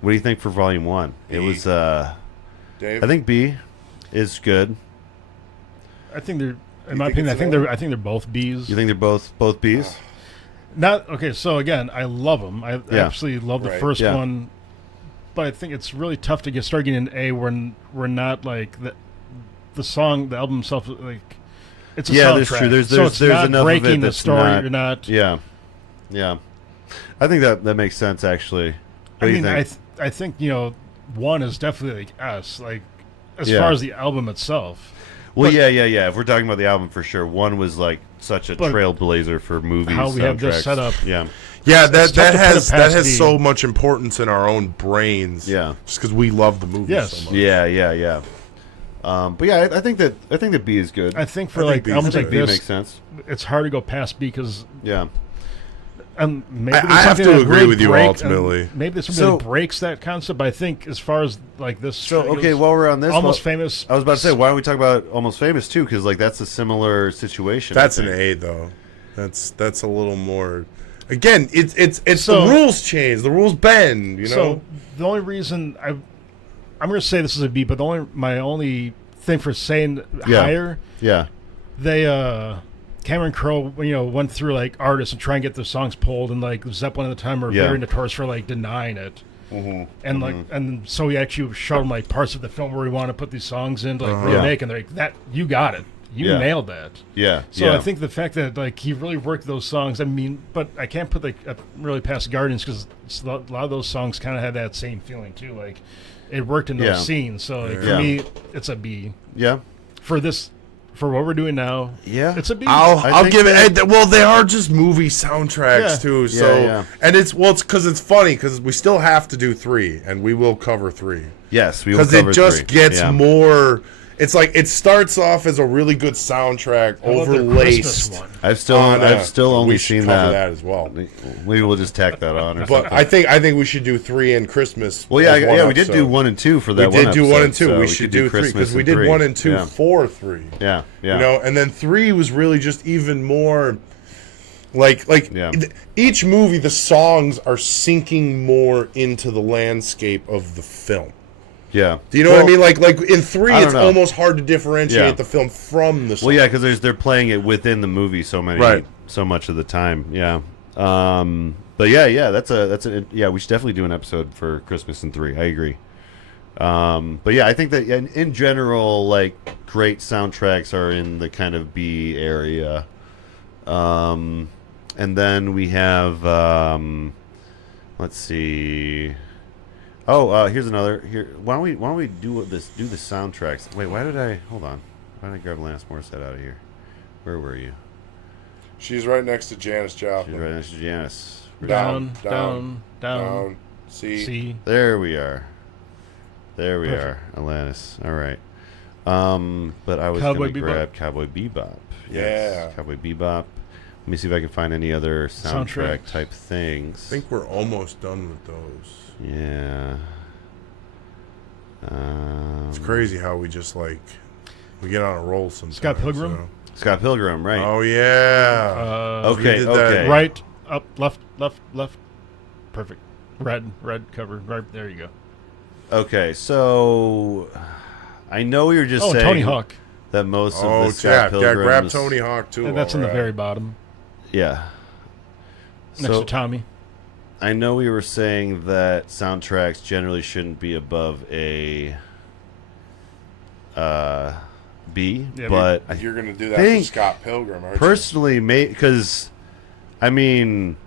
what do you think for volume 1? It B. was Dave, I think B is good. I think they're, in You my think opinion, it's I think they're both B's. You think they're both B's? Not okay. So again, I love them. I Yeah. absolutely love the Right. first Yeah. one, but I think it's really tough to get started getting an A when we're not like the song, the album itself. Like it's a Yeah, soundtrack. that's true. There's so it's not enough of breaking it the that's story. not- You're not. Yeah. Yeah. I think that makes sense actually. What I do mean, you think? I think one is definitely like S. Like as Yeah. far as the album itself. Well, but- yeah. If we're talking about the album for sure, 1 was like such a But trailblazer for movies. how we have this soundtracks. set up. Yeah. yeah, it's that tough to put has it past has the- so much importance in our own brains. Yeah. just because we love the movie Yes. so much. Yeah. But yeah, I think that B is good. I think for I think like B's albums good. like B this, makes sense. it's hard to go past B because Yeah. Maybe I there's have something to that agree really with you break- ultimately. Maybe there's something So- that breaks that concept. But I think as far as like this, So goes, okay, while we're on this, Almost well, Famous. I was about to say, why don't we talk about Almost Famous too? Because like that's a similar situation. That's I an think. A though. That's a little more. Again, it's So- the rules change, the rules bend. You know. So the only reason I'm going to say this is a B, but my only thing for saying Yeah. higher, Yeah. they Cameron Crowe went through like artists and try and get their songs pulled, and like Zeppelin at the time were Yeah. very notorious for like denying it. And like, and so he actually showed them like parts of the film where he wanted to put these songs in to like remake, and they're like, "That you got it, you Yeah. nailed that." Yeah. So yeah. I think the fact that like he really worked those songs, I mean, but I can't put like really past Guardians because a lot of those songs kind of had that same feeling too. Like it worked in those Yeah. scenes. So like, for Yeah. me, it's a B. Yeah. For this, for what we're doing now, Yeah. it's a B. I'll think give that- it. Well, they are just movie soundtracks Yeah. too. So yeah. and it's because it's funny because we still have to do 3, and we will cover 3 Yes, we will because it cover just 3. gets Yeah. more. It's like it starts off as a really good soundtrack, I love the overlaced. Christmas one. I've still only we should seen cover that. as well. Maybe we'll just tack that on. Or But something. I think we should do 3 and Christmas. Well, yeah, as one yeah, we did episode. do 1 and 2 for We that one did do 1 and 2. episode, so we should could do 3 Christmas because we and did 3. 1 and 2 Yeah. for 3. Yeah, yeah. You know, and then 3 was really just even more like Yeah. each movie the songs are sinking more into the landscape of the film. Yeah. Do you know what I mean? Like in 3 I don't it's know. almost hard to differentiate Yeah. the film from the song. Well, yeah, because they're playing it within the movie so much of the time. Yeah. But yeah, that's yeah. We should definitely do an episode for Christmas and 3. I agree. But yeah, I think that in general, like great soundtracks are in the kind of B area. And then we have let's see. Oh, here's another. Here, why don't we do the soundtracks? Wait, hold on? Why did I grab Lance Morissette out of here? Where were you? She's right next to Janis She's Joplin. right next to Janice. Down. See. There we are. There we are, Atlantis. All right. But I was Cowboy going to Bebop? grab Cowboy Bebop. Yes, Yeah. Cowboy Bebop. Let me see if I can find any other soundtrack Soundtracks. type things. I think we're almost done with those. Yeah. It's crazy how we just we get on a roll sometimes. Scott Pilgrim? so. Scott Pilgrim, right? Oh yeah. Okay, did that. okay. Right, up, left. Perfect. Red cover. Right there you go. Okay, so I know you're just saying Tony Hawk. that most of Oh the Scott yeah, Pilgrims. grab Tony Hawk too. And that's in the alright. very bottom, Yeah. next So to Tommy. I know we were saying that soundtracks generally shouldn't be above a B, Yeah, but I You're gonna do that for think Scott Pilgrim, aren't personally, because I mean,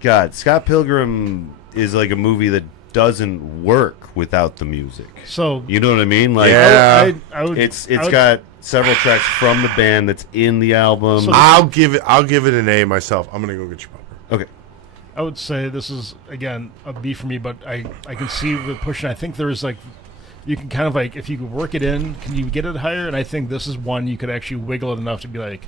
God, Scott Pilgrim is like a movie that doesn't work without the music. So You know what I mean? Like, Yeah. I would. it's I would- got several tracks from the band that's in the album. So- I'll give it an A myself. I'm gonna go get your popper. Okay. I would say this is again a B for me, but I can see the pushing. I think there's like you can kind of like if you could work it in, can you get it higher? And I think this is one you could actually wiggle it enough to be like,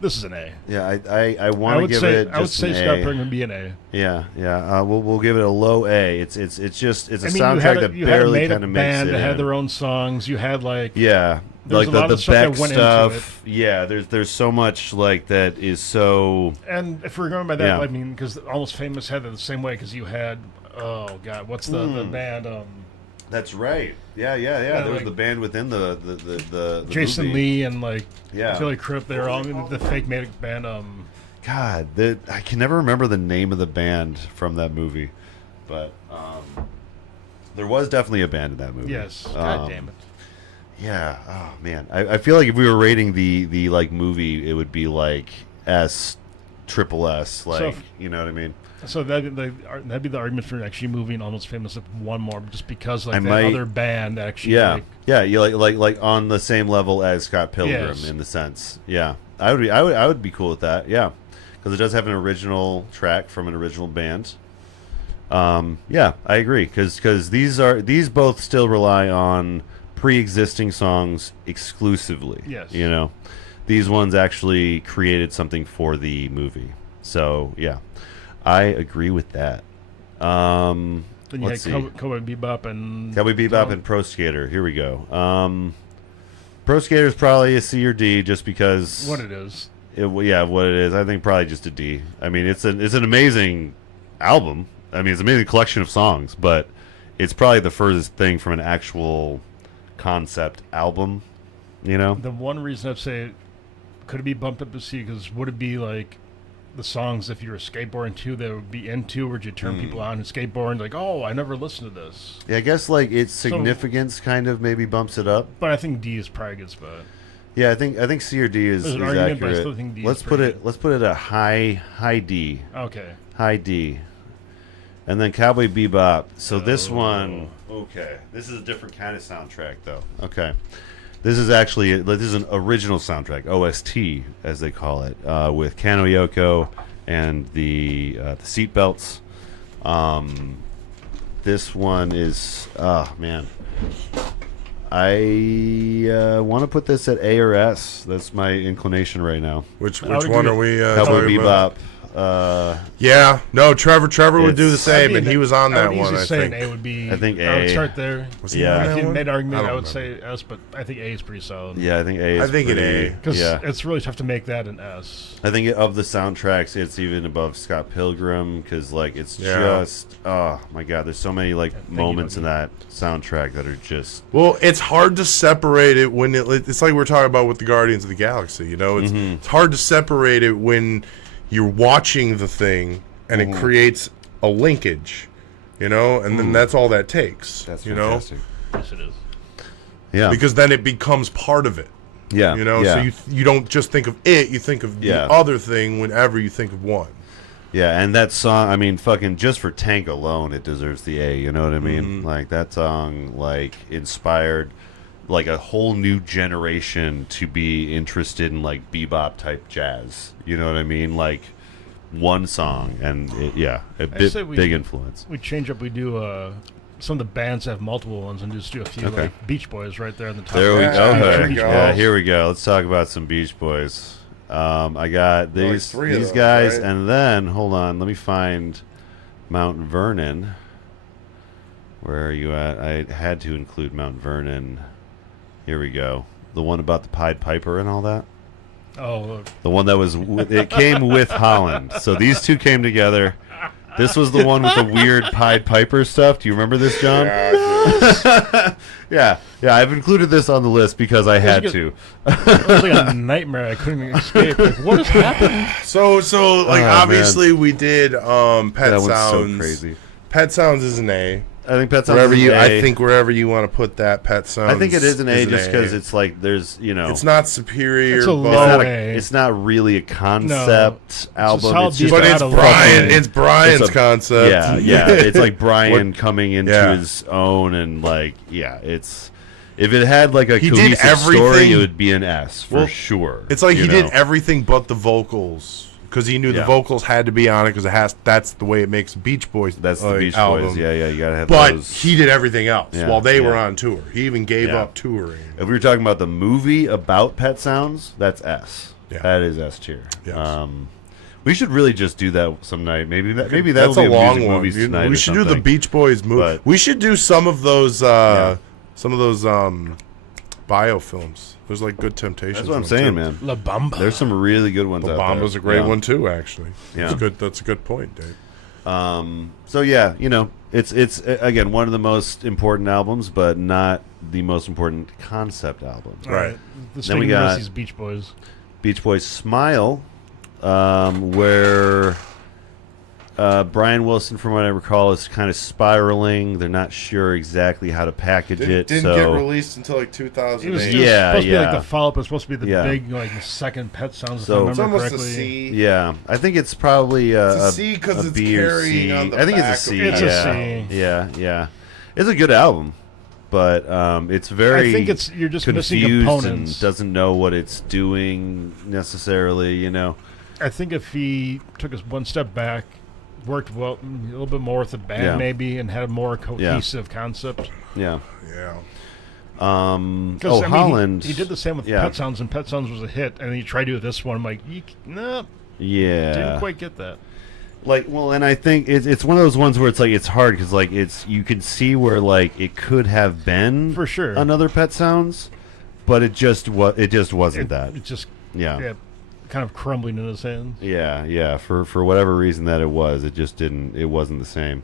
this is an A. Yeah, I I want to would give say it. I would just say an Scott A. Pilgrim would be an A. Yeah. We'll give it a low A. It's a you soundtrack had that you had a barely made-up kind of makes band it that had in. their own songs. You had like Yeah, There's like a lot the of stuff that Beck went into stuff. Yeah, there's so much like that is so. And if we're going by that, Yeah. I mean, because Almost Famous had it the same way. Because you had, oh god, what's the band? That's right. Yeah. There was like- the band within the Jason movie. Lee and like Yeah. Tilly Cripp. They were all in the fake made band. God, I can never remember the name of the band from that movie, but there was definitely a band in that movie. Yes. God Um, damn it. Yeah. Oh man, I feel like if we were rating the like movie, it would be like triple S, like So- you know what I mean. So that'd be the argument for actually moving Almost Famous up one more, just because like I that might- other band actually. Yeah, like, yeah, you like on the same level as Scott Pilgrim Yes. in the sense. Yeah, I would be cool with that. Yeah, because it does have an original track from an original band. Yeah, I agree. Because these both still rely on pre-existing songs exclusively. Yes. You know, these ones actually created something for the movie. So yeah, I agree with that. Then you Let's had see. Cowboy Bebop and Cowboy Bebop and Pro Skater. Here we go. Pro Skater is probably a C or D, just because what it is. what it is. I think probably just a D. I mean, it's an amazing album. I mean, it's an amazing collection of songs, but it's probably the furthest thing from an actual concept album. You know? The one reason I'd say could it be bumped up to C because would it be like the songs if you were skateboarding too that would be into, or would you turn people on and skateboarding like, oh, I never listened to this? Yeah, I guess like its significance kind of maybe bumps it up. But I think D is probably a good spot. Yeah, I think C or D is There's an argument, but I accurate. still think D is let's put pretty it let's put it at high D. Okay. High D. And then Cowboy Bebop. So this one, okay. This is a different kind of soundtrack, though. Okay. This is an original soundtrack, OST, as they call it, with Kano Yoko and the seatbelts. This one is, man. I want to put this at A or S. That's my inclination right now. Which I would one agree. are we Cowboy talking about? Bebop. Yeah, no, Trevor would do the It's- same, and he was on that I would one. easily I say think. an A would be. I think I would A. start there. Was he Yeah. on If that you one? made an argument, I I don't would remember. say S, but I think A is pretty solid. Yeah, I think A is I think an pretty, A. Because yeah. it's really tough to make that an S. I think of the soundtracks, it's even above Scott Pilgrim because, like, it's Yeah. just oh my god, there's so many like you, moments in Buggy. that soundtrack that are just Well, it's hard to separate it when it's like we're talking about with the Guardians of the Galaxy. You know, it's hard to separate it when you're watching the thing and it creates a linkage. You know, and then that's all that takes. that's you fantastic. Yes, it is. Yeah, because then it becomes part of it. yeah, You know, yeah. so you don't just think of it; you think of Yeah. the other thing whenever you think of one. Yeah, and that song, I mean, fucking just for Tank alone, it deserves the A. You know what I mean? Like that song, like inspired like a whole new generation to be interested in like bebop type jazz. You know what I mean? Like one song, and a say big influence. We change up. We do some of the bands have multiple ones, and just do a few Okay. like Beach Boys right there on the top. There we Yeah, go. there Okay. we go. Yeah, here we go. Let's talk about some Beach Boys. I got these three of these those, guys, right? and then hold on. Let me find Mount Vernon. Where are you at? I had to include Mount Vernon. Here we go. The one about the Pied Piper and all that. Oh, The one that was it came with Holland. So these two came together. This was the one with the weird Pied Piper stuff. Do you remember this, John? Yeah. I've included this on the list because I had good. to. it was like a nightmare. I couldn't escape. Like, what has happened? So like Oh, obviously we did Pet That one's Sounds. so crazy. Pet Sounds is an A. I think Pet Sounds Wherever is you, an A. I think wherever you want to put that, Pet Sounds. I think it is an A just because A. it's like there's It's not superior, It's a but low A. it's not really a concept album. solid It's beat just but out it's of Brian. fucking- It's Brian's It's a- concept. yeah. It's like Brian coming into Yeah. his own and like it's if it had like a He did cohesive story, everything- it would be an S for Well, sure. It's like you he know? did everything but the vocals because he knew the Yeah. vocals had to be on it because that's the way it makes Beach Boys. That's the like, Beach album. Boys. Yeah, you gotta have But those. he did everything else Yeah, while they were yeah. on tour. He even gave Yeah. up touring. If we were talking about the movie about Pet Sounds, that's S. Yeah. That is S tier. Yes. We should really just do that some night. Maybe that'll That's be a long music one. movies tonight. We or should do the something. Beach Boys movie. But- We should do some of those biofilms. There's like Good Temptations. That's what I'm one, too. saying, man. La Bamba. There's some really good ones. The out Bomba's there. a great Yeah. one too, actually. Yeah. That's good. That's a good point, Dave. So yeah, it's again one of the most important albums, but not the most important concept album. All right. The Then we Sting got- versus Beach Boys. Beach Boys Smile, where Brian Wilson, from what I recall, is kind of spiraling. They're not sure exactly how to package it. Didn't so get released until like It 2008. was, Yeah, supposed to be like yeah. the follow-up. It was supposed to be the Yeah. big, like the second Pet Sounds, So- if It's I remember almost correctly. a C. yeah, I think it's probably It's a a C 'cause a it's B or carrying C. on the I think back it's a of C. the It's a yeah. C. Yeah. It's a good album, but it's very. I think it's you're just missing confused components. and doesn't know what it's doing necessarily. I think if he took us one step back, worked well a little bit more with the band Yeah. maybe, and had a more cohesive concept. Yeah. Yeah. Because Holland. he did the same with yeah. Pet Sounds, and Pet Sounds was a hit, and he tried to do this one. I'm like, no, Yeah. Didn't quite get that. Like, well, and I think it's one of those ones where it's like it's hard because like you can see where like it could have been For sure. another Pet Sounds, but it just wasn't that. It just Yeah. kind of crumbling in his hands. Yeah. For whatever reason that it wasn't the same.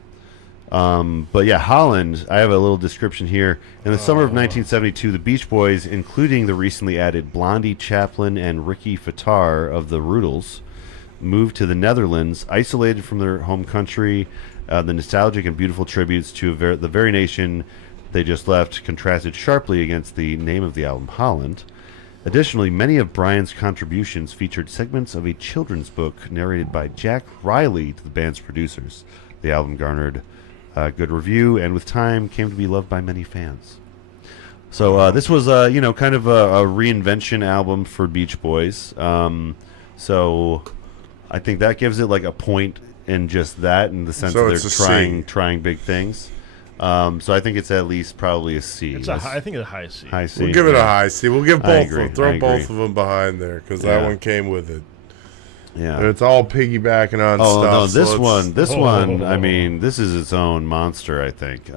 But yeah, Holland, I have a little description here. In the summer of 1972, the Beach Boys, including the recently added Blondie Chaplin and Ricky Fattar of the Rudels, moved to the Netherlands, isolated from their home country. The nostalgic and beautiful tributes to the very nation they just left contrasted sharply against the name of the album, Holland. Additionally, many of Brian's contributions featured segments of a children's book narrated by Jack Riley to the band's producers. The album garnered a good review and with time came to be loved by many fans. So this was kind of a reinvention album for Beach Boys. So I think that gives it like a point in just that, in the sense So that it's they're a C. trying big things. So I think it's at least probably a C. It's I think it's a high C. High C. We'll give it a yeah. high C. We'll give I both agree, of them. Throw I both agree. of them behind there because Yeah. that one came with it. Yeah. And it's all piggybacking on Oh stuff. no, so this it's- one. I mean, this is its own monster. I think.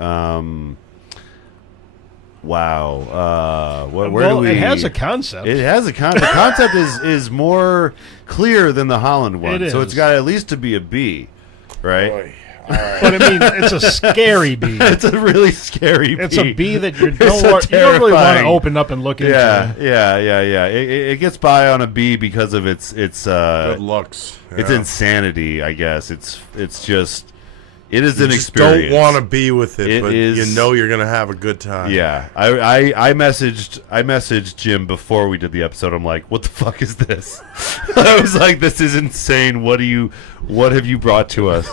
Wow. Where do we? It has a concept. It has a concept. The concept is more clear than the Holland one, It so it's is. got at least to be a B, right? Boy. All right. But I mean, it's a scary bee. It's a really scary. It's B. a bee that you so don't really want to terrifying. open up and look into. Yeah. It gets by on a B because of its Good looks. its Yeah. insanity. I guess it's just it is You an just experience. don't want to be with it, It but is- you know you're gonna have a good time. Yeah, I messaged Jim before we did the episode. I'm like, what the fuck is this? I was like, this is insane. What have you brought to us?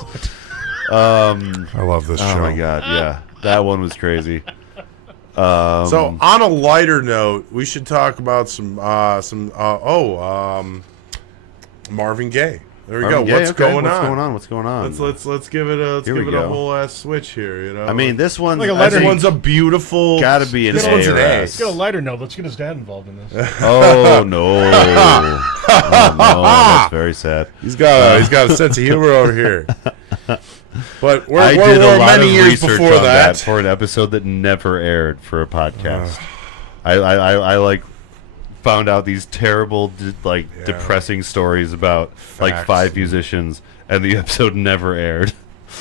I love this show. Oh my god, yeah, that one was crazy. So on a lighter note, we should talk about Marvin Gaye. There we Marvin go. Gaye, What's okay, going on? What's going on? Let's give it a Here we go. whole ass switch here. You know. I mean, this one, Like a I lighter this think, one's a beautiful. gotta be an This A one's or an A. S. Let's get a lighter note. Let's get his dad involved in this. Oh no! Oh no! That's very sad. He's got a sense of humor over here. But we're I did a lot many of years research before on that. for an episode that never aired for a podcast. I like found out these terrible, depressing stories about like Facts. 5 musicians, and the episode never aired.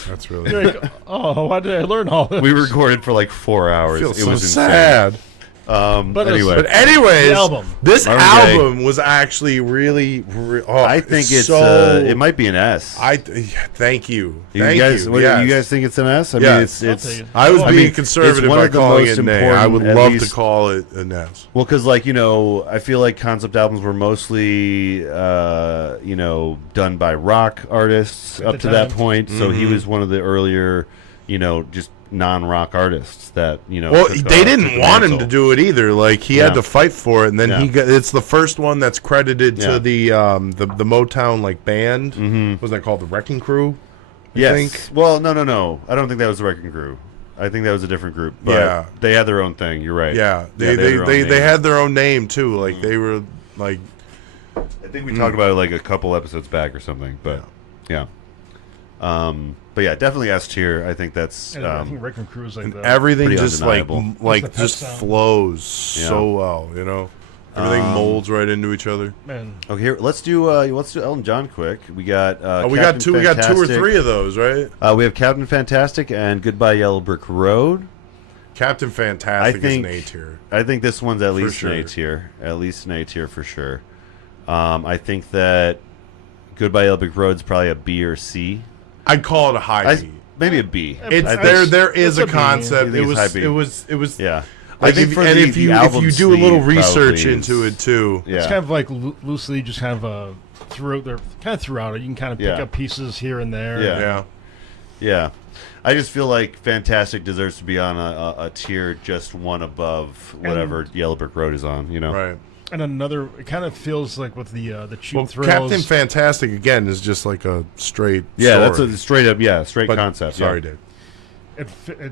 That's really. You're like, oh, why did I learn all this? We recorded for like 4 hours. I feel It so was sad. insane. But Anyway, But anyways, The album. this Marvin Gaye. album was actually really. I think it's so. it might be an S. Thank you. You Thank guys, you. what, Yes. you guys think it's an S? I Yes. mean, I'll it's take it. I was I being mean, conservative it's one by of the calling most it an A. I would important, at love to least- call it an S. Well, because I feel like concept albums were mostly, done by rock artists At up the to that time. point. So he Mm-hmm. was one of the earlier, just non-rock artists that Well, took they took didn't the want him mantle. to do it either. Like he Yeah. had to fight for it, and then Yeah. he got. It's the first one that's credited Yeah. to the Motown like band. Mhm. Was that called the Wrecking Crew? I Yes. think. Well, no. I don't think that was the Wrecking Crew. I think that was a different group. But Yeah. they had their own thing. You're right. Yeah, they had their own they name. had their own name too. Like they were like. I think we talked about it like a couple episodes back or something. But yeah. But yeah, definitely S tier. I think that's. And I think Wrecking Crew is like the, Everything Pretty just like undeniable. like That's the just best sound. flows so well, you know. Everything molds right into each other. man. Okay, here, let's do Elton John quick. We got We got two or three of those, right? We have Captain Fantastic and Goodbye Yellow Brick Road. Captain Fantastic I think- is an A tier. I think this one's at least an A sure. tier. At least an A tier for sure. I think that Goodbye Yellow Brick Road's probably a B or C. I'd call it a high B. Maybe a B. It's I there. think- There is it's a a B. concept. I think it's high B. It was. Yeah. Like I think if, for and the if you album do a little sleeve research probably into is- it too, Yeah. It's kind of like loosely, just kind of throughout it. You can kind of pick Yeah. up pieces here and there. Yeah. yeah. Yeah. I just feel like Fantastic deserves to be on a tier just one above whatever Yellow Brick Road is on, Right. And another, it kind of feels like with the cheap Well, thrills. Captain Fantastic again is just like a straight. Yeah, story. that's a straight up, straight But- concept. Sorry, yeah. Dave. it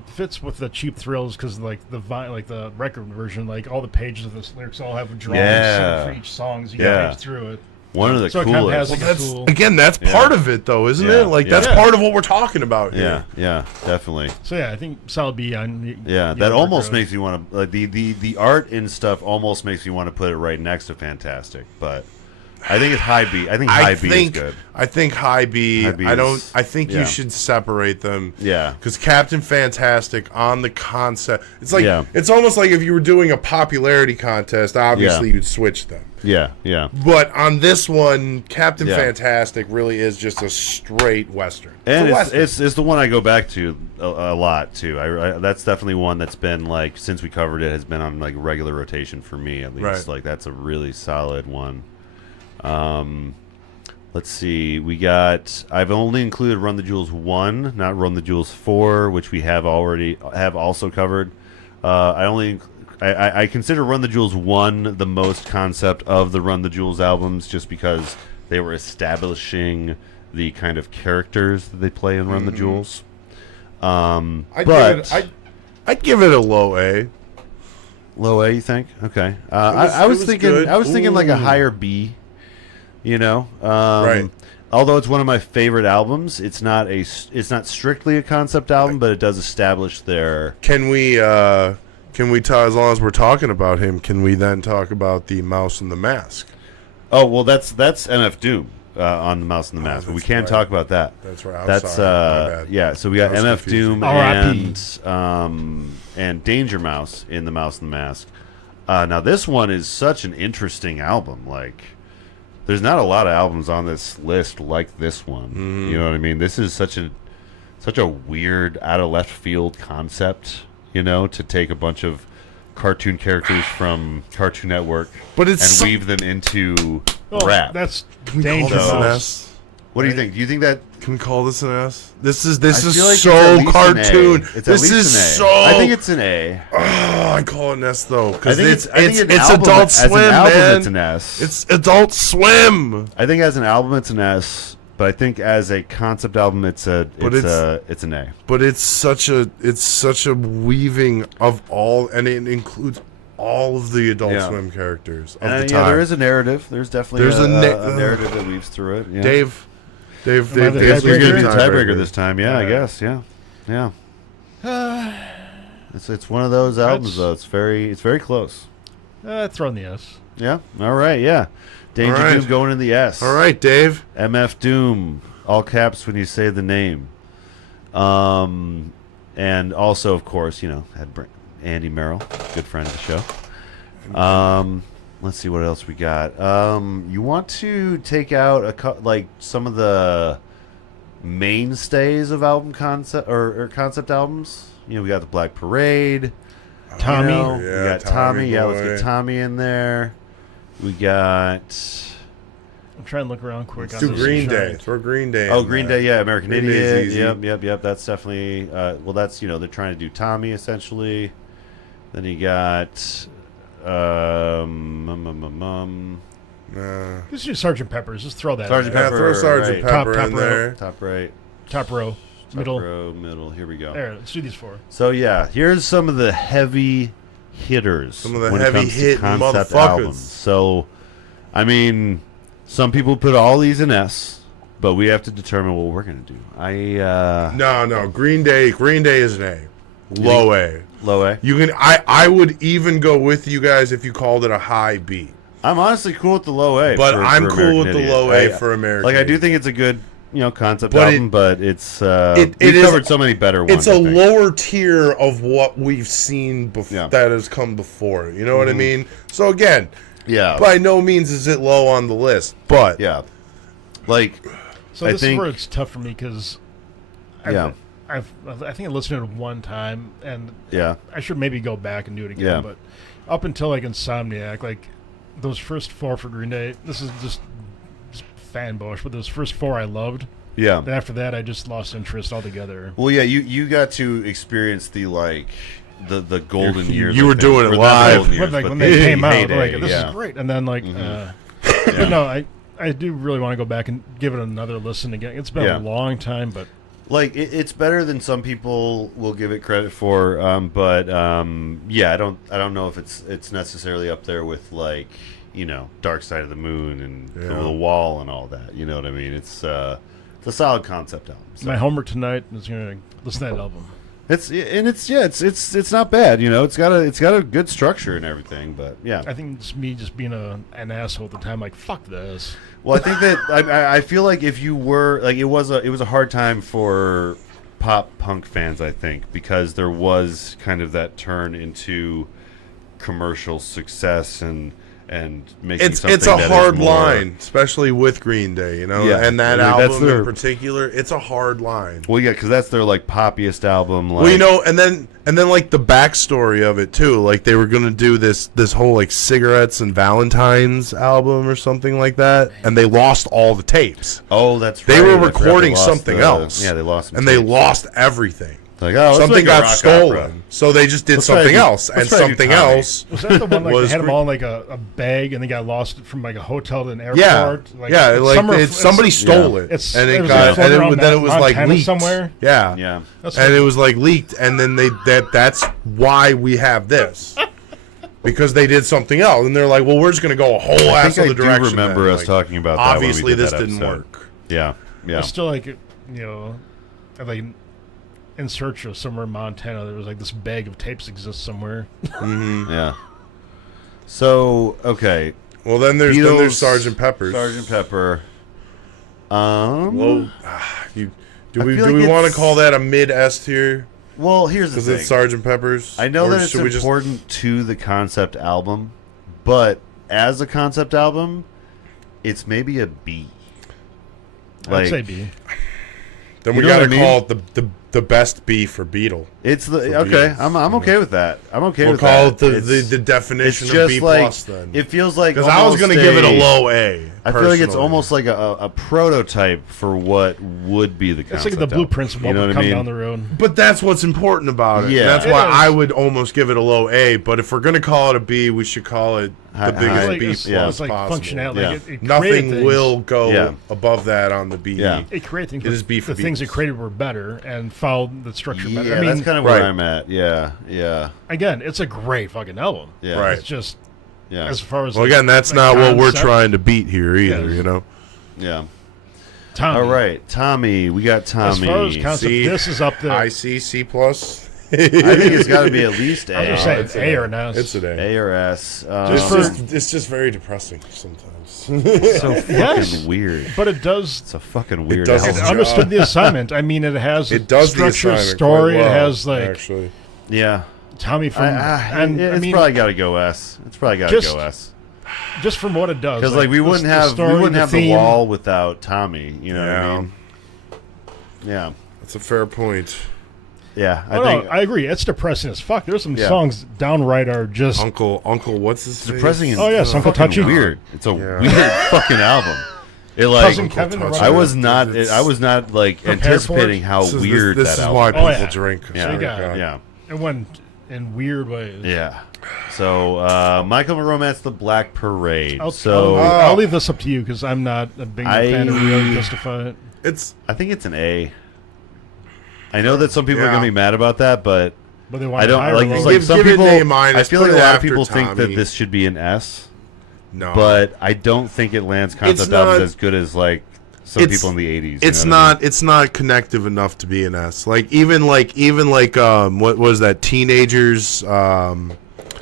fits with the cheap thrills because like the record version, like all the pages of the lyrics all have drawings Yeah. for each song, so you Yeah. can page through it. One of the So it kind of coolest. has like a That's cool. again, that's part of it, though, isn't Yeah. it? Like Yeah. that's part of what we're talking about here. yeah, definitely. So yeah, I think solid B on. Yeah, the that other almost road. makes me want to like the art and stuff almost makes me want to put it right next to Fantastic, but I think it's high B. I think high B is good. I think high B. High B I don't. is- I think yeah. you should separate them. Yeah. Because Captain Fantastic on the concept, it's like Yeah. it's almost like if you were doing a popularity contest. Obviously, Yeah. you'd switch them. Yeah, yeah. But on this one, Captain Yeah. Fantastic really is just a straight Western. And a it's, Western. it's the one I go back to a lot too. I that's definitely one that's been like since we covered it has been on like regular rotation for me at least. Right. Like that's a really solid one. Let's see. We got. I've only included Run the Jewels 1, not Run the Jewels 4, which we have also covered. I consider Run the Jewels 1 the most concept of the Run the Jewels albums, just because they were establishing the kind of characters that they play in Run the Jewels. I'd give it a low A. Low A, you think? Okay. was- I it was was thinking. good. I was thinking like a Ooh. higher B. You know. Right. Although it's one of my favorite albums, it's not strictly a concept album, but it does establish their. Can we talk, as long as we're talking about him? Can we then talk about the Mouse and the Mask? Oh well, that's MF Doom on the Mouse and the Mask, but we that's can't right. talk about that. That's right. I'm That's sorry. My bad. yeah. So we got That was MF Doom confusing. and Danger Mouse in the Mouse and the Mask. Now this one is such an interesting album. Like, there's not a lot of albums on this list like this one. Mm-hmm. You know what I mean? This is such a weird, out of left field concept. You know, to take a bunch of cartoon characters from Cartoon Network But it's and so- weave them into Oh, rap. That's Can we call Danger this an Mouse. S? What do you think? Do you think that Can we call this an S? This is I feel like it's so at least an A. cartoon. It's at This least is an A. so. I think it's an A. Oh, I call it an S though because I think it's an it's album- Adult as an Swim, album, man. it's an S. It's Adult Swim. I think as an album, it's an S. But I think as a concept album, it's an A. But it's such a weaving of all, and it includes all of the Adult Yeah. Swim characters of And the yeah, time. there is a narrative. There's definitely There's a a narrative that weaves through it. Yeah. Dave, Am I the I guess you're going to be the tiebreaker? tiebreaker this time. Yeah, I guess. Yeah. It's one of those albums though. It's very close. Throw in the S. Yeah. All right. Yeah. Danger All right. Doom going in the S. All right, Dave. MF Doom, all caps when you say the name. And also, of course, had Andy Merrill, good friend of the show. Let's see what else we got. You want to take out some of the mainstays of album concept or concept albums? We got the Black Parade. Tommy. We Yeah, got Tommy. Yeah, let's boy. get Tommy in there. We got. I'm trying to look around quick. Let's do Green Day. Throw Green Day. Oh, in Green there. Day, yeah, American Green Day's Idiot. easy. Yep. That's definitely. Well, that's they're trying to do Tommy essentially. Then you got. Nah. Let's do Sergeant Pepper's. Just throw that. Sergeant in there. Yeah, throw Pepper, Sergeant right. Pepper Top in row. there. Top right. Top row, Top middle. row, middle. Here we go. There. Let's do these four. So yeah, here's some of the heavy hitters. Some of the when it heavy comes to hitting concept motherfuckers. albums. So, I mean, some people put all these in S, but we have to determine what we're gonna do. No. Green Day is an A. Low A. Low A. You can. I would even go with you guys if you called it a high B. I'm honestly cool with the low A. But for I'm American cool with the Idiot. low A for American Like, I do Idiot. think it's a good, concept But album, but it's it we've is- covered so many better ones. It's I a think. lower tier of what we've seen Yeah. that has come before. You know what I mean? So again, Yeah. by no means is it low on the list, but Yeah. Like, So I this think- is where it's tough for me because Yeah. I think I listened to it one time, and yeah. I should maybe go back and do it again. Yeah. But up until like Insomniac, like those first four for Green Day, this is just fanboyish. But those first four I loved. Yeah. Then after that, I just lost interest altogether. Well, yeah, you got to experience the golden years. you I were think, doing it or not live. golden years, But like but when the they came out, heyday, like this yeah. is great, and then like, Yeah. but no, I do really want to go back and give it another listen again. It's been Yeah. a long time, but Like it's better than some people will give it credit for, but yeah, I don't know if it's necessarily up there with like Dark Side of the Moon and The Wall and all that. You know what I mean? It's a solid concept album. So. My homework tonight is gonna listen to that album. It's not bad. It's got a good structure and everything. But yeah, I think it's me just being an asshole at the time. Like fuck this. Well, I think that I feel like if you were like it was a hard time for pop punk fans, I think, because there was kind of that turn into commercial success and making it's something a that is hard more, line, especially with Green Day, Yeah. and that I mean, that's album their- in particular. It's a hard line. Well, yeah, because that's their like poppiest album. Like, Well, and then like the backstory of it too. Like they were gonna do this whole like cigarettes and Valentine's album or something like that, and they lost all the tapes. oh, that's They right. were I forgot they recording lost something else. Yeah, they lost some and they tapes. lost everything. Like, oh, let's Something make a got rock stolen, opera. so they just did Let's try something to do- else, and let's try to do something Tommy. else. Was that the one like they Was had them Green- all in like a bag and they got lost from like a hotel to an airport? Yeah, Like, yeah, it's like somewhere- somebody stole it, It's- and it it was got, like and floating around then it was like Montana leaked somewhere. Yeah, Yeah. That's and what- it was like leaked, and then that's why we have this. Because they did something else, and they're like, "Well, we're just going to go a whole I ass think I other do direction." remember then. us Like, talking about that. when we obviously, did this that didn't episode. work. Yeah, yeah. I still like like in search of somewhere in Montana. There was like this bag of tapes exists somewhere. Yeah. So okay, Well, then there's Beatles, Sergeant Pepper's. Sergeant Pepper. Well, do I we feel like want to it's- call that a mid S tier Well, here's the because thing. it's Sergeant Pepper's? I know Or that it's should we just- important to the concept album, but as a concept album, it's maybe a B. I'd say B. Then You we know got to what I mean? call it the best B for Beatle. It's the For okay. Beatles, I'm okay with that. I'm okay We'll with call that. it It's- the definition it's of just B like plus then. it feels like Because I was going going to give it a low A. I feel like it's personally. almost like a prototype for what would be the It's concept like the album. blueprints of what You know will what come I mean? down the road. But that's what's important about it. Yeah. That's It why is. I would almost give it a low A. But if we're going to call it a B, we should call it High- the biggest high- B it's, plus it's like possible. functionality. Yeah. Like it created Nothing things. will go Yeah. above that on the B. Yeah. It created things. It is B for the things it Beatles. created were better and followed the structure better. Yeah, I mean, that's kind of where right. I'm at. Yeah, yeah, again, it's a great fucking album. yeah. Right. It's just Yeah, as far as Well, like, again, that's like not what we're concept, trying to beat here either, Yeah. you know? yeah. Tommy. All right, Tommy. We got Tommy. As far as concept, C. this is up there. I see C plus. I think it's got to be at least A. I was just saying it's A an or an S. It's an A. A or S. Just for- It's just very depressing sometimes. so fucking Yes. weird. But it does. It's a fucking weird does album. its It job. understood the assignment. I mean, it has It does the structure, assignment story. quite well, It has like actually. Yeah, Tommy from. and it's I mean, probably got to go S. It's probably got to Just- go S. just from what it does. Because like we the- wouldn't the have story, we wouldn't have the theme. wall without Tommy. You know what I Yeah. mean? Yeah, That's a fair point. yeah. I Oh, think no, I agree. It's depressing as fuck. There's some Yeah. songs downright are just. Uncle, what's his face? depressing. Oh, yes, Uncle fucking Touchy. Weird. It's a Yeah. weird fucking album. It like Cousin Kevin. Touchy. Running I Around. was not. It's- I was not like Prepared anticipating for it? how This is- weird this that is album. why was. people yeah. drink. Yeah. So you got- God. Yeah, It went in weird ways. yeah. So My Chemical Romance, The Black Parade. I'll, so I'll leave this up to you because I'm not a big fan of Really Justify It. It's I think it's an A. I know that some people are Yeah. gonna be mad about that, but But they want I don't higher like. or It's lower. like some Give it people. an A minus, I feel put like a it lot of after people think that Tommy. this should be an S, no. but I don't think it lands concept not- albums as good as like some It's- people in the '80s. It's not. It's not connective enough to be an S. Like even like what was that? Teenagers.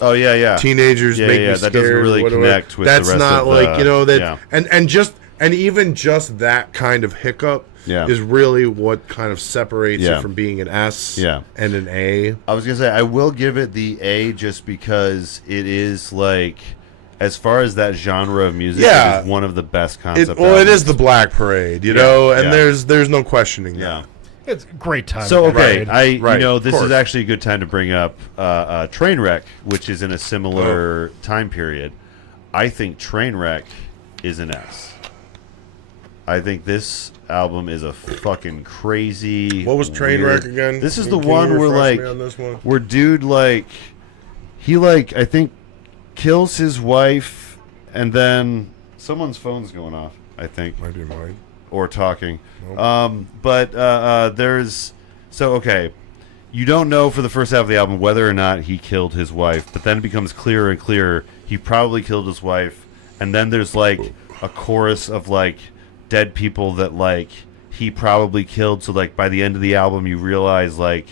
Oh yeah, yeah. Teenagers Yeah, make yeah, me that scared. doesn't really whatever. connect with the That's rest not of like the- that. yeah. And even just that kind of hiccup Yeah. is really what kind of separates Yeah. it from being an S Yeah. and an A. I was gonna say I will give it the A just because it is like, as far as that genre of music, Yeah. it is one of the best It concept. well, it albums. is the Black Parade, you Yeah, know, and yeah. there's no questioning Yeah. that. It's a great time. So okay, Parade. Right, this of is course. actually a good time to bring up Trainwreck, which is in a similar time period. I think Trainwreck is an S. I think this album is a fucking crazy. What was Trainwreck weird- again? This is Can the you one where refresh like me on this one? where dude like he like I think kills his wife and then someone's phone's going off. I think. Might be mine. or talking. But there's okay. You don't know for the first half of the album whether or not he killed his wife, but then it becomes clearer and clearer he probably killed his wife. And then there's like a chorus of like dead people that like he probably killed. So like by the end of the album, you realize like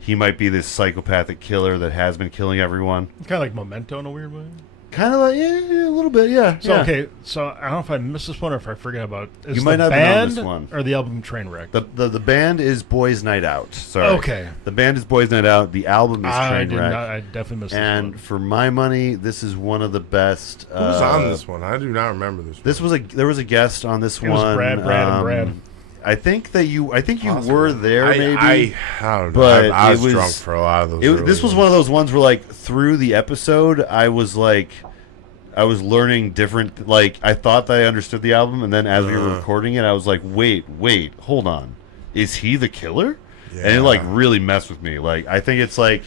he might be this psychopathic killer that has been killing everyone. Kind of like Memento in a weird way. Kind of like yeah, a little bit, yeah. So yeah. okay, so I don't know if I missed this one or if I forget about it. Is You might the not have known band this one. or the album Trainwreck? The band is Boys Night Out. Sorry. Okay. The band is Boys Night Out. The album is I did Trainwreck. not. I definitely missed And this for my money, this is one of the best. Who's on this one? I do not remember this. This was there was a guest on this It one. was Brad, and Brad. I think you Possible. were there, maybe. I don't know. But I was it was- drunk for a lot of those. This was one of those ones where, like, through the episode, I was learning different. Like, I thought that I understood the album, and then as we were recording it, I was like, wait, hold on, is he the killer? Yeah. And it like really messed with me. Like, I think it's like,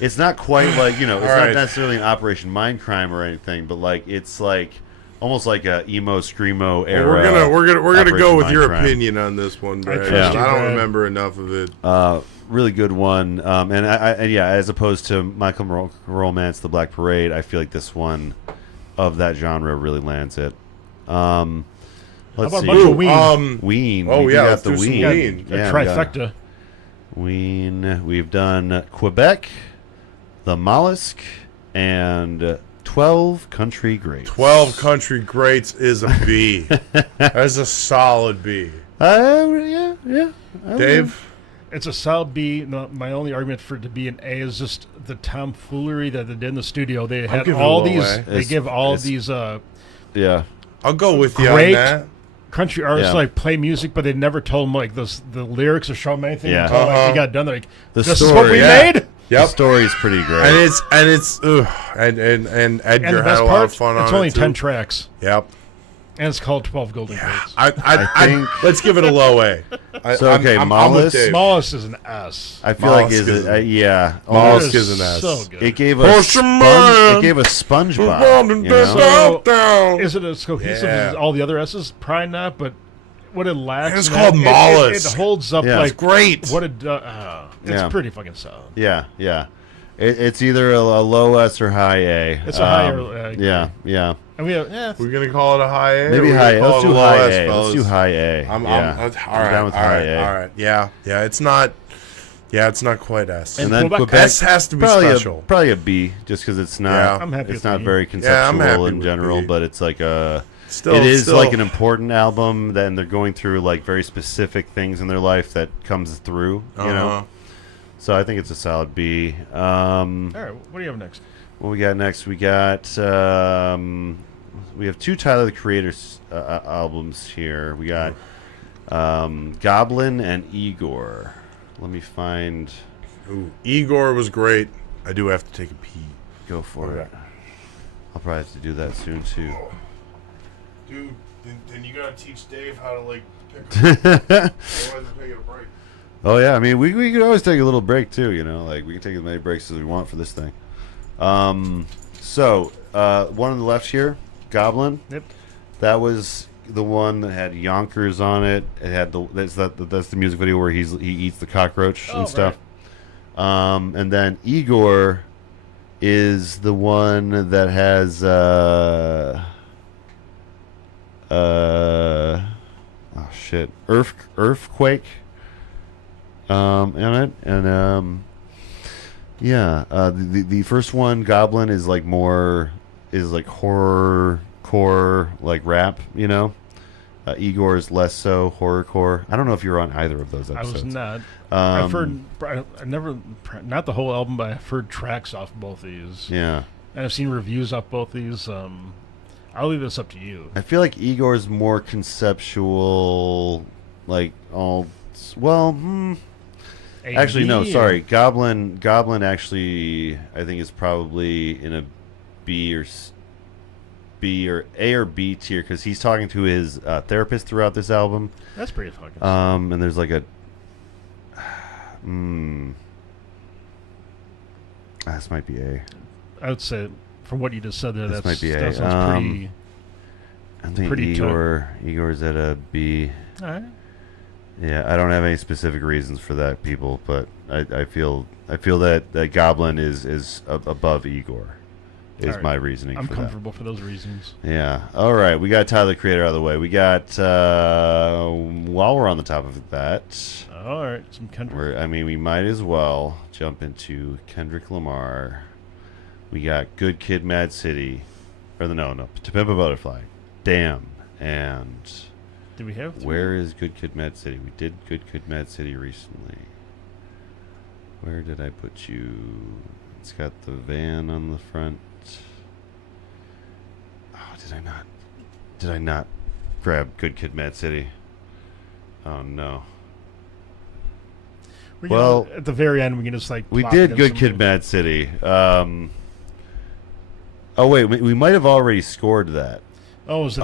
it's not quite like, you know, it's not necessarily an Operation Mindcrime or anything, but like it's like almost like a emo screamo era. We're gonna go with your Mindcrime. opinion on this one, Brad. trust you, I don't Brad. remember enough of it. Really good one. And yeah, as opposed to My Chemical Romance, The Black Parade, I feel like this one of that genre really lands it. Let's How about see. a bunch of Ween? Ween. Oh, We yeah, got let's the do some Ween. Ween. A Yeah, we got trifecta. Ween. We've done Quebec, The Mollusk, and 12 Country Greats. 12 Country Greats is a B. That's a solid B. Yeah. Dave? It's a solid B. No, my only argument for it to be an A is just the tomfoolery that they did in the studio. They had giving all it a these. A. They give all these Yeah. I'll go with you on Great. that. country artists Yeah. like play music, but they never told them like the lyrics or show them anything Yeah. until like, they got done. They're like, The this is story, what we yeah. made. The Yep. story's pretty great. And it's and And Edgar the had best a lot part, of fun it's on only it too. 10 tracks, Yep. and it's called 12 Golden Greats. I think- let's give it a low A. So, okay, I'm with Mollusk. Dave. Smallest is an S. I feel like Mollusk is yeah. Mollusk It is an S. So good. It gave Push a 'em on. it gave a SpongeBob. Down, You know? So- down. Is it as cohesive Yeah. as all the other S's? Probably not, but what it lacks. It's in called that, Mollusk. It holds up Yeah. like It's great. what it it's Yeah. pretty fucking solid. Yeah. It's either a low S or high A. It's a higher, yeah. And we have We're gonna call it a high A. or Maybe we're high. gonna call Let's it do a low high S, A. Let's fellas? do high A. I'm yeah. all I'm right. down with all high right. A. All right. Yeah. It's not. Yeah, it's not quite S. And then Quebec- Quebec S has to be probably special. probably a B, just because it's not. Yeah. I'm happy It's with not B. very Yeah, I'm conceptual happy in with general, B. but it's like a. Still, it is still, like an important album. Then they're going through like very specific things in their life that comes through. You know. Uh-huh. So I think it's a solid B. all right. What do you have next? What we got next? We got we have two Tyler the Creator's albums here. We got Goblin and Igor. Let me find. Ooh, Igor was great. I do have to take a pee. Go for Okay. it. I'll probably have to do that soon too. Dude, then you gotta teach Dave how to like pick. Otherwise, I'm taking a break. Oh yeah, I mean we could always take a little break too. You know, like we can take as many breaks as we want for this thing. So one on the left here, Goblin. Yep. That was the one that had Yonkers on it. It had that's the music video where he eats the cockroach and stuff. And then Igor is the one that has Earthquake in it, and the first one, Goblin, is like horror core, like rap, you know. Igor is less so horrorcore. I don't know if you were on either of those I episodes. was not. I've heard I never not the whole album, but I've heard tracks off both these, Yeah, and I've seen reviews off both these. I'll leave this up to you. I feel like Igor is more conceptual, like all. Well, actually, no. A, Sorry, Goblin. Actually, I think is probably in a B or A or B tier because he's talking to his therapist throughout this album. That's pretty fucking. And there's like a. This might be A. I would say from what you just said there, This might be A. that sounds pretty. I think Pretty Igor's at a B. All right. Yeah, I don't have any specific reasons for that, people, but I feel that Goblin is above Igor. Is All right. my reasoning I'm for comfortable for those reasons. that. Yeah. All right, we got Tyler the Creator out of the way. We got while we're on the topic of that, All right. Some Kendrick. we might as well jump into Kendrick Lamar. We got Good Kid, Mad City, or no, To Pimp a Butterfly, Damn, and Do we have? where is Good Kid, Mad City? We did Good Kid, Mad City recently. Where did I put you? It's got the van on the front. Oh, did I not grab Good Kid, Mad City? Oh no. We well, can, at the very end, we can just like. We plop did in Good some- Kid, Mad City. Oh wait, we might have already scored that. Oh, was it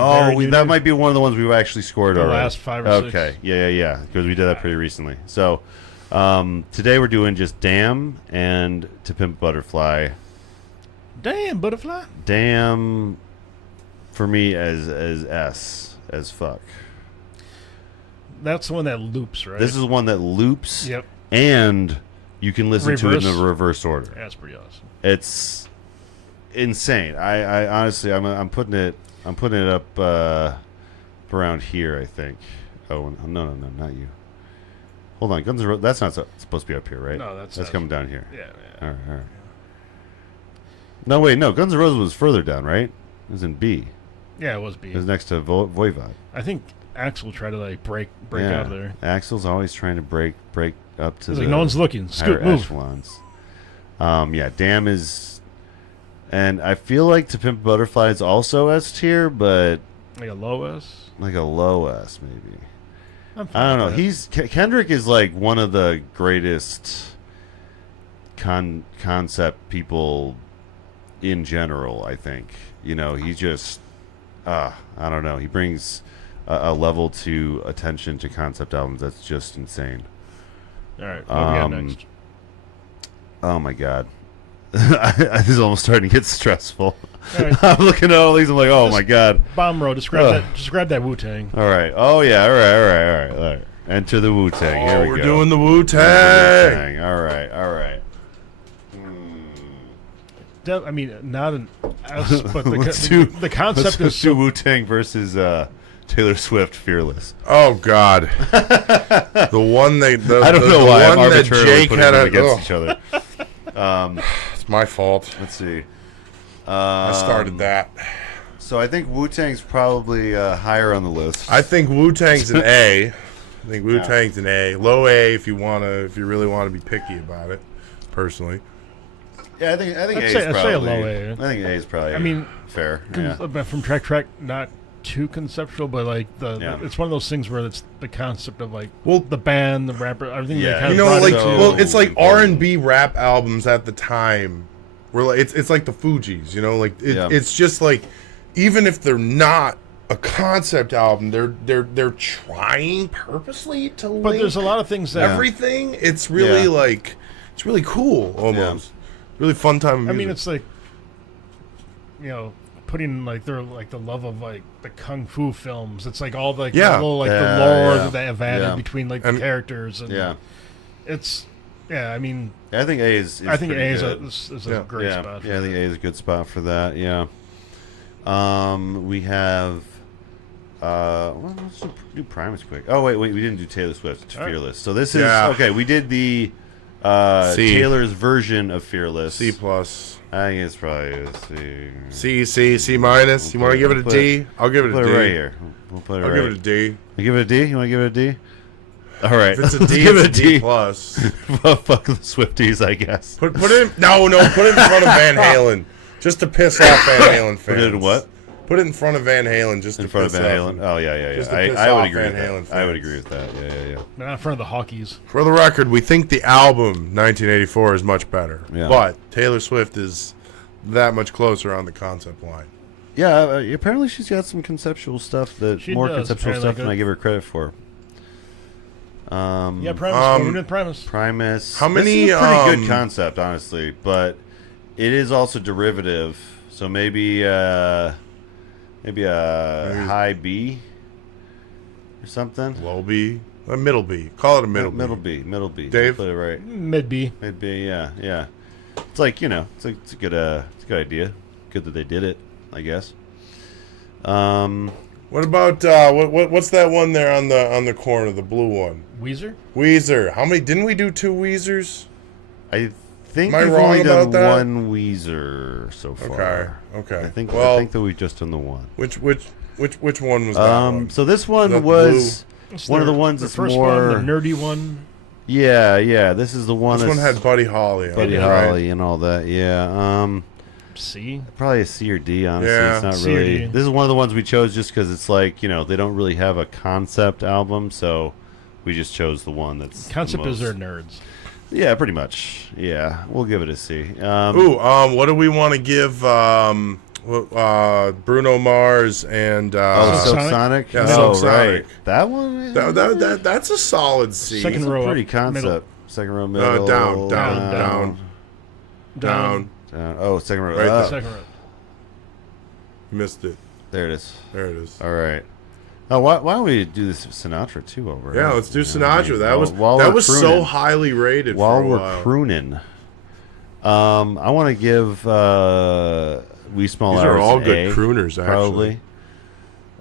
That might be one of the ones we've actually scored The already. last 5 or 6. Okay, yeah, because we did that pretty recently. So today we're doing just Damn and To Pimp a Butterfly. Damn, butterfly. Damn, for me as fuck. That's the one that loops, right? This is one that loops. Yep. And you can listen to it in Reverse. the reverse order. Yeah, that's pretty awesome. It's insane. I honestly, I'm putting it up around here, I think. Oh no, not you. Hold on, Guns N' Roses. That's not supposed to be up here, right? No, that's coming down here. Yeah. All right. No, wait, no. Guns N' Roses was further down, right? It was in B. Yeah, it was B. It was next to Voivod. I think Axel tried to like break Yeah. out of there. Axel's always trying to break up to He's the like, no one's looking. higher Scoot, move. echelons. Yeah, Damn is, and I feel like To Pimp a Butterfly is also S tier, but Like a low S. like a low S maybe. I'm fine I don't know. with that. Kendrick is like one of the greatest concept people in general. I think he just I don't know. He brings a level to attention to concept albums that's just insane. All right. What we got next? Oh my god. This is almost starting to get stressful. All right. I'm looking at all these. I'm like, oh my god. Bomb Road. Just grab that Wu Tang. All right. Oh yeah. All right. Enter the Wu Tang. Here we we're go. doing the Wu Tang. Wu-Tang. All right. I mean, not an S, but Let's do- the concept Let's is do so, Wu Tang versus Taylor Swift, Fearless. Oh God, the one they. I don't know why I'm one that arbitrarily Jake putting had them a, against each other. It's my fault. Let's see. I started that. So I think Wu Tang's probably higher on the list. I think Wu Tang's an A. I think Wu Tang's an A. Low A if you really want to be picky about it. Personally, Yeah, I think A I'd is say probably a low A. I think A is probably. I mean, fair. Yeah. From track, not too conceptual, but like it's one of those things where it's the concept of like the band, the rapper, everything. Yeah. They kind you of know, brought like into- it's like R&B rap albums at the time. Were like it's like the Fugees. Like it's just like even if they're not a concept album, they're trying purposely to. But link there's a lot of things that everything. It's really Yeah. it's really cool almost. Really fun time. Of I music. mean, it's like putting like their like the love of like the kung fu films. It's like all like Yeah. the little, like Yeah, the lore yeah. that they have added Yeah. between like And- the characters and Yeah. it's I mean I think A is I think pretty A is good. is Yeah. a great yeah. spot. Yeah, I think A is a good spot for that. Yeah. We have. Well, let's do Primus quick. Oh wait, we didn't do Taylor Swift. It's All right. Fearless. So this is Yeah. okay. We did the C. Taylor's version of Fearless. C plus, I think it's probably a C. C minus. You want to give it a We'll D? I'll give it a Put D. it right here. We'll put it I'll right. give it a D. You give it a D. You want to give it a D? All right. If it's a Let's D, give it's it a D plus. Fuck the Swifties, I guess. Put it in, no, put it in front of Van Halen, just to piss off Van Halen fans. Put it in what? Put it in front of Van Halen, just In to front of piss Van off Halen. him. Oh yeah. Just to piss I would off agree Van with that. Halen I would fans. agree with that. Yeah. But not in front of the Hawkeys. For the record, we think the album 1984 is much better, Yeah. but Taylor Swift is that much closer on the concept line. Yeah, apparently she's got some conceptual stuff She more does, conceptual apparently stuff than good. I give her credit for. Yeah, Primus. We're doing Primus. Primus. How many, This is a pretty good concept, honestly, but it is also derivative. So maybe a high B. or something. Low B, a middle B. Call it a middle B. Middle B. Dave? Put it right. Mid B. Mid B. Yeah. It's like it's a good idea. Good that they did it, I guess. What about what's that one there on the corner, the blue one? Weezer. Weezer. How many? Didn't we do 2 Weezers? I think Am I we've wrong only done about that? one Weezer so far. Okay. I think that we've just done the one. Which one was that one? So this one That was It's one of the their- ones the that's first more. one, the nerdy one. Yeah. This is the one. This one that's had Buddy Holly on Buddy it, right? Holly and all that. Yeah. C. Probably a C or D. Honestly, Yeah. it's not C or really. D. This is one of the ones we chose just because it's like they don't really have a concept album, so we just chose the one that's the Concept is most- their nerds. Yeah, pretty much. Yeah, we'll give it a C. What do we want to give Bruno Mars and Silk Sonic? Sonic. Yeah, Oh, Silk right. Sonic. That one. that's a solid C. Second It's a row pretty up, concept. middle. Second row middle. down. down. Oh, second row Right up. Second row. Missed it. There it is. There it is. All right. Oh, why don't we do this Sinatra too over? Yeah, let's do I Sinatra. mean, That while was we're so crooning. highly rated While for a we're while. crooning, I want to give We Small These Hours are all an good A, crooners, actually.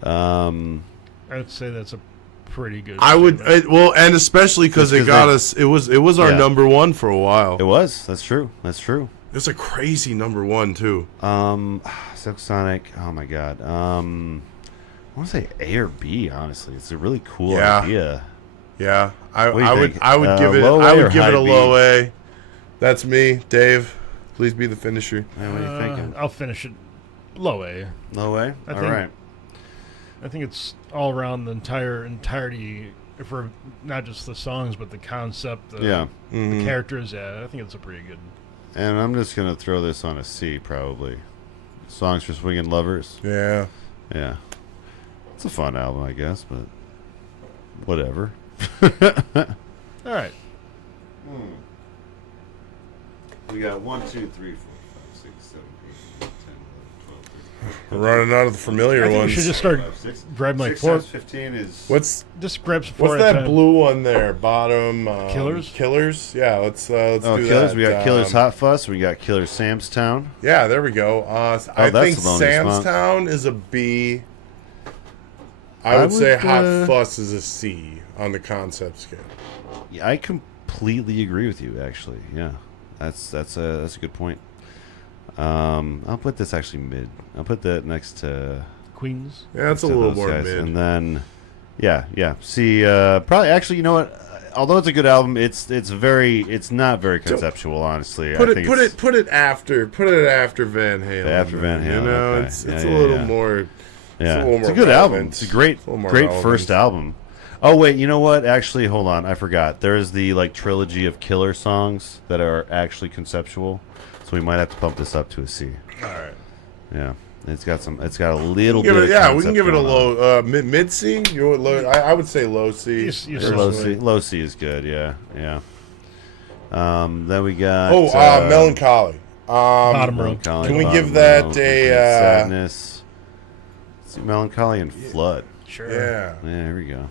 probably. I would say that's a pretty good. I would statement. and especially because Just it 'cause got they- us. It was our Yeah. number one for a while. It was. That's true. That's true. It's a crazy number one too. Silk Sonic. Oh my God. I want to say A or B. Honestly, it's a really cool Yeah. idea. Yeah, What do you think? I would give it. Low I A or would give high it a B? low A. That's me, Dave. Please be the finisher. Man, what are you thinking? I'll finish it low A. Low A. I All think- right. I think it's all around the entirety for not just the songs but the concept, Yeah. the characters. Yeah, I think it's a pretty good. And I'm just gonna throw this on a C probably. Songs for Swingin' Lovers. Yeah. Yeah. It's a fun album, I guess, but whatever. All right. We got 1, 2, 3, 4, 5, 6, 7, 8, 9, 10, 11, 12, 13. We're running out of the familiar I think we ones. should just start 5, 6. grabbing like 6 four. times 15 is. What's Just grab some 4 what's at a that time. blue one there? Bottom. Killers? Killers. Yeah. Let's Oh, do Killers. that. We got Killers Hot Fuss. We got Killers Sam's Town. Yeah, there we go. I that's think Thelonious Sam's Monk. Town is a B. I I would say would, Hot Fuss is a C on the concept scale. Yeah, I completely agree with you. Actually, yeah, that's a good point. I'll put this actually mid. I'll put that next to. Queens. Yeah, it's a to little those more guys. mid. And then, yeah. See, probably actually, you know what? Although it's a good album, it's not very conceptual, honestly. Put I it think put it's- it put it after Van Halen. After Van You Halen, know, okay. it's Yeah, a yeah, little yeah. more. Yeah, little it's a more good album. relevant. It's a great It's a little more great relevant. first album. Oh wait, you know what? Actually, hold on, I forgot. There's the trilogy of Killer songs that are actually conceptual, so we might have to bump this up to a C. All right. Yeah, it's got a little Give bit. it, of yeah, we concept can give it a going on. low mid C. You want low? I would say low C. You Or said Low personally. C. Low C is good. Yeah. Then we got. Melancholy. Bottom row. Melancholy, Can we Bottom give that Row, a, Sadness? Let's see, Melancholy and Flood. Sure. Yeah. Yeah, here we go.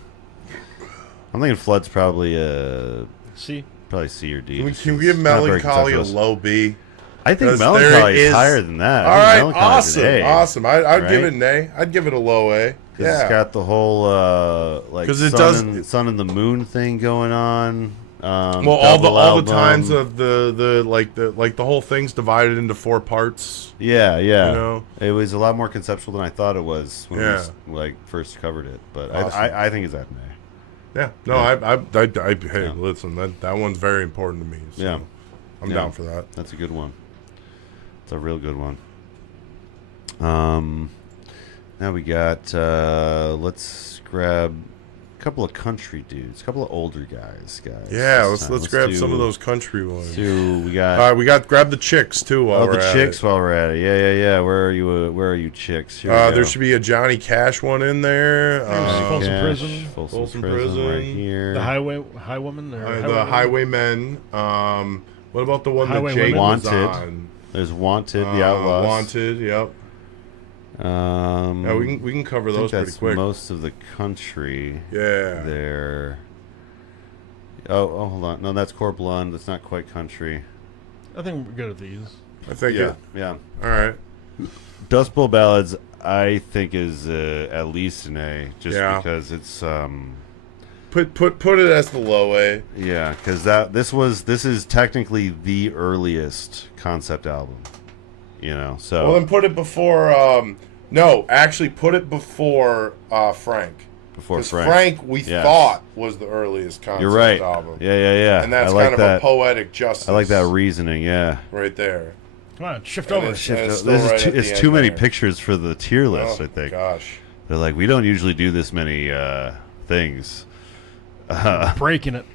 I'm thinking Flood's probably See. probably C or D. Can we, just can we 'cause give it's not very Melancholy a conceptual. low B? I think 'cause Melancholy there is is- higher than that. All I right, think Melancholy's an A, awesome. I'd give right? it an A. I'd give it a low A. 'cause Yeah. It's got the whole 'Cause it sun, does- and, sun and the moon thing going on. Well, all the album. times of the whole thing's divided into 4 parts. Yeah. You know? It was a lot more conceptual than I thought it was when Yeah. we first covered it. But Awesome. I think it's at an A. Yeah. No, Yeah. hey, Yeah. listen, that one's very important to me. So Yeah. I'm Yeah. down for that. That's a good one. It's a real good one. Now we got. Let's grab a couple of country dudes, a couple of older guys. Yeah, this time. let's grab do- some of those country ones. We got. All right, grab the chicks too while Oh, we're the at chicks it. while we're at it. Yeah. Where are you, chicks? Here we There go. should be a Johnny Cash one in there. Folsom Cash, Prison. Folsom Folsom Prison, right Prison. here. The Highwoman. Or The Highwaymen. What about the one Highway that Jake Women? was Wanted. on? There's Wanted, the Outlaws. Wanted. Yep. Yeah, we can cover I think those pretty that's quick. most of the country. Yeah. There. Oh, hold on. No, that's Core Blonde. That's not quite country. I think we're good at these. I think Yeah, yeah. All right. Dust Bowl Ballads, I think, is at least an A, just Yeah. because it's Put it as the low A. yeah, because this is technically the earliest concept album, So Well, then put it before. No, actually, put it before Frank. before 'Cause Frank. we Yes. thought was the earliest concept You're right. album. Yeah. And that's I like kind of that. a poetic justice. I like that reasoning. Yeah. right there. Come on, shift And over. it's- Shit, it's this still is right too, at the it's end too many there. pictures for the tier list. Oh, I think Gosh. they're like, we don't usually do this many things. Breaking it.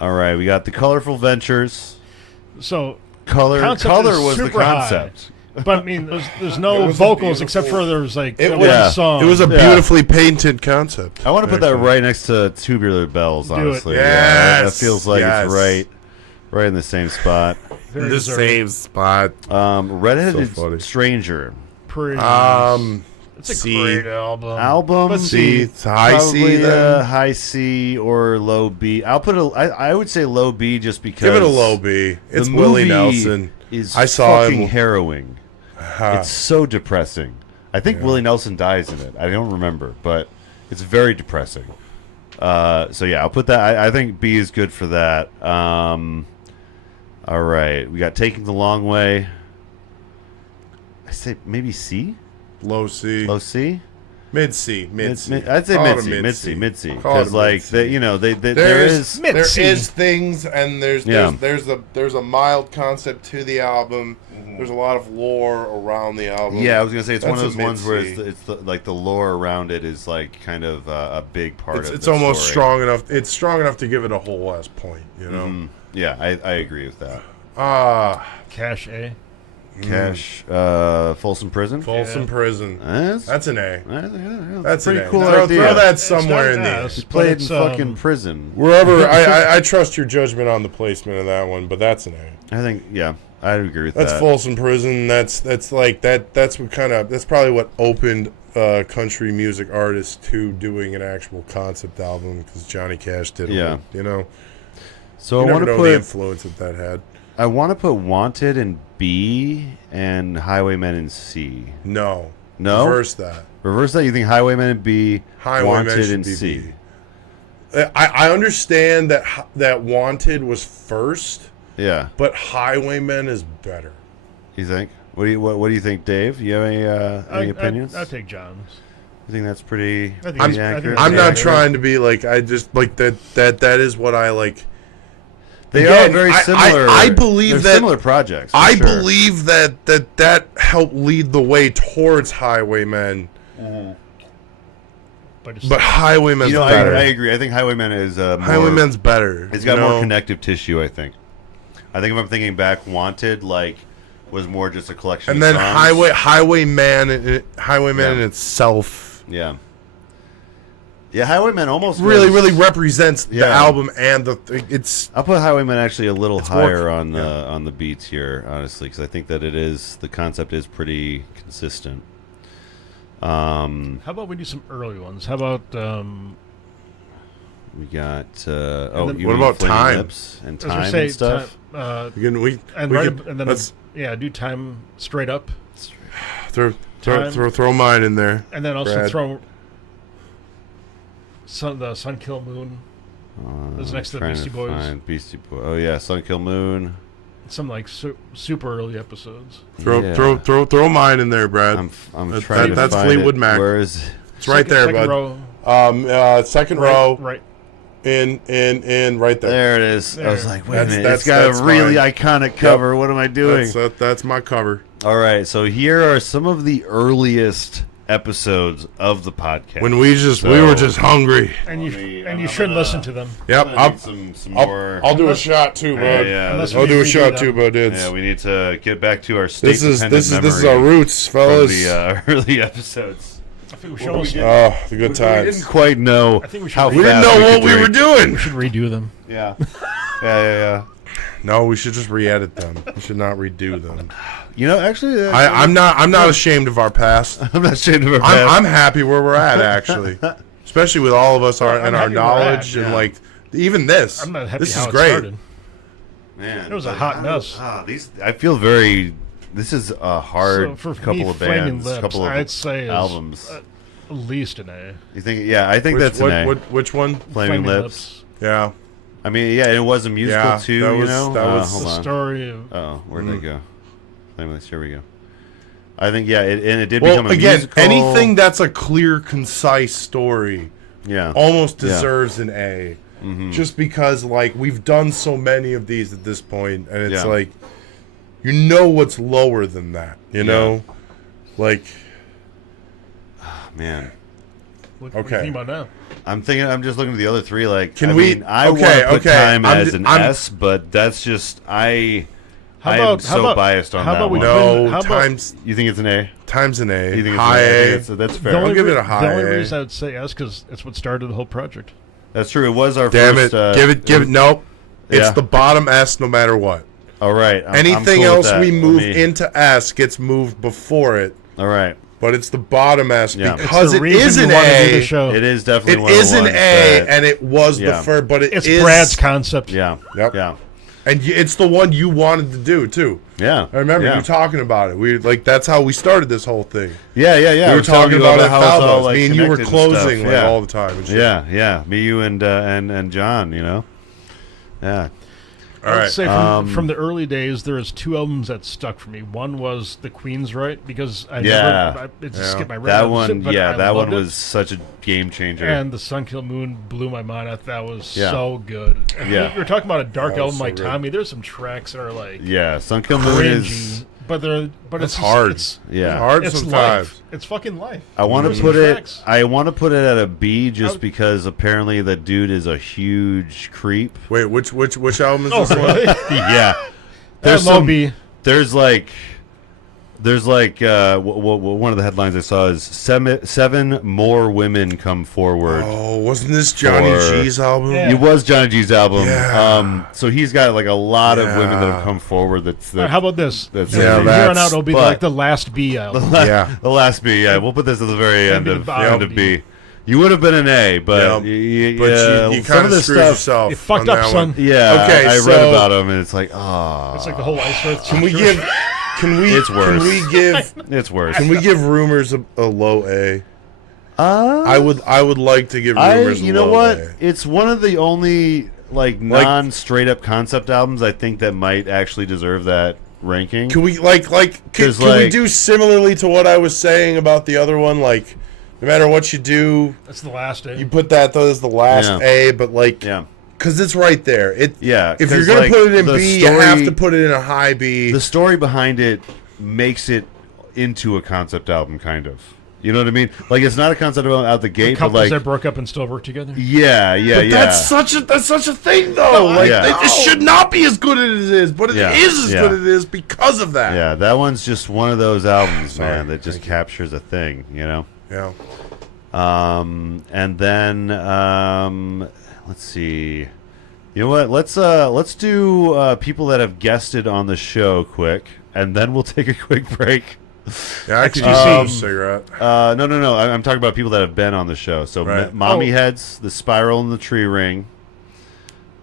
All right, we got the Colorful Ventures. So, Color Concept was is the super high. concept. but I mean, there's It no was a vocals except beautiful- for there's like It one was- Yeah. song. It was a Yeah. beautifully painted concept. I want to put that actually. right next to Tubular Bells. Do it. Honestly, that Yes, feels like yes. it's right in the same spot. Very The deserved. same spot. Redheaded So funny. Stranger Pretty. It's it's a great album. album. But C, it's high C Probably then. high C or low B. I'll put I would say low B just because Give it a low B. It's the Willie movie Nelson. Is I saw fucking him. harrowing. It's so depressing. I think Willie Nelson dies in it. I don't remember, but it's very depressing. So yeah, I'll put that. I think B is good for that. All right, we got Taking the Long Way. I say maybe C, Low C. low C. Mid C. Mid C. I'd say Call it mid a C, mid-C. mid C, Call it a because like mid-C. there There's is there Mid-C. is things and there's Yeah. there's a mild concept to the album. There's a lot of lore around the album. Yeah, I was gonna say it's one of That's those a ones where mid-C. it's like the lore around it is like kind of a big part of It's the almost story. strong enough. It's strong enough to give it a whole ass point. You know. Mhm. Yeah, I agree with that. Cash A. Cash, Folsom Prison. Folsom Prison. That's That's an A. that's That's a pretty an A. cool throw, idea. Throw that It's somewhere not in there. fast, He but played in it's, fucking prison. Wherever I trust your judgment on the placement of that one, but that's an A. I think I agree with That's that. Folsom Prison. That's like that. That's what kind of. That's probably what opened country music artists to doing an actual concept album because Johnny Cash did it. Yeah. You know. So You I never want to know the put influence that had. I want to put Wanted in B and Highwaymen in C. No. No? Reverse that. Reverse that. You think Highwaymen in B, Highwaymen Wanted should in be C. B. I understand that Wanted was first, Yeah. but Highwaymen is better. You think? What do you think, Dave? You have any opinions? I'll take John's. You think that's pretty, I think pretty it's- I think accurate? it's I'm not accurate. trying to be like I just like that is what I like. They Again, are very I- similar. I believe they're that- similar projects. for I sure. believe that helped lead the way towards Highwaymen, But it's but Highwaymen's You know, better. I agree. I think Highwaymen is more. Highwaymen's better. It's got you know? more connective tissue. I think. I think if I'm thinking back, Wanted was more just a collection. And of then songs. Highwayman Yeah. in itself Yeah. Yeah, Highwaymen almost really represents the Yeah. album and it's I'll put Highwaymen actually a little It's higher more- on the beats here, honestly, because I think that the concept is pretty consistent. How about we do some early ones? How about We got then- you What mean about Flaming Time? Lips and I was Time gonna say and stuff. and we right could- and then let's do time straight up, throw Time. throw mine in there. and then also Brad. throw the Sun Kill Moon. This next to the Trying Beastie Boys. find Beastie Boy. Oh yeah, Sun Kill Moon. Some like super early episodes. Yeah. Throw mine in there, Brad. I'm That- trying to that's find Fleetwood it. Mac. Where is? It's right there, second bud. row, Second right, row, right. in, right there. There it is. I was There. like, wait a minute. That's- It's got that's a really fine. iconic cover. What am I doing? That's my cover. All right, so here are some of the earliest episodes of the podcast. When we were just hungry. And I you mean, and you I'm should gonna- listen to them. Yep, I'm gonna need some more. I'll do a shot too, bud. yeah, Unless I'll we do a redo shot them. too, bud. yeah, we need to get back to our state. This is our roots, from fellas. the early episodes. I think we should also, The good We times. didn't quite know I think we should how read- We didn't fast know what could we were drink. doing. we should redo them. Yeah, yeah. No, we should just re-edit them. We should not redo them. You know, actually, I'm not ashamed of our past. I'm not ashamed of our I'm happy where we're at, actually. Especially with all of us and our happy where we're at, knowledge and like even this. I'm not happy This how is it great. started. Man, It was a hot mess. These I feel very. This is a hard So for couple me, of Flaming bands, Lips, couple of I'd say is, albums. At least an A. You think? Yeah, I think that's an A. Which one? Flaming Lips. Yeah. I mean, yeah, it was a musical Yeah, too. that You was- know, that was hold The on. story of Oh, where'd they go? Flaming Lips. Here we go. I think it did Well, become a again, musical. anything that's a clear, concise story Yeah. almost Yeah. deserves an A. Just because, like, we've done so many of these at this point, and it's Yeah. like, you know what's lower than that, you know? Like, Man, what Okay. are you thinking about now? I'm thinking. I'm just looking at the other three. Like, Can I we- mean, I okay, want to put okay, Time I'm as d- an I'm- S, but that's just I. How I about am so how about, biased on how that about we one. no, how about- times You think it's an A? times an A. You think it's High an A? I A. think that's fair. The only, give it a the high only A. reason I would say S because it's what started the whole project. That's true. It was our Damn first. it. Give it. Nope. It's yeah. the bottom S no matter what. All right. I'm Anything cool with else that. we Let move me- into S gets moved before it, All right. but it's the bottom S Yeah. because It's the it is reason an you wanna do the A. show. It is definitely It one of is the an ones A, that- and it was the Yeah. first, but It's is Brad's concept. Yeah. Yep. Yeah. and it's the one you wanted to do too. Yeah. I remember yeah. you talking about it. We like that's how we started this whole thing. Yeah. Yeah. Yeah. We I were was telling talking you about it at how it's all, Faldos. like, Me and you were connected and stuff. closing like Yeah. all the time. And shit. Yeah. Yeah. Me, you, and John. You know. Yeah. All I'd right. say from the early days, there was two albums that stuck for me. One was The Queen's Right because I it just skipped my That radar, one. but Yeah. I That one loved it. was such a game changer. And The Sun Killed Moon blew my mind. I thought that was Yeah. so good. And Yeah. we were talking about a dark That was album so like good. Tommy. There's some tracks that are like yeah. Sun Kill Moon is. cringy, but That's it's hard. It's, Yeah. Hard it's sometimes. life. It's fucking life. I want There's to some put it. tracks. I want to put it at a B just would- because apparently the dude is a huge creep. Wait, which album is Oh, this one? really? Yeah. There's low B. There's like one of the headlines I saw is seven more women come forward. Oh, wasn't this Johnny For- G's album? Yeah. It was Johnny G's album. Yeah. So he's got like a lot of women that Yeah. have come forward. That's All right, how about this? That's From Yeah, here on that's- out, it'll be but- like the last B album. Yeah. the last B. Yeah, we'll put this at the very end Maybe of the bottom end of B. B. You would have been an A, but Yeah. yeah, But you some kind of of this screwed stuff. yourself. You fucked on up, that son. one. Yeah, Okay, I read so- about him, and it's like, ah, It's like the whole Ice Earth. Can we give? Can we? It's worse. Can we give? it's worse. Can we give Rumors a low A? Uh, I would like to give Rumors. you a know low what? A. It's one of the only like non straight up concept albums I think that might actually deserve that ranking. Can we can 'Cause, we like- do similarly to what I was saying about the other one? Like, no matter what you do, That's the last A. you put that as the last Yeah. A. But like, Yeah, because it's right there. It yeah. If you're 'cause, gonna like, put it in the B, you have story- to put it in a high B. The story behind it makes it into a concept album, kind of. You know what I mean? Like it's not a concept album out the gate, but Couples like that broke up and still work together. yeah. But that's such a thing though. Like Yeah. it should not be as good as it is, but it Yeah. is as Yeah. good as it is because of that. Yeah, that one's just one of those albums, Sorry. man, that just captures a thing, you know. Yeah. And then let's see. You know what? Let's do people that have guested on the show quick, and then we'll take a quick break. Yeah, I could XTC. use a cigarette. No. I'm talking about people that have been on the show. So Right. Mommy Oh. Heads, The Spiral and the Tree Ring.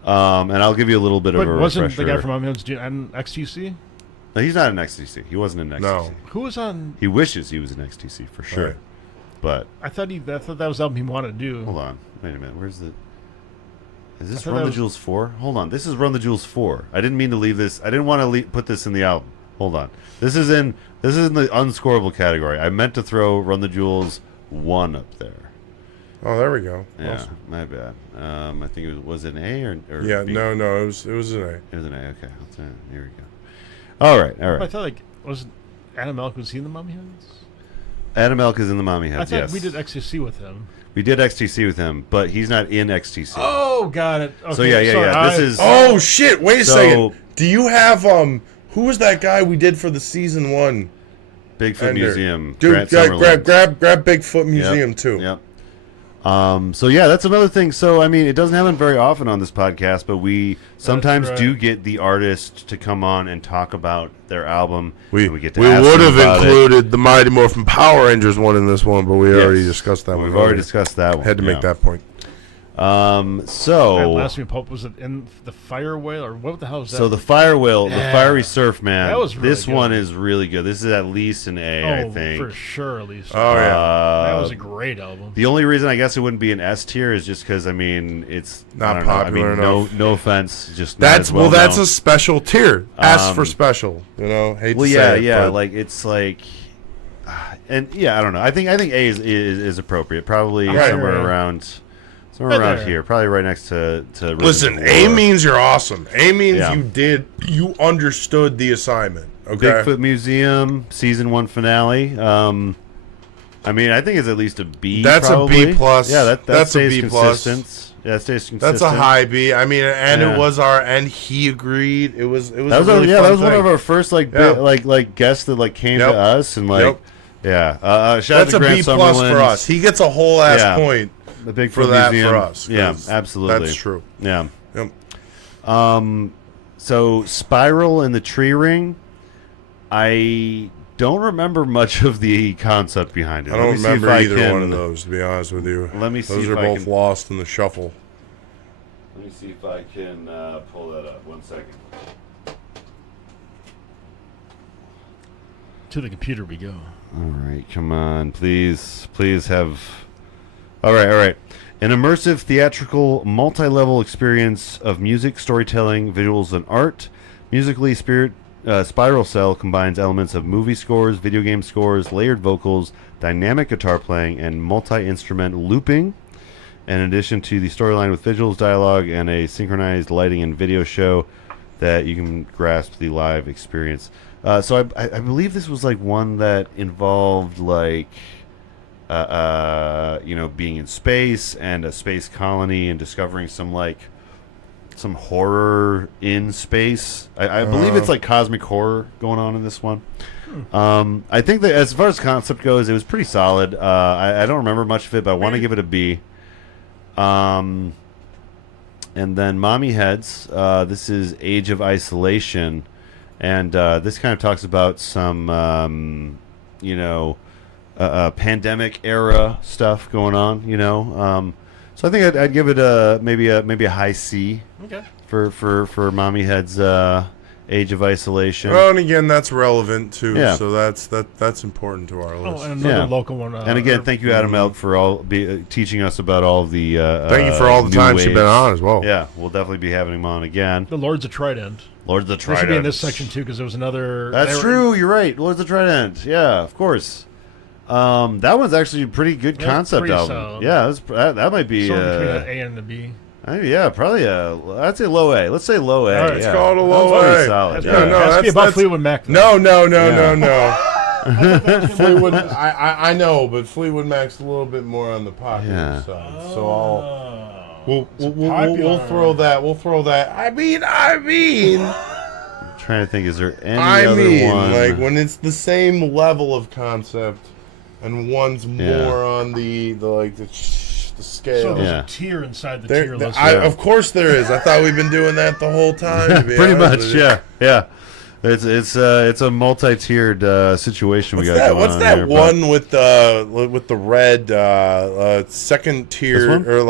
And I'll give you a little bit But of a wasn't refresher. the guy from Unhinged on XTC? No, he's not in XTC. He wasn't in XTC. No. Who was on? He wishes he was in XTC for sure. Right. But I thought that was the album he wanted to do. hold on. Wait a minute. Where's the... Is this thought Run that the was- Jewels 4? Hold on. This is Run the Jewels 4. I didn't mean to leave this. I didn't want to put this in the album. Hold on. This is in the unscorable category. I meant to throw Run the Jewels 1 up there. Oh, there we go. Yeah, Awesome. my bad. I think was it an A or Yeah, B? no, it was an A. It was an A. Okay. Here we go. All right. I thought was Adam Elk, was he in the Mummy Heads? Adam Elk is in the Mommy I Heads, thought yes. we did XTC with him. We did XTC with him, but he's not in XTC. Oh, got it. Okay, So yeah. sorry, This is... Oh shit! Wait a So- second. Do you have who was that guy we did for the season 1? Bigfoot Ender. Museum. Dude, Grant grab Summerlin. Bigfoot Museum too. Yep. So yeah, that's another thing. So I mean, it doesn't happen very often on this podcast, but we sometimes right. do get the artist to come on and talk about their album. We and we get to we ask would them have about it. included the Mighty Morphin Power Rangers one in this one, but we already Yes. discussed that. We've one already discussed that one. Had to make yeah. that point. So Last week, Pope, was it in the Fire Whale or what the hell was that? So the Fire Whale, the Yeah. Fiery Surf Man. That was really this good. one is really good. This is at least an A, I think. for sure, at least. Oh yeah, That was a great album. The only reason I guess it wouldn't be an S tier is just because I mean it's Not I don't know. popular I mean, enough. no offense, just not that's as well that's known. a special tier. S for Um, special. You know, hate Well, to yeah, say it, yeah. but Like it's like, and yeah, I don't know. I think A is appropriate. Probably Right. somewhere Right. around Right around there. here. Probably right next to Rhythm listen. of A War. means you're awesome. A means Yeah. you understood the assignment. Okay. Bigfoot Museum season 1 finale. I mean, I think it's at least a B. That's a probably. B plus. Yeah, that That's a stays B plus. consistent. Yeah, that stays consistent. That's a high B. I mean, and Yeah. it was and he agreed. It was That was a really that fun was one thing. of our first Yeah. like guests that like came Yep. to us and like Yep. yeah. Shout out That's to a Grant B plus Summerlin. for us. He gets a whole ass Yeah. point The Bigfoot for that Museum. for us. Yeah, 'cause absolutely. That's true. Yeah. Yep. So Spiral in the Tree Ring, I don't remember much of the concept behind it. I Let don't me see remember if I either can- one of those, to be honest with you. Let me see Those if are I both can- lost in the shuffle. Let me see if I can pull that up. 1 second. To the computer we go. All right, come on, please have. All right. An immersive theatrical, multi-level experience of music, storytelling, visuals, and art. Musically, Spiral Cell combines elements of movie scores, video game scores, layered vocals, dynamic guitar playing, and multi-instrument looping. In addition to the storyline with visuals, dialogue, and a synchronized lighting and video show that you can grasp the live experience. So I believe this was like one that involved like being in space and a space colony and discovering some horror in space. I believe it's like cosmic horror going on in this one. I think that as far as concept goes, it was pretty solid. I don't remember much of it, but I want to give it a B. And then Mommy Heads. This is Age of Isolation, and this kind of talks about some pandemic era stuff going on. So I think I'd give it maybe a high C. Okay. For Mommy Heads Age of Isolation. Well, and again, that's relevant too. Yeah. So that's important to our list. Oh, and another Yeah. local one. And again, thank you, Adam Elk, for teaching us about all the. Thank you for all the new times you've been waves. on as well. Yeah, we'll definitely be having him on again. the Lords of Trident. Lord of the This Trident. should be in this section too, because there was another. That's they were- true. You're right. Lord of the Trident. Yeah, of course. That one's actually a pretty good That's concept pretty album. solid. Yeah, that might be. Somewhere between an A and a B. Yeah, probably I'd say low A. Let's say low A. All right, It's yeah. called a That's low pretty A. solid. Has, Yeah. no, has to be that's- about that's- Fleetwood Mac. though. No. Fleetwood. I know, but Fleetwood Mac's a little bit more on the popular Yeah. side. So I'll we'll popular. throw that. We'll throw that. I mean. I'm trying to think. Is there any other one? Like when it's the same level of concept, and one's more on the scale. So there's Yeah. a tier inside the There- tier list. Of course there is. I thought we've been doing that the whole time. to be Pretty honest much, with you. yeah. It's a multi-tiered situation we got going What's on that here, but- one with the red second tier This one? or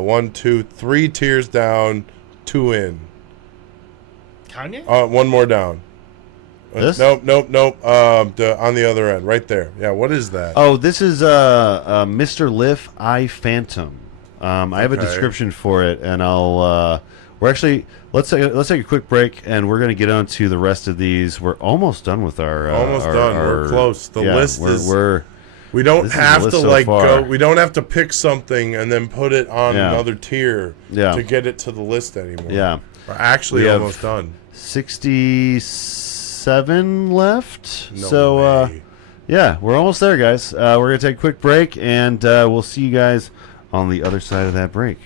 1, 2, 3 tiers down, 2 in. Kanye? One more down. This? Nope. On the other end, right there. Yeah, what is that? Oh, this is Mr. Liff I Phantom. I have a Okay. description for it, and I'll. Let's take a quick break, and we're gonna get on to the rest of these. We're almost done with our. Almost done. We're close. The list is. We don't this is the have list to so far. go. We don't have to pick something and then put it on Yeah. another tier Yeah. to get it to the list anymore. Yeah, We're actually We have- almost done. 67 left. No So way. yeah, we're almost there, guys. We're gonna take a quick break, and we'll see you guys on the other side of that break.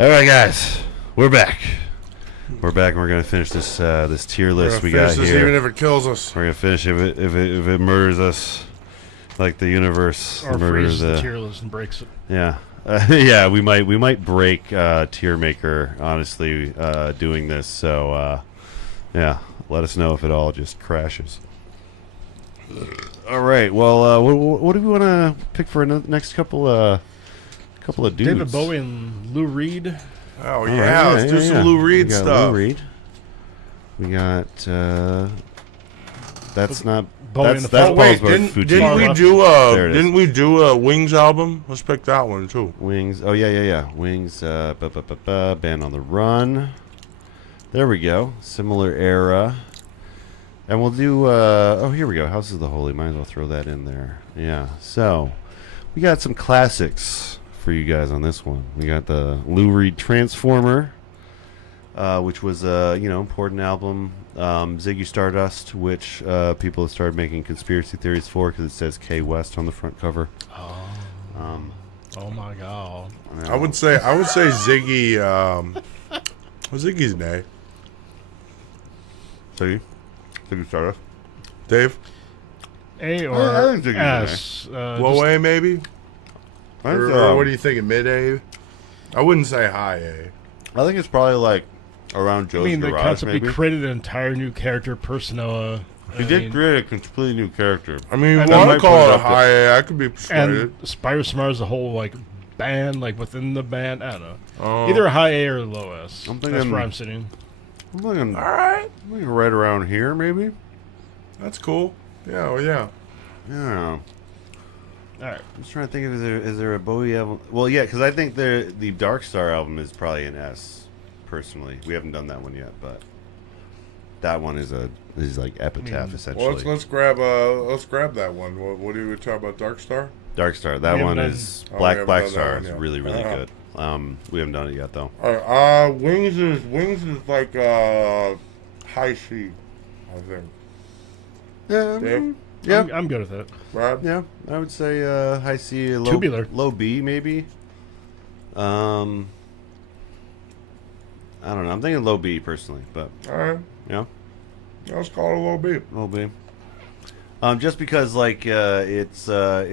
All right, guys, we're back. We're back, and we're gonna finish this this tier list we got Finish this here. even if it kills us. We're gonna finish if it murders us, like the universe Or murders freezes the tier list and breaks it. Yeah, yeah. We might break tier maker honestly doing this. So yeah, let us know if it all just crashes. All right. Well, what do we want to pick for next couple of dudes? David Bowie and Lou Reed. Oh, All yeah. right, Let's do some Lou Reed we got stuff. Lou Reed. We got. That's not. Bowie That's and the that's Fall. Wait, Paul's didn't Fuji. we Left. do There it is. didn't we do a Wings album? Let's pick that one too. Wings. Oh yeah. Wings. Band on the Run. There we go. Similar era. And we'll do. Oh, here we go. House of the Holy. Might as well throw that in there. Yeah. So we got some classics for you guys on this one. We got the Lou Reed Transformer, which was a important album. Ziggy Stardust, which people have started making conspiracy theories for because it says K West on the front cover. Oh my God. I would say Ziggy. Ziggy's nay. Ziggy Stardust. Dave, A I or think Ziggy's S. low A maybe. I think, Or what are you thinking? Mid A? I wouldn't say high A. I think it's probably like around I Joe's mean, the Garage, concept, maybe. he created an entire new character, persona. He did create a completely new character. I mean, you And want I to call might put it it a up high A? I could be persuaded. And Spyro Smart is a whole, like, band, like, within the band. I don't know. Oh. Either a high A or a low S. I'm That's thinking- where I'm sitting. I'm looking, All right, right around here, maybe. that's cool. Yeah, well, yeah. Yeah. All right. I'm just trying to think of is there a Bowie album? Well, yeah, because I think the Dark Star album is probably an S. Personally, we haven't done that one yet, but that one is like epitaph essentially. Well, let's grab that one. What do we talk about? Dark Star? Dark Star, that We one haven't is done- Black we haven't Black done that Star one is yet. really Uh-huh. good. We haven't done it yet though. All right. Wings is like high C, I think. Yeah, Dave? yeah, I'm good with it. Brad? yeah. I would say high C, Tubular. low B maybe. I don't know. I'm thinking low B personally, but All right. yeah, Let's call it a low B. low B. Just because like it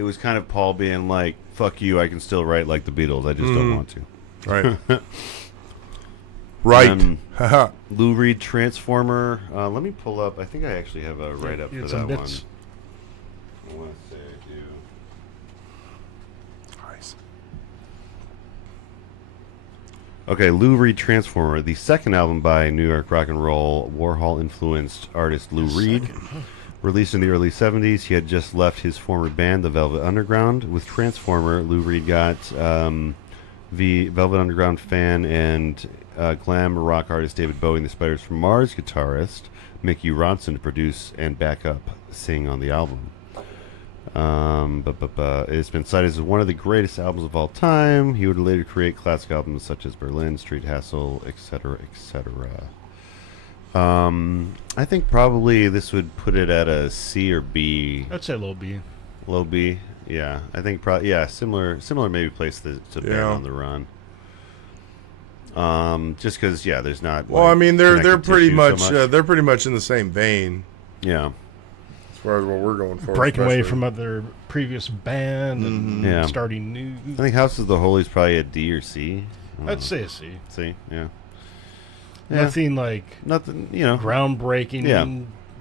was kind of Paul being like, "Fuck you, I can still write like the Beatles. I just don't want to." Right. Right. Um, Lou Reed Transformer. Let me pull up. I think I actually have a write up You for had some that bits. one. I want to say I do. Nice. Okay, Lou Reed Transformer, the second album by New York rock and roll Warhol-influenced artist Lou Reed. Released in the early 70s, he had just left his former band, the Velvet Underground. With Transformer, Lou Reed got the Velvet Underground fan and glam rock artist David Bowie and the Spiders from Mars guitarist Mickey Ronson to produce and back up sing on the album. It's been cited as one of the greatest albums of all time. He would later create classic albums such as Berlin, Street Hassle, etc., etc. I think probably this would put it at a C or B. I'd say low B. Low B. Yeah, I think probably similar maybe place to Band Yeah. on the Run. Just because there's not. Well, like, I mean, they're connective pretty tissue much they're pretty much in the same vein yeah. as far as what we're going for. Breaking away especially. from other previous band and Yeah. starting new. I think House of the Holy is probably a D or C. I don't I'd know. say a C. C. Yeah. Yeah. Nothing like Nothing. groundbreaking. Yeah.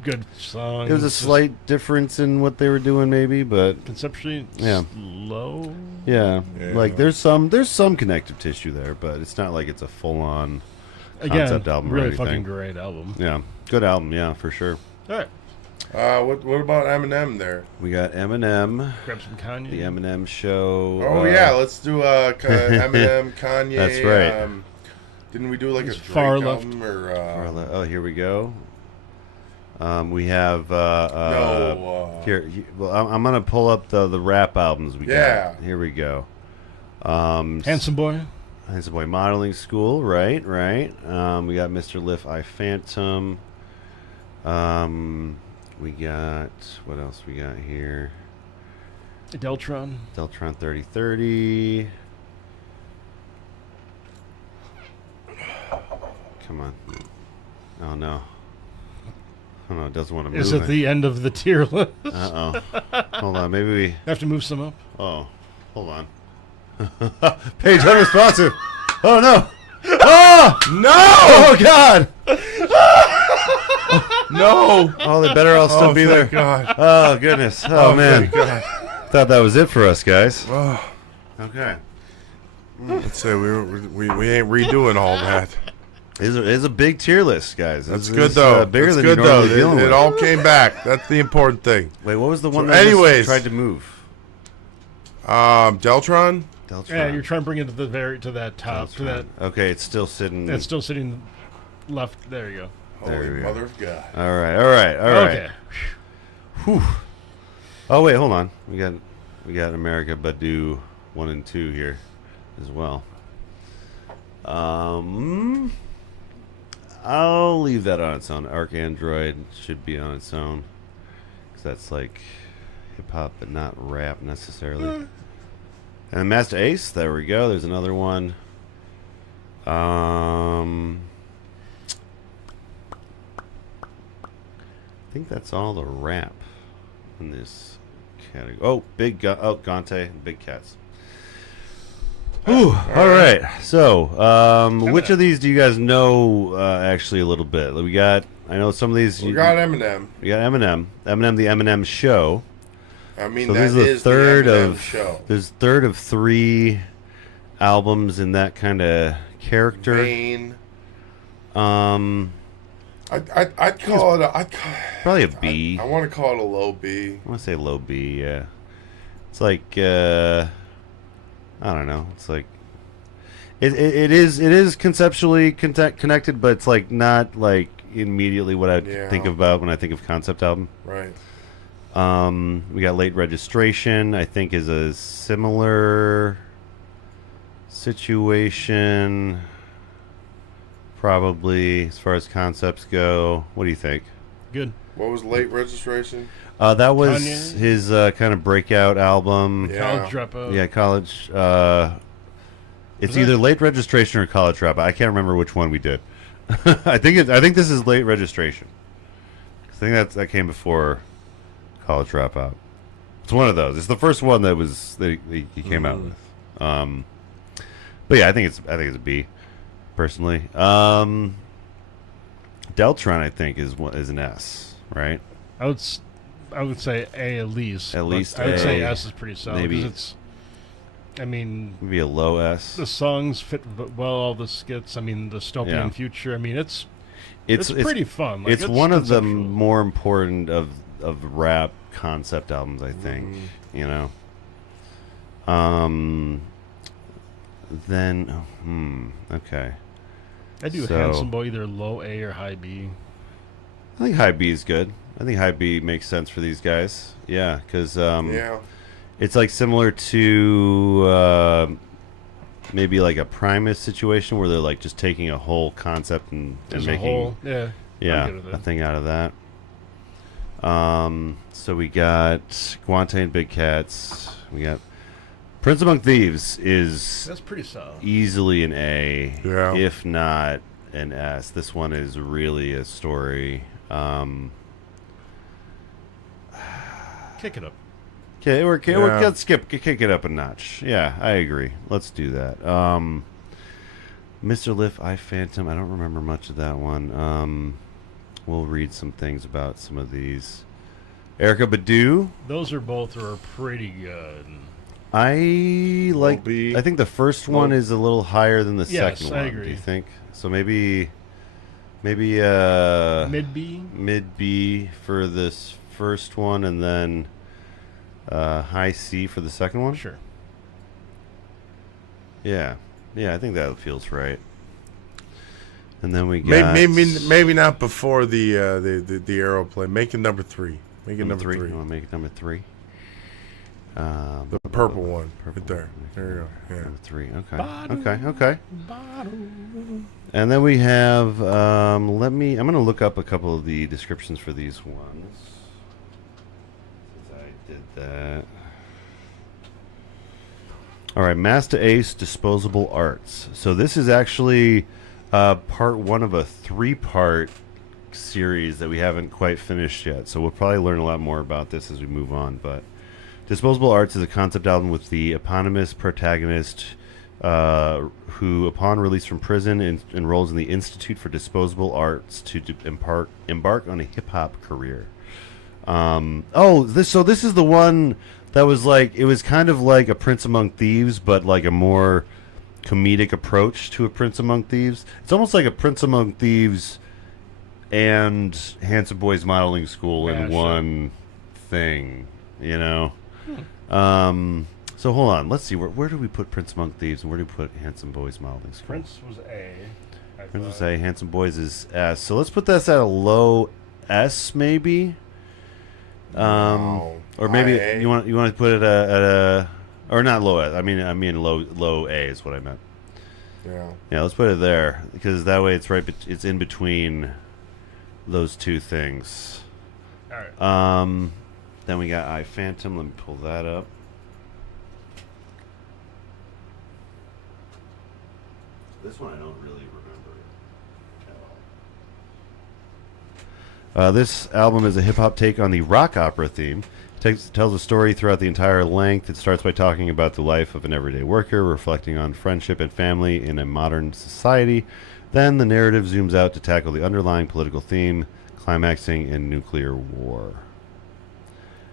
Good songs. It was a just slight difference in what they were doing, maybe, but conceptually Yeah. low. yeah, Yeah. like there's some connective tissue there, but it's not like it's a full on Again, concept album or really anything. fucking great album. Yeah, good album, yeah, for sure. All right, What about Eminem there? We got Eminem, grab some Kanye. the Eminem show. Oh yeah, let's do Eminem, Kanye. That's right. Didn't we do like It's a Drake far left. album or Oh, here we go. We have no? here. Well, I'm gonna pull up the rap albums we Yeah. got. Here we go. Handsome Boy. Handsome Boy Modeling School, right. We got Mr. Liff I Phantom. We got, what else we got here? Deltron. Deltron 3030. Come on. Oh no. Oh no, it doesn't want to move. Is it the end of the tier list? Uh oh. Hold on, maybe we. Have to move some up. Oh, hold on. Page unresponsive. Oh no. Oh No! oh God. No! Oh, they better all still Oh, be thank there. God. Oh goodness. Oh, man. Thank God. Thought that was it for us, guys. Oh, Okay. let's say we ain't redoing all that. It's a big tier list, guys. That's It's, good though. bigger That's than good you're though. normally dealing It with. all came back. That's the important thing. Wait, what was the one So that just anyways. tried to move? Deltron. Deltron. Yeah, you're trying to bring it to the to that top, to that. Okay, it's still sitting. It's still sitting left. There you go. There Holy we go. mother of God. All right. Okay. Whew. Oh wait, hold on. We got America Badu 1 and 2 here as well. I'll leave that on its own. Arc Android should be on its own because that's like hip hop, but not rap necessarily. And Master Ace, there we go. There's another one. I think that's all the rap in this category. Oh, Gante and Big Cats. Ooh, all right. So, which of these do you guys know actually a little bit? I know some of these. We got Eminem. We got Eminem. Eminem, the Eminem Show. I mean, So that this is the is third the Eminem of show. There's third of 3 albums in that kind of character. Vein. Um, I'd call it. probably a B. I want to call it a low B. I want to say low B. Yeah, it's like I don't know. It's like it is conceptually connected, but it's like not like immediately what I think about when I think of concept album. Right. We got Late Registration. I think is a similar situation. Probably as far as concepts go. What do you think? Good. What was Late Registration? That was Kanye? his kind of breakout album. Yeah. College dropout. Yeah, college. It's Was either that- Late Registration or College Dropout. I can't remember which one we did. I think this is Late Registration. I think that came before College Dropout. It's one of those. It's the first one that he came out with. But yeah, I think it's a B, personally. Deltron, I think is an S, right? I would say A at least. At but least I would say A. S is pretty solid. Maybe. 'Cause it's. I mean, Maybe a low S. the songs fit well. All the skits. I mean, the dystopian Yeah. future. I mean, it's pretty fun. Like, It's one of the conceptual. more important of rap concept albums, I think. You know. Then, okay. I do So- Handsome Boy either low A or high B. I think high B is good. I think high B makes sense for these guys. Yeah, because Yeah. it's like similar to maybe like a Primus situation where they're like just taking a whole concept and As a making whole, yeah. yeah I'm good with a it. thing out of that. So we got Guante and Big Cats. We got Prince Among Thieves is That's pretty solid. easily an A, Yeah. if not an S. This one is really a story. Kick it up. Okay, we're Yeah. let's kick it up a notch. Yeah, I agree. Let's do that. Mr. Liff, I Phantom. I don't remember much of that one. We'll read some things about some of these. Erica Badu. Those are pretty good. I like. B. I think the first one is a little higher than the Yes, second I one. agree. Do you think? So maybe Mid B. mid B for this first one, and then high C for the second one. Sure. Yeah, I think that feels right. And then we got Maybe not before the aeroplane. Make it number 3. Make it number 3. You want to make it number 3? The purple one. Right there. There you go. Yeah. Number 3. Okay. And then we have. I'm gonna look up a couple of the descriptions for these ones. Since I did that. All right, Master Ace Disposable Arts. So this is actually Part one of a 3-part series that we haven't quite finished yet. So we'll probably learn a lot more about this as we move on. But Disposable Arts is a concept album with the eponymous protagonist who, upon release from prison, enrolls in the Institute for Disposable Arts to embark on a hip-hop career. This is the one that was like, it was kind of like a Prince Among Thieves, but like a more comedic approach to a Prince Among Thieves. It's almost like a Prince Among Thieves and Handsome Boys Modeling School in one thing, you know. So hold on, let's see, where do we put Prince Among Thieves and where do we put Handsome Boys Modeling School? Prince was A. Prince was A. Handsome Boys is S. So let's put this at a low S, maybe. Or maybe you want to put it at a, or not low S. I mean low A is what I meant. Yeah, let's put it there because that way it's it's in between those two things. All right. Then we got I Phantom. Let me pull that up. This one I don't really remember at all. This album is a hip-hop take on the rock opera theme. It tells a story throughout the entire length. It starts by talking about the life of an everyday worker, reflecting on friendship and family in a modern society. Then the narrative zooms out to tackle the underlying political theme, climaxing in nuclear war.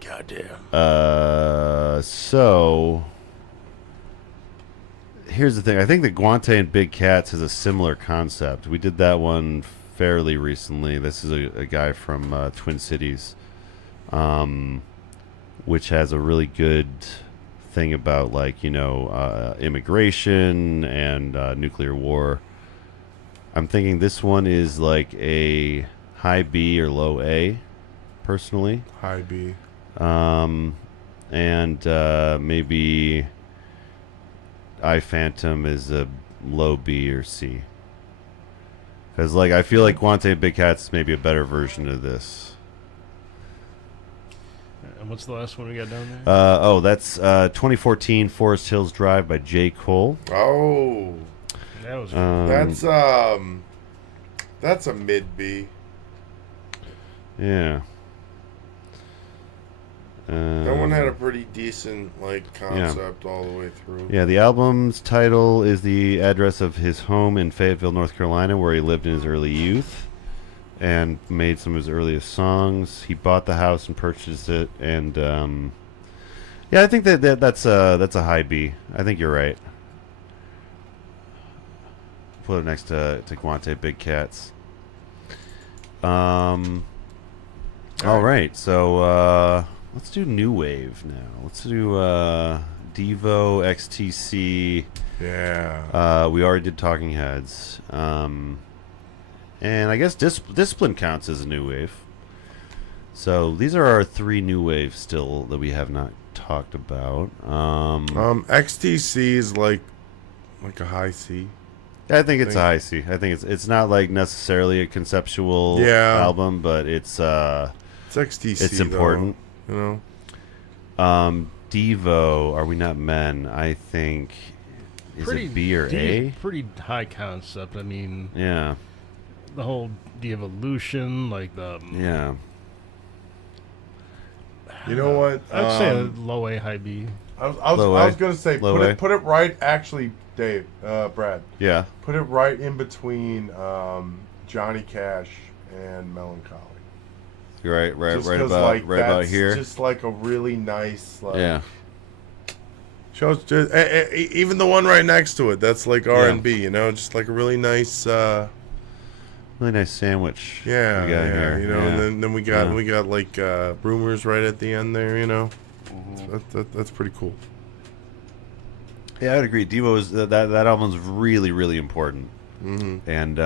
Goddamn. So here's the thing. I think that Guante and Big Cats has a similar concept. We did that one fairly recently. This is a guy from Twin Cities, which has a really good thing about, like, you know, immigration and nuclear war. I'm thinking this one is like a high B or low A, personally. High B. And maybe I Phantom is a low B or C. Because, like, I feel like Guante and Big Cats is maybe a better version of this. And what's the last one we got down there? That's 2014 Forest Hills Drive by J. Cole. Oh, That was that's a mid B. Yeah. That one had a pretty decent concept all the way through. Yeah, the album's title is the address of his home in Fayetteville, North Carolina, where he lived in his early youth and made some of his earliest songs. He bought the house and purchased it, and yeah, I think that's a high B. I think you're right. Put it next to Guante Big Cats. All right, so let's do new wave now. Let's do Devo, XTC. Yeah. We already did Talking Heads. And I guess Discipline counts as a new wave. So these are our 3 new waves still that we have not talked about. XTC is like a high C. I think it's a high C. I think it's not like necessarily a conceptual album, but it's XTC. It's important. Though, you know. Devo, Are We Not Men? I think is it B or A? Pretty high concept. I mean, Yeah. the whole de-evolution, like the Yeah. You know what? I'd say a low A, high B. I was gonna say Low put it right. Actually, Dave, Brad, Yeah. put it right in between Johnny Cash and Melancholy. You're right Just right 'cause, about that's here. Just like a really nice Yeah. shows. Just, even the one right next to it, that's like R&B. You know, just like a really nice. Really nice sandwich. Yeah, we got yeah, here. you know, Yeah. and then we got like Rumors right at the end there, you know. So that's pretty cool. Yeah, I would agree. Devo is that album's really, really important, and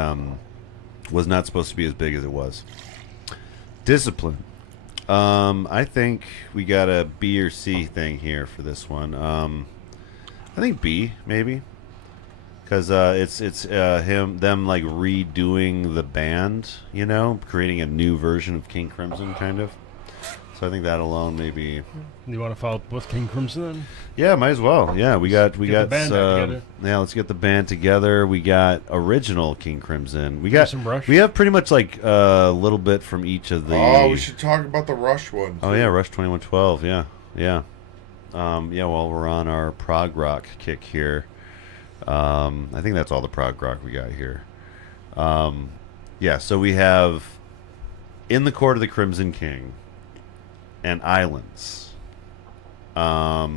was not supposed to be as big as it was. Discipline. I think we got a B or C thing here for this one. I think B maybe, because it's them like redoing the band, you know, creating a new version of King Crimson, kind of. So I think that alone maybe. You want to follow up with King Crimson then? Yeah, might as well. Yeah, we got Get the band back together. yeah. Let's get the band together. We got original King Crimson. We got some Rush. We have pretty much like a little bit from each of the. Oh, we should talk about the Rush one. Oh yeah, Rush 2112. Yeah, yeah, yeah. While we're on our prog rock kick here, I think that's all the prog rock we got here. Yeah, so we have In the Court of the Crimson King and Islands. Oh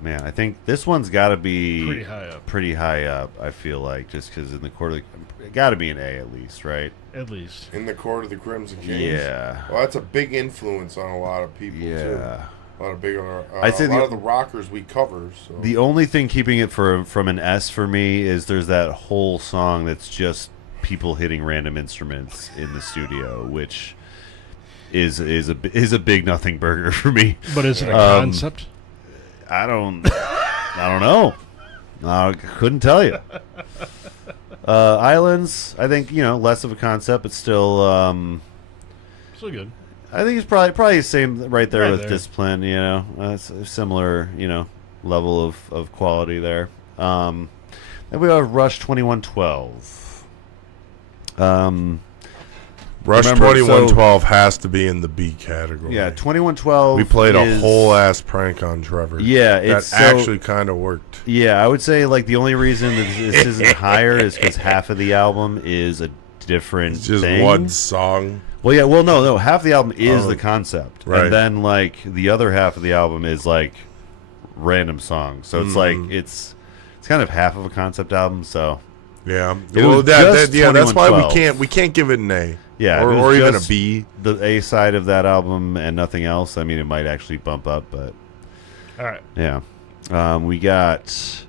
man, I think this one's got to be Pretty high up. Pretty high up. I feel like just because In the Court of the, it got to be an A at least, right? At least. In the Court of the Crimson Kings. Yeah. Well, that's a big influence on a lot of people too. Yeah. A lot of bigger. I'd say a lot of the rockers we cover. So. The only thing keeping it from an S for me is there's that whole song that's just people hitting random instruments in the studio, which is a big nothing burger for me. But is it a concept? I don't know. I couldn't tell you. Islands, I think less of a concept, but still. Still good. I think it's probably the same right there Right with there. Discipline. It's a similar level of quality there. Then we have Rush 2112. Rush remember, 2112 has to be in the B category. Yeah, 2112. We played a is- whole ass prank on Trevor. Yeah, that it's actually kind of worked. Yeah, I would say like the only reason that this isn't higher is because half of the album is a different It's just thing. one song. Well, yeah, no. Half the album is the concept, right. and then like the other half of the album is like random songs. So it's like it's kind of half of a concept album. So Yeah. It Well, was that's just why 2112. we can't give it an A. yeah, or, if it or was even a just B. The A side of that album and nothing else. I mean, it might actually bump up, but All right. yeah. We got.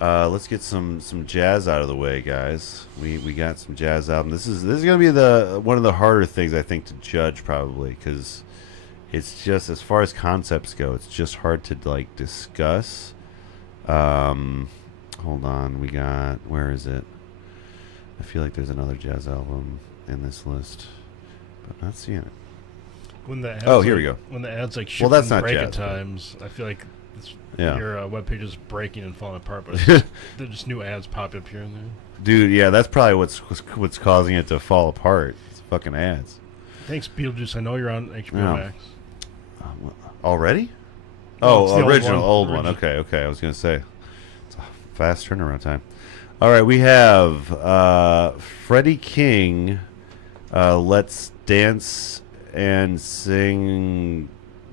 Let's get some jazz out of the way, guys. We got some jazz album. This is gonna be one of the harder things I think to judge probably because it's just as far as concepts go, it's just hard to like discuss. Hold on, we got where is it? I feel like there's another jazz album in this list, but I'm not seeing it. When the ads, Here we go. When the ads like Well, that's shift and not break at jazz, but- times, I feel like Yeah. your webpage is breaking and falling apart. But it's just, there's just new ads pop up here and there. Dude, yeah, that's probably what's causing it to fall apart. It's fucking ads. Thanks, Beetlejuice. I know you're on HBO Yeah. Max. Already? No, it's the Oh, old original, one. old one. Original. Okay. I was gonna say it's a fast turnaround time. All right, we have Freddie King. Let's dance and sing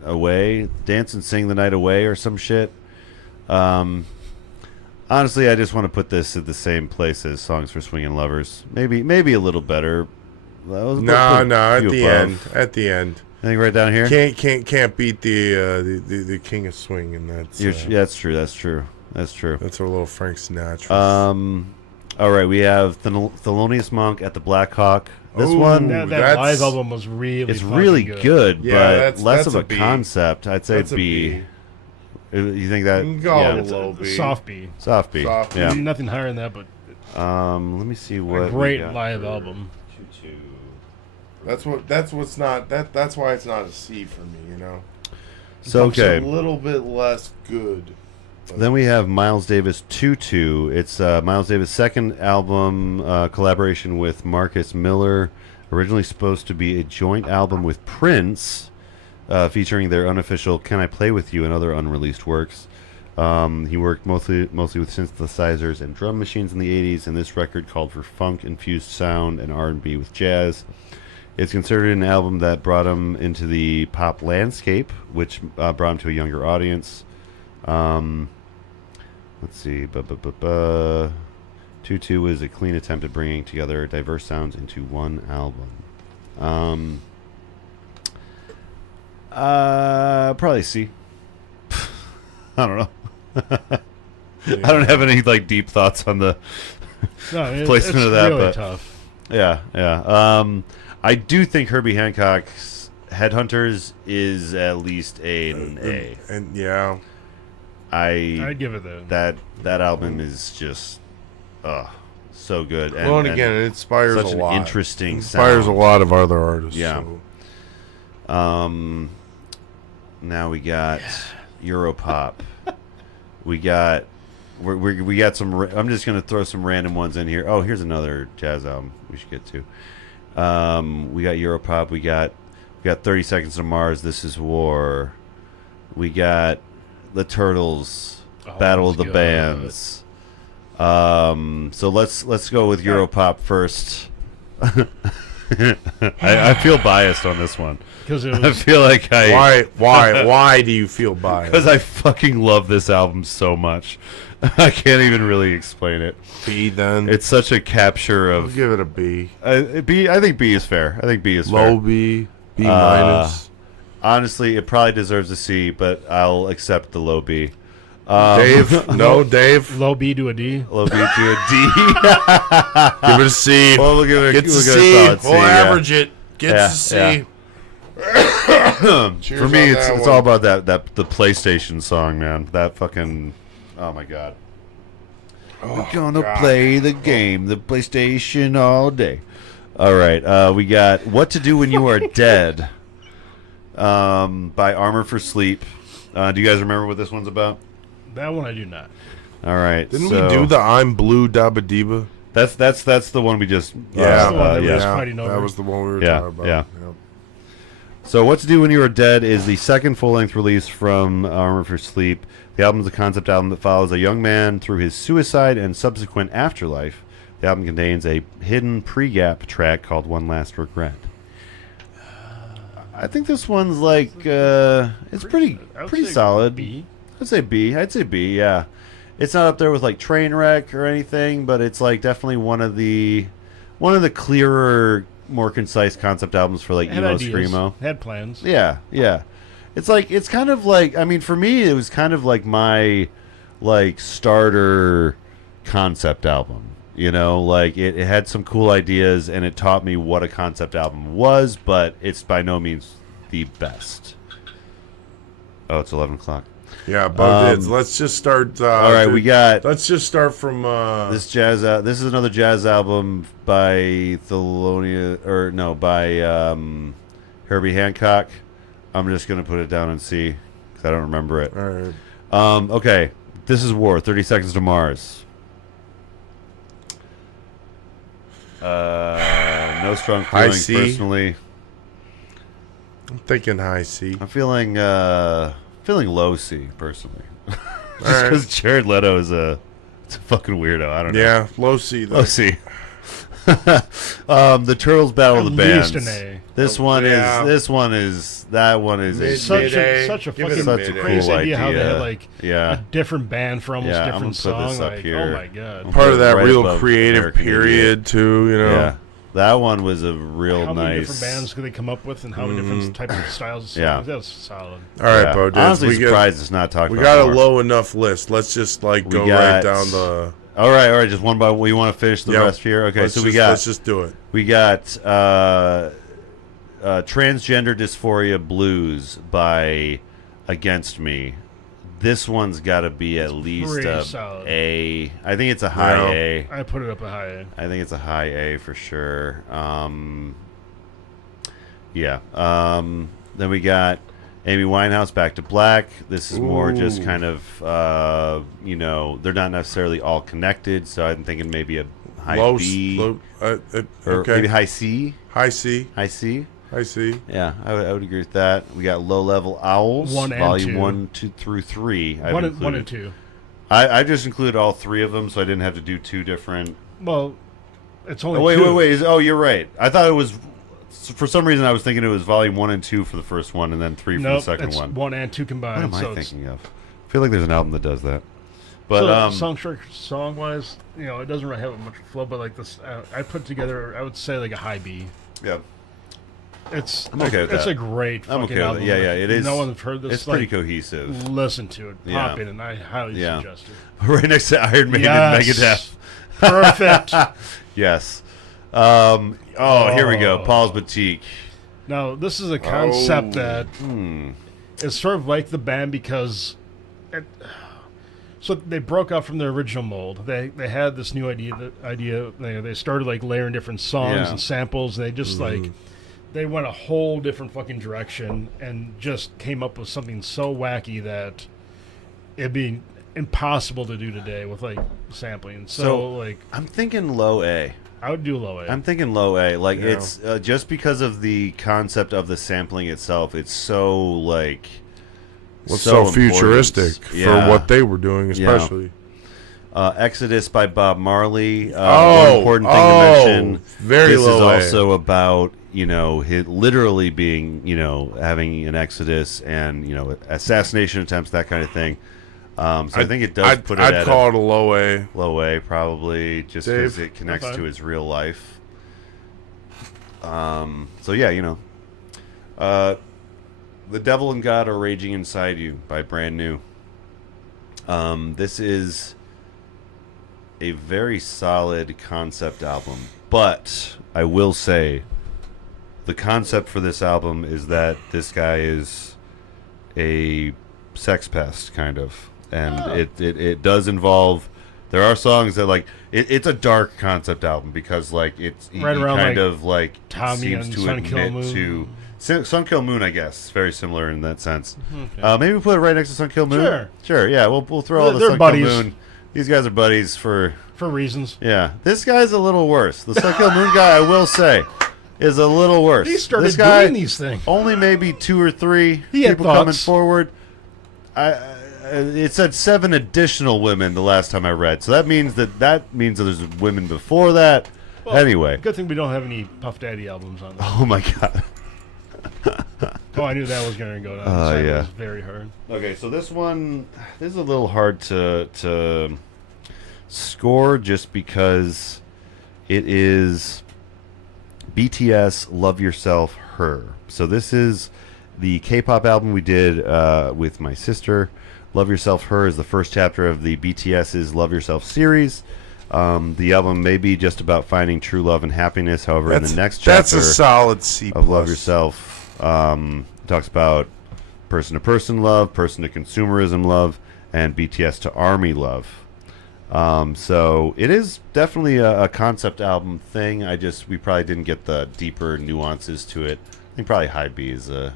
away, dance and sing the night away, or some shit. Honestly, I just want to put this at the same place as Songs for Swingin' Lovers. Maybe a little better. No. At the end. At the end. I think right down here. Can't beat the King of Swing, and that's Yeah, that's true. That's true. That's our little Frank Sinatra. All right, we have Thelonious Monk at the Black Hawk. This Ooh, one, That that's- live album was really it's fucking really good, Yeah, but that's- less that's of a a B. concept. I'd say That's a B. B. You think that? You can go Yeah, with It's Low a B. soft B. soft B. Soft B. Yeah. Nothing higher than that, but Let me see what a we great got live for album. Tutu. That's not that's why it's not a C for me. So It's okay. a little bit less good. Then we have Miles Davis Tutu. It's Miles Davis' second album collaboration with Marcus Miller. Originally supposed to be a joint album with Prince, featuring their unofficial "Can I Play with You" and other unreleased works. He worked mostly with synthesizers and drum machines in the 80s, and this record called for funk-infused sound and R&B with jazz. It's considered an album that brought him into the pop landscape, which brought him to a younger audience. Let's see. Tutu is a clean attempt at bringing together diverse sounds into one album. Probably C. I don't know. I don't have any like deep thoughts on the No, placement it's of that, really but tough. yeah. I do think Herbie Hancock's Headhunters is at least an A. And yeah, I'd give it that album is just so good. well, and again, it inspires such a an lot. interesting Inspires sound. a lot of other artists. Yeah. So. Now we got Europop. We got we got some. I'm just gonna throw some random ones in here. Oh, here's another jazz album we should get to. We got Europop. We got 30 Seconds to Mars. This Is War. We got the Turtles. Battle of the good. Bands. So let's go with Europop first. I feel biased on this one. Because it I was feel like Why do you feel biased? because I fucking love this album so much. I can't even really explain it. B then. It's such a capture I'll of give it a B. B. I think B is fair. I think B is Low fair. B. B minus. Honestly, it probably deserves a C, but I'll accept the low B. Dave? No, Dave? low B to a D. Low B to a D. Give it a C. Well, we'll give it Gets a we'll give it C. solid We'll C, yeah. average it. Gets a C. yeah. Cheers For me, on it's that it's one. all about that the PlayStation song, man. That fucking oh my god. We're gonna God. play the game, the PlayStation all day. All right, we got "What to Do When You Are Dead" by Armor for Sleep. Do you guys remember what this one's about? That one I do not. All right, Didn't so we do the I'm Blue Dabba Diba? That's the one we just Yeah, the one that we yeah. just fighting over. That was the one we were Yeah, talking about. yeah. So, What to Do When You Are Dead is the second full-length release from Armor for Sleep. The album is a concept album that follows a young man through his suicide and subsequent afterlife. The album contains a hidden pre-gap track called One Last Regret. I think this one's like it's pretty I would pretty say solid. B. I'd say B. I'd say B. Yeah, it's not up there with like Trainwreck or anything, but it's like definitely one of the clearer, more concise concept albums for like Had emo ideas. screamo. Had plans. Yeah, yeah. It's kind of like, I mean, for me it was kind of like my like starter concept album. You know, like it had some cool ideas and it taught me what a concept album was, but it's by no means the best. Oh, it's 11 o'clock. Yeah, Bug let's just start. All right, we got Let's just start from. this jazz. This is another jazz album by by Herbie Hancock. I'm just gonna put it down and see because I don't remember it. All right. Okay, This Is War. 30 Seconds to Mars. No strong High feelings C. personally. I'm thinking high C. I'm feeling low C personally. All Just right. because Jared Leto is it's a fucking weirdo. I don't know. Yeah, low C. Though. Low C. The Turtles Battle of the At least Bands. an A. That one is Mid- a Such mid-A. a such a Give it fucking such a crazy cool idea how they idea. had like Yeah. a different band for almost Yeah, I'm different gonna put this song. up Like, here. oh my god. Part of that Right real above creative American period too. You know. Yeah. That one was a real How many nice. different bands could they come up with, and how many different types of styles? Of songs? Yeah. That was solid. All right, Yeah. Bo. Diz, Honestly, we surprised it's not talked we about. got a more. low enough list. Let's just like We go got- right down the. All right. Just one by one. You want to finish the Yep. rest here? Okay. Let's So let's just do it. we got Transgender Dysphoria Blues by Against Me. This one's got to be at least Pretty a solid. A. I think it's a high Yeah. A. I put it up a high A. I think it's a high A for sure. Yeah. Then we got Amy Winehouse, Back to Black. This is more just Ooh. kind of, they're not necessarily all connected, so I'm thinking maybe a high Low, B low or okay. maybe high C. High C. High C. High C. Yeah, I would agree with that. We got Low Level Owls, One and Volume two. 1, 2 through 3. I've One included. and two. I just included all three of them, so I didn't have to do two different. Well, it's only Oh, wait, two. wait. Oh, you're right. I thought it was. For some reason, I was thinking it was Volume 1 and 2 for the first one, and then 3 for the Nope, second it's one. one and two combined. What am so I it's- thinking of? I feel like there's an album that does that. But song wise, it doesn't really have much flow. But like this, I put together, I would say like a high B. yeah, It's I'm okay with it's that. a great I'm fucking okay with album. it. Yeah, yeah, it is. No one's heard this. It's pretty like, cohesive. Listen to it, Yeah. pop in, and I highly Yeah. suggest it. Right next to Iron Maiden, Yes. Megadeth. Perfect. Yes. Here we go. Paul's Boutique. Now, this is a concept that Hmm. is sort of like the band because so they broke out from their original mold. They had this new idea. They started like layering different songs Yeah. and samples. And they just like they went a whole different fucking direction and just came up with something so wacky that it'd be impossible to do today with like sampling. So like, I'm thinking low A. I would do low A. I'm thinking low A. Like Yeah. it's just because of the concept of the sampling itself. It's so like What's so important. futuristic Yeah. for what they were doing, especially. Exodus by Bob Marley. Oh, one important thing to mention. very This is low A. also about his literally being having an exodus and assassination attempts, that kind of thing. So I think it does put it I'd at call it a low A. low A probably, just because Dave? it connects Okay. to his real life. So yeah, The Devil and God Are Raging Inside You by Brand New. This is a very solid concept album, but I will say the concept for this album is that this guy is a sex pest, kind of, and it does involve. There are songs that it's a dark concept album because it's he Right around, kind like, of like Tommy seems and to Sun Kill admit Moon. to Sun Kill Moon, I guess, very similar in that sense. Okay. Maybe we put it right next to Sun Kill Moon. Sure. Yeah. We'll throw all the They're Sun buddies. Kill Moon. These guys are buddies for. For reasons. Yeah, this guy's a little worse. The Sun Kill Moon guy, I will say, is a little worse. He started this guy, doing these things. only maybe 2 or 3 He had people coming thoughts. forward. It said 7 additional women the last time I read, so that means that there's women before that. Well, anyway, Good thing we don't have any Puff Daddy albums on there. oh my god. Oh, I knew that was going to go down. Yeah. It was very hard. Okay, so this is a little hard to score just because it is BTS Love Yourself Her. So this is the K-pop album we did with my sister. Love Yourself Her is the first chapter of the BTS's Love Yourself series. The album may be just about finding true love and happiness. However, in the next chapter That's a solid C+. of Love Yourself, it talks about person-to-person love, person-to-consumerism love, and BTS to ARMY love. So it is definitely a concept album thing. We probably didn't get the deeper nuances to it. I think probably High B is a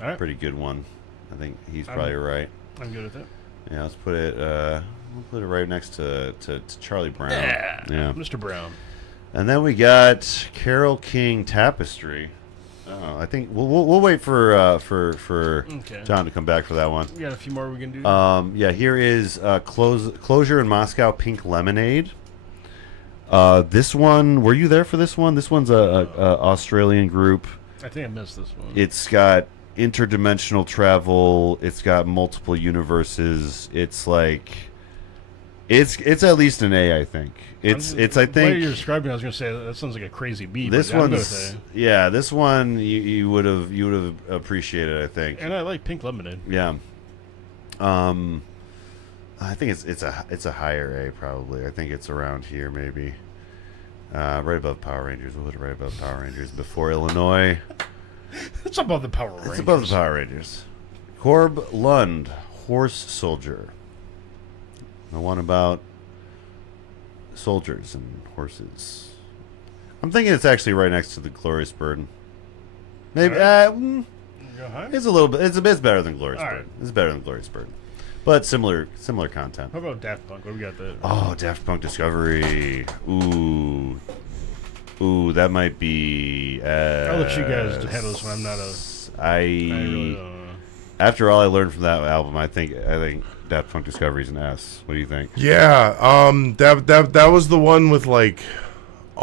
All right. pretty good one. I think he's probably right. I'm good with it. Yeah, let's put it. We'll put it right next to Charlie Brown. Yeah. Yeah. Mr. Brown. And then we got Carole King Tapestry. I think we'll wait for Okay. John to come back for that one. We got a few more we can do. Yeah, here is Closure in Moscow, Pink Lemonade. This one, were you there for this one? This one's a Australian group. I think I missed this one. It's got interdimensional travel. It's got multiple universes. It's it's at least an A, I think. It's I The way you're think describing, I was going to say that sounds like a crazy beat. this but I'm good one's with this one you would have appreciated, I think. it. And I like Pink Lemonade. Yeah. I think it's a higher A probably. I think it's around here maybe. Right above Power Rangers. We'll put it right above Power Rangers. Before Illinois. It's above the Power Rangers. It's above the Power Rangers. Corb Lund, Horse Soldier. The one about soldiers and horses. I'm thinking it's actually right next to the Glorious Burden. Maybe Go high? it's a little bit. It's better than Glorious All Burden. right. It's better than Glorious Burden, but similar content. How about Daft Punk? What we got there? Oh, Daft Punk Discovery. Ooh, that might be. I'll let you guys handle this one. I'm not a. I really don't know. After all I learned from that album, I think Daft Punk Discovery is an S. What do you think? Yeah, that was the one with all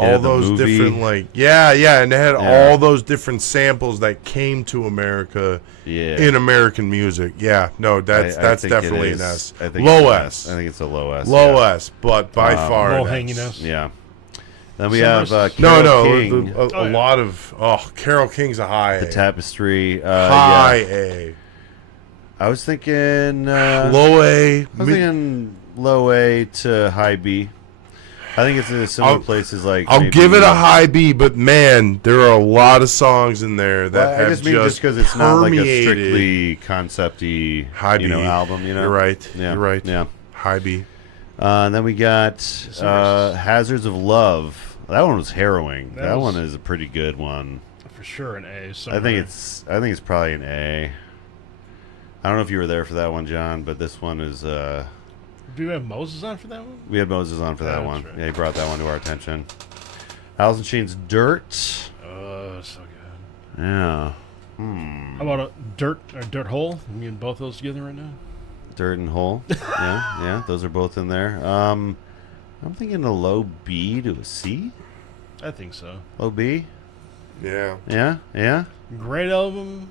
Yeah, the those movie. different yeah, and they had Yeah. all those different samples that came to America Yeah. in American music. Yeah, no, that's I think definitely it an is. S. I think Low it's an S. I think it's a low S. Low yeah. S, but by far Low an S. hanging S. Yeah. Then we Some have versus- No, Carole no, King, a Oh, yeah. lot of Carole King's a high A. The Tapestry. High Yeah. A. I was thinking. Low A. I was thinking low A to high B. I think it's in similar places like. I'll maybe- give it a high B, but man, there are a lot of songs in there that Well, I have just mean just because it's not like a permeated. strictly concept-y, High B. album. You know, You're right. Yeah. You're right. Yeah. High B. And then we got Hazards of Love. That one was harrowing. That That was- one is a pretty good one. for sure an A. I think it's probably an A. I don't know if you were there for that one, John, but this one is. Do we have Moses on for that one? We had Moses on for that That's one. right. Yeah, he brought that one to our attention. Alice in Chains Dirt. So good. Yeah. How about a dirt hole? Me and both those together right now. Dirt and Hole. Yeah, those are both in there. I'm thinking a low B to a C. I think so. Low B. Yeah. Yeah. Great album.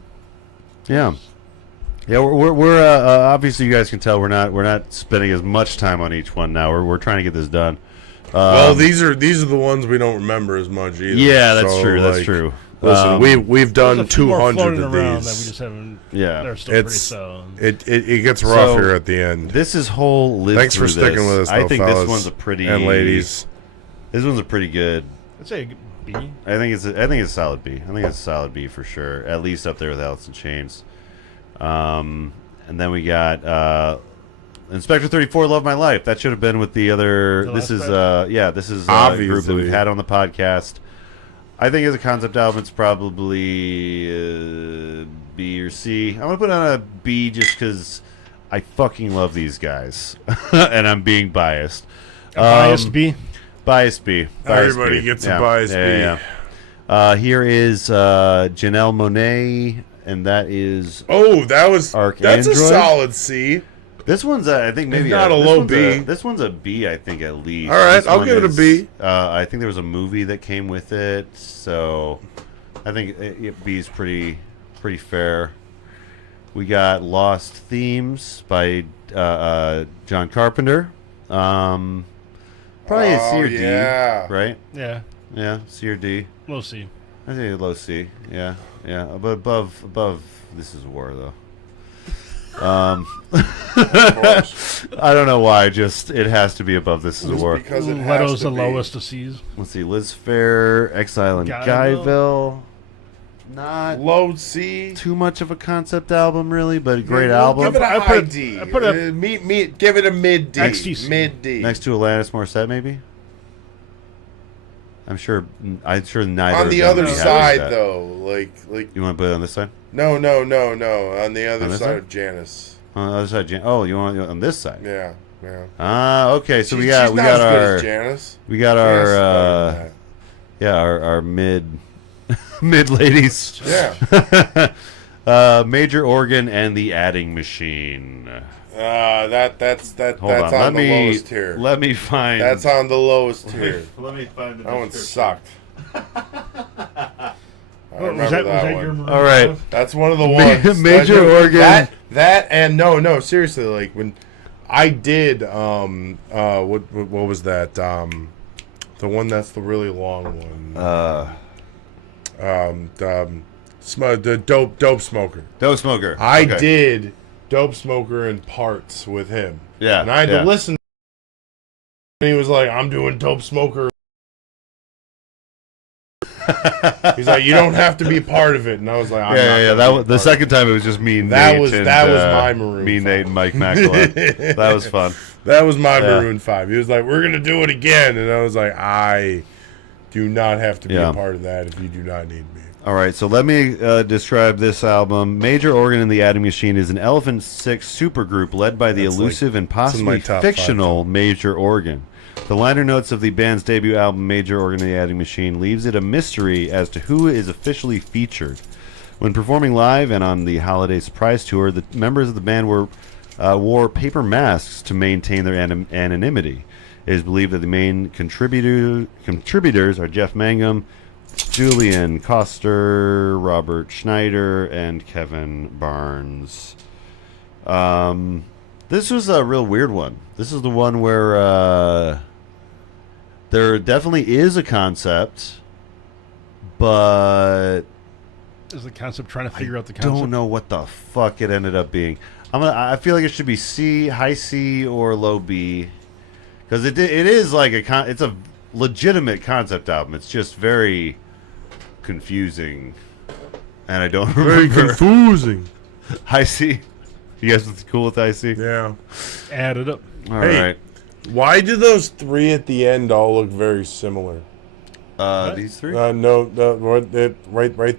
Yeah. Yeah, we're obviously you guys can tell we're not spending as much time on each one now. We're trying to get this done. Well, these are the ones we don't remember as much either. Yeah, that's So, true. That's like, true. Listen, we've done There's a few more 200 floating of around these. that we just haven't. Yeah. They're still pretty It's solid. it gets rough So, here at the end. This is whole live Thanks for through sticking this. with us, I though, think fellas this one's a pretty and ladies. This one's a pretty good. I'd say a B. I think it's a solid B. I think it's a solid B for sure. At least up there with Alice in Chains. And then we got Inspector 34, Love My Life. That should have been with the other. The This last is this is a group that Obviously. we've had on the podcast. I think as a concept album, it's probably B or C. I'm gonna put on a B just because I fucking love these guys, and I'm being biased. Biased B. Biased B. Biased Everybody B. gets a Yeah. biased Yeah, B. yeah. Here is Janelle Monáe, and that is Oh, that's a Arcandroid? solid C. this one's I think maybe not a this low one's B. This one's a B, I think at least. All right, This I'll one give it a is, B. I think there was a movie that came with it, so I think B is pretty fair. We got Lost Themes by John Carpenter. Probably a C or D, yeah. right? Yeah. Yeah, C or D. Low C. I think a low C. Yeah. But above This Is War though. Of course. I don't know why. Just it has to be above This Is Just War. because it has Leto's to the be. lowest of C's. Let's see. Liz Fair, Exile in Guyville. Guyville. Not Low C. too much of a concept album, really, but a great We'll album. Give it a I high put- D. I put a- Give it a mid D. XTC. Mid D. Next to Alanis Morissette, maybe. I'm sure neither. On of the them other really have side, that. though, like You want to put it on this side? no. On the other On this side side? of Janice. On the other side, oh, you want on this side? Yeah. Ah, okay. So She's we not got as good our as Janice. we got Janice is our better our mid ladies. than that. Major Organ and the Adding Machine. That's Hold on on, the lowest tier. let me find. That's on the lowest tier. Let me find the. That one description. sucked. I Was remember that that your one. maroon All right. five? That's one of the ones. Major Organ. That and no, seriously, like when I did what was that the one that's the really long one the dope smoker. Dope Smoker. I Okay. did Dope Smoker in parts with him. Yeah. And I had yeah. to listen. And he was like, I'm doing Dope Smoker. He's like, you don't have to be part of it. And I was like, I'm not Yeah. gonna That be was, the part second time it was just me and That Nate was- and, that was my Maroon Me, 5. Nate, and Mike Macula. That was fun. of it. That was my Yeah. Maroon 5. He was like, we're going to do it again. And I was like, I do not have to be Yeah. a part of that if you do not need me. All right, so let me describe this album. Major Organ and the Adding Machine is an Elephant Six supergroup led by the That's elusive and in my possibly top fictional Major Organ. The liner notes of the band's debut album, Major Organ and the Adding Machine, leaves it a mystery as to who is officially featured. When performing live and on the holiday surprise tour, the members of the band wore paper masks to maintain their anonymity. It is believed that the main contributors are Jeff Mangum, Julian Koster, Robert Schneider, and Kevin Barnes. This was a real weird one. This is the one where there definitely is a concept, but Is the concept trying to figure out the don't concept? know what the fuck it ended up being. I feel like it should be C, high C, or low B, because it is like it's a legitimate concept album. It's just very confusing, and I don't Very remember. confusing. High C. You guys cool with high C? Yeah. Add it up. All right. Hey. Why do those three at the end all look very similar? These three. Right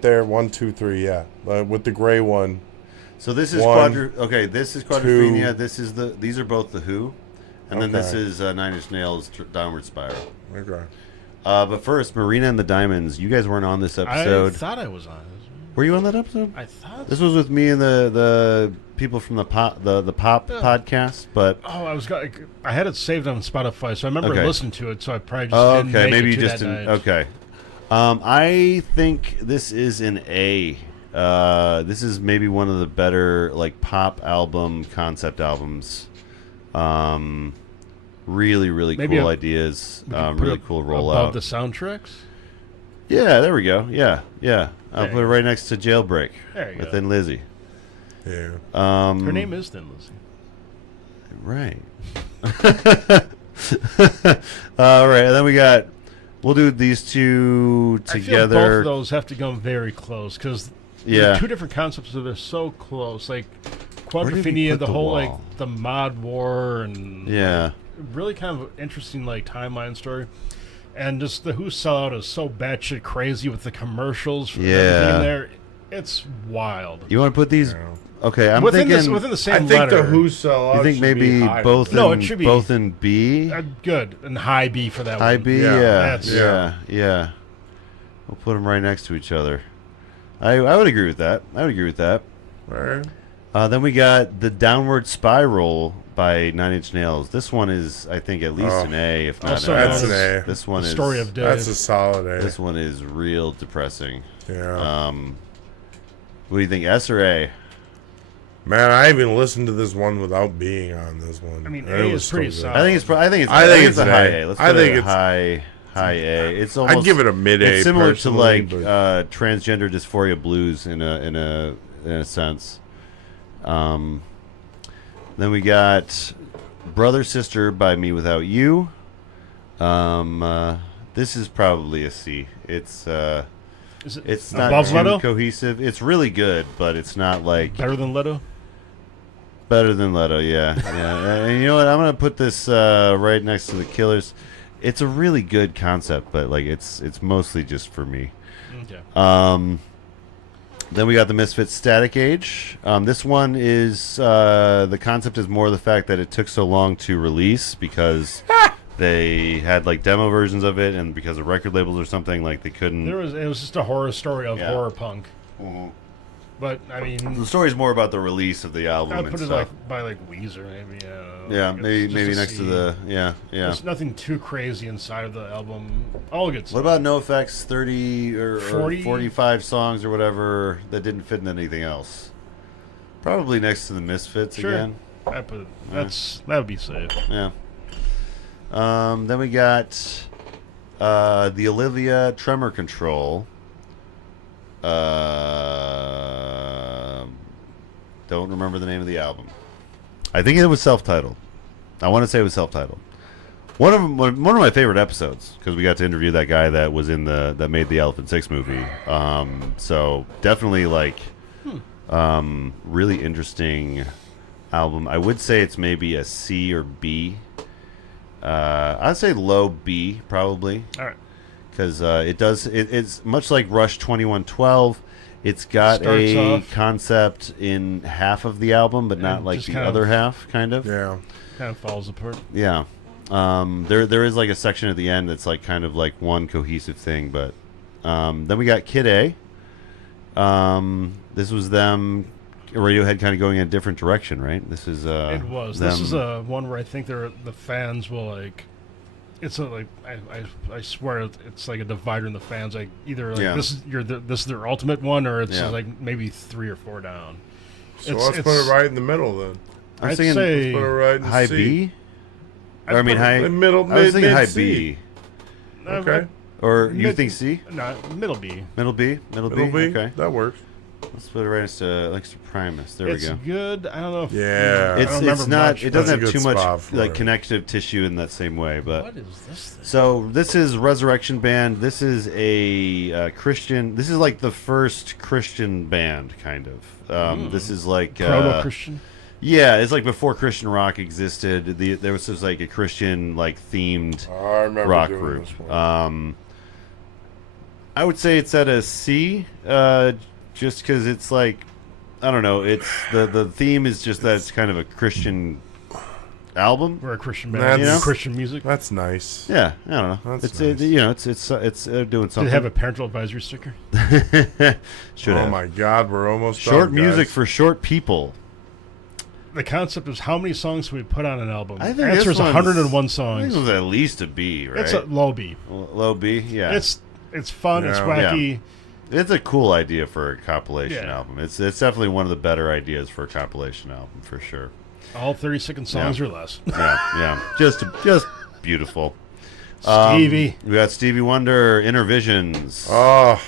there. 1, 2, 3. Yeah, with the gray one. So this is One, Okay, this is Quadrophenia. two. This is These are both the Who, and then this Okay. is Nine Inch Nails' Downward Spiral. Okay. But first, Marina and the Diamonds. You guys weren't on this I episode. thought I was on. Were you on that episode? I thought. This was with me and the people from the pop podcast. But Oh, I had it saved on Spotify, so I remember Okay. listening to it. So I probably just didn't okay, make maybe it you to just that didn't. night. Okay. I think this is an A. This is maybe one of the better like pop album concept albums. Really, really Maybe cool a- ideas. We can put Really it cool above rollout. the soundtracks. Yeah, there we go. Yeah. I'll There put it right next to Jailbreak There you with go. Thin Lizzy. Yeah. Her name is Thin Lizzy. Right. All right, and then we'll do these two I feel both together. of those have to come very close because Yeah. they're two different concepts, so they're so close. Like Where did he Quadrophenia, put the the whole wall? like the mod war and Yeah. really kind of interesting like timeline story. And just the Who sellout is so batshit crazy with the commercials for everything Yeah. in there. It's wild. You want to put these? Yeah. Okay, I'm within thinking. the I same think letter. the Who sell out. You think should maybe be high. both? No, in, it should be- both in B. Good and high B for that High one. B. Yeah. Yeah. Yeah. Yeah. We'll put them right next to each other. I would agree with that. Alright. Then we got the Downward Spiral by Nine Inch Nails. This one is, I think, at least Oh. an A, if not Also an That's known an as A. This one The is story of Dave. That's a solid A. This one is real depressing. Yeah. What do you think, S or A? Man, I even listened to this one without being on this one. I mean, And A it was is pretty so good. solid. I think it's. I think it's. I think it's a an high A. A. Let's I put think it it's- high A. It's almost. I'd give it a mid A. It's similar to personally, like but- transgender dysphoria blues in a sense. Then we got Brother Sister by Me Without You. This is probably a C. It's Is it it's not above too Leto? cohesive. It's really good, but it's not like Better than Leto? better than Leto. Yeah, yeah. And you know what? I'm gonna put this right next to the Killers. It's a really good concept, but like it's mostly just for me. Okay. Then we got the Misfits Static Age. This one is the concept is more the fact that it took so long to release because they had like demo versions of it, and because of record labels or something, like they couldn't. It was just a horror story of Yeah. horror punk. But I mean, The story's more about the release of the album I'd and put it stuff. like by like Weezer maybe. Yeah, It's maybe just maybe a next to C. the yeah. There's nothing too crazy inside of the album. All good stuff. What about NoFX 30 or 40? 45 songs or whatever that didn't fit in anything else? Probably next to the Misfits Sure. again. I put that would be safe. Yeah. Then we got the Olivia Tremor Control. Don't remember the name of the album. I think it was self-titled. I want to say it was self-titled. One of my favorite episodes because we got to interview that guy that was in that made the Elephant Six movie. So definitely like really interesting album. I would say it's maybe a C or B. I'd say low B probably All right. because it's much like Rush 2112. It's got Starts a off- concept in half of the album, but not And like just the kind other of- half, kind of. Yeah. Kind of falls apart. Yeah. There is like a section at the end that's like kind of like one cohesive thing, but then we got Kid A. This was them. Radiohead kind of going in a different direction, right? This is It was. them- This is a one where I think the fans will like. It's a like I swear it's like a divider in the fans. Like either like Yeah. this is their ultimate one, or it's Yeah. like maybe 3 or 4 down. So It's- let's put it's- it right in the middle then. I was I'd thinking say Put it right in high C. B. Or, I mean put it high. in middle- I was mid- thinking mid high C. B. Okay. Or you Mid- think C? No, middle B. Middle B. Middle B. Middle B. Okay. That works. Let's put it right next to Primus. There It's we go. good. I don't know. If, Yeah. I It's don't remember not. much, It but- doesn't That's have a too good much spot for like it. connective tissue in that same way, but. What is this thing? So this is Resurrection Band. This is a Christian. This is like the first Christian band, kind of. This is like Proto Christian. yeah, it's like before Christian rock existed. There was just like a Christian like themed I remember rock doing group. this one. I would say it's at a C, just because it's like, I don't know. It's the theme is just that it's kind of a Christian album. We're a Christian That's- band. You know? Christian music. That's nice. Yeah, I don't know. That's It's nice. you know, it's doing Did something. it have a parental advisory sticker? Should Oh have. my God, we're almost Short done, music guys. for short people. The concept is how many songs can we put on an album? I think The answer this is one's- 101 I think songs. it was at least a B, right? It's a low B. Low B, yeah. It's fun. It's Yeah. wacky. It's a cool idea for a compilation Yeah. album. It's definitely one of the better ideas for a compilation album for sure. All 30-second songs Yeah. or less. Yeah, just beautiful. Stevie. We got Stevie Wonder, Inner Visions. Oh,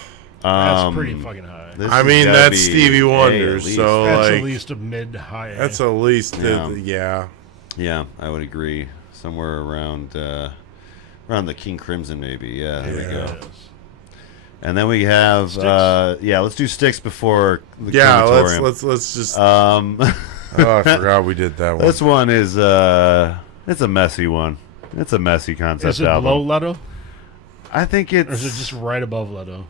That's pretty fucking high. This I has mean, gotta that's be Stevie A Wonder, at least. so That's like at least a mid-high. that's at least Yeah. yeah. Yeah, I would agree. Somewhere around the King Crimson, maybe. Yeah, there we Yeah. go. And then we have Styx. let's do Styx before the Yeah, crematorium. let's just. Um, Oh, I forgot we did that one. this one is it's a messy one. It's a messy concept Is it album. below Leto? I think Or it's is it just right above Leto?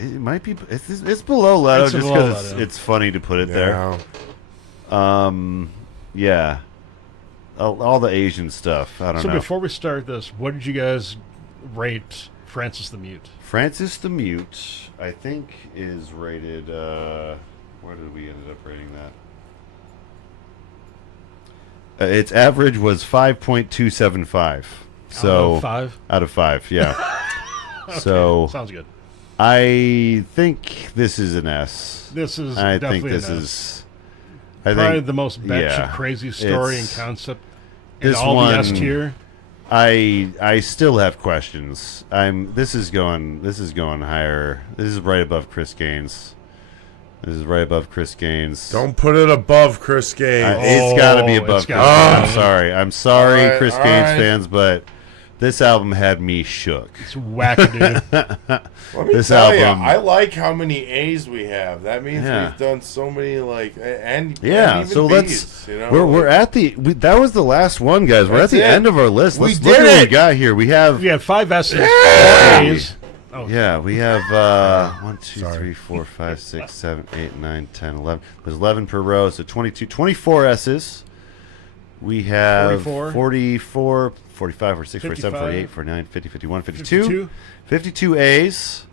it might be it's below Leto It's just below because Leto. it's funny to put it yeah. there. Yeah, all the Asian stuff. I don't So know. before we start this, what did you guys rate Francis the Mute? Francis the Mute, I think, is rated. Where did we ended up rating that? Its average was 5.275. So Out of 5? out of 5, yeah. So Sounds good. I think this is an S. This is I definitely think this an S. is. I Probably think the most batshit yeah, crazy story and it's- concept in this all the S one- tier. I still have questions. This is going higher. This is right above Chris Gaines. This is right above Chris Gaines. Don't put it above Chris Gaines. It's got to be Oh, above it's Chris gotta Gaines. be. I'm sorry, All right, Chris all Gaines right. fans, but this album had me shook. It's wackadoo. Let me this tell album- ya, I like how many A's we have. That means Yeah. we've done so many and Yeah, and even so B's, let's. you know? We're at the. That was the last one, guys. We're at That's the it. end of our list. We Let's did look at what we it. got here. We have. we had 5 S's, 4 A's. Oh, Yeah, we have 1, 2, Sorry. 3, 4, 5, 6, 7, 8, 9, 10, 11. There's 11 per row, so 22, 24 S's. We have 44. 44, 45, 46, 47, 55. 48, 49, 50, 51, 52. 52. 52 A's.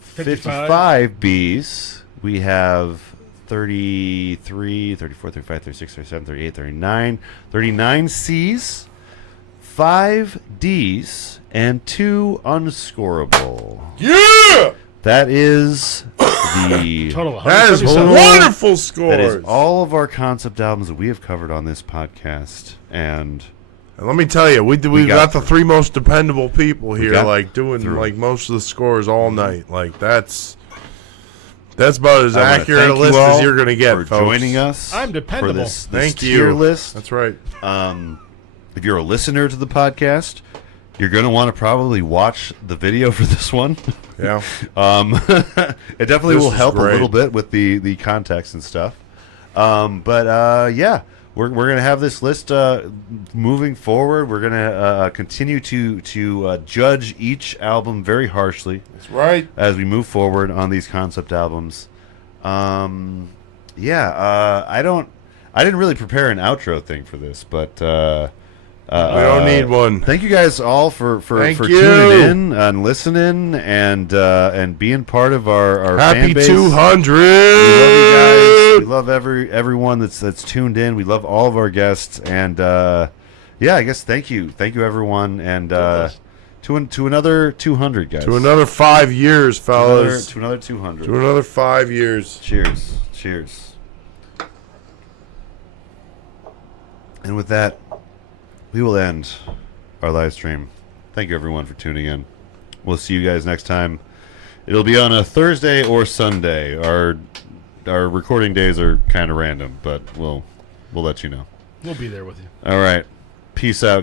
55 B's. We have 33, 34, 35, 36, 37, 38, 39. 39 C's. 5 D's. And 2 unscorable. yeah, That is the Total of that is 177. wonderful that scores. is all of our concept albums that we have covered on this podcast. And And let me tell you, we got got the through. 3 most dependable people here, got like doing through. like most of the scores all night. Like that's about as I wanna accurate a thank you list all as you're gonna get, for folks. joining us. I'm dependable. For this Thank tier you. list. That's right. If you're a listener to the podcast, you're going to want to probably watch the video for this one. Yeah. It definitely This will is help a great. little bit with the context and stuff. Yeah, we're going to have this list moving forward. We're going to continue to judge each album very harshly That's right. as we move forward on these concept albums. I didn't really prepare an outro thing for this, but We don't need one. thank you guys all for Thank you. tuning in and listening and being part of our Happy fan base. 200. We love you guys. We love everyone that's tuned in. We love all of our guests, and I guess thank you everyone, and to another 200 guys. To another 5 years, fellas. to another 200. To another 5 years. Cheers. And with that, we will end our live stream. Thank you everyone for tuning in. We'll see you guys next time. It'll be on a Thursday or Sunday. Our recording days are kind of random, but we'll let you know. We'll be there with you. All right. Peace out, guys.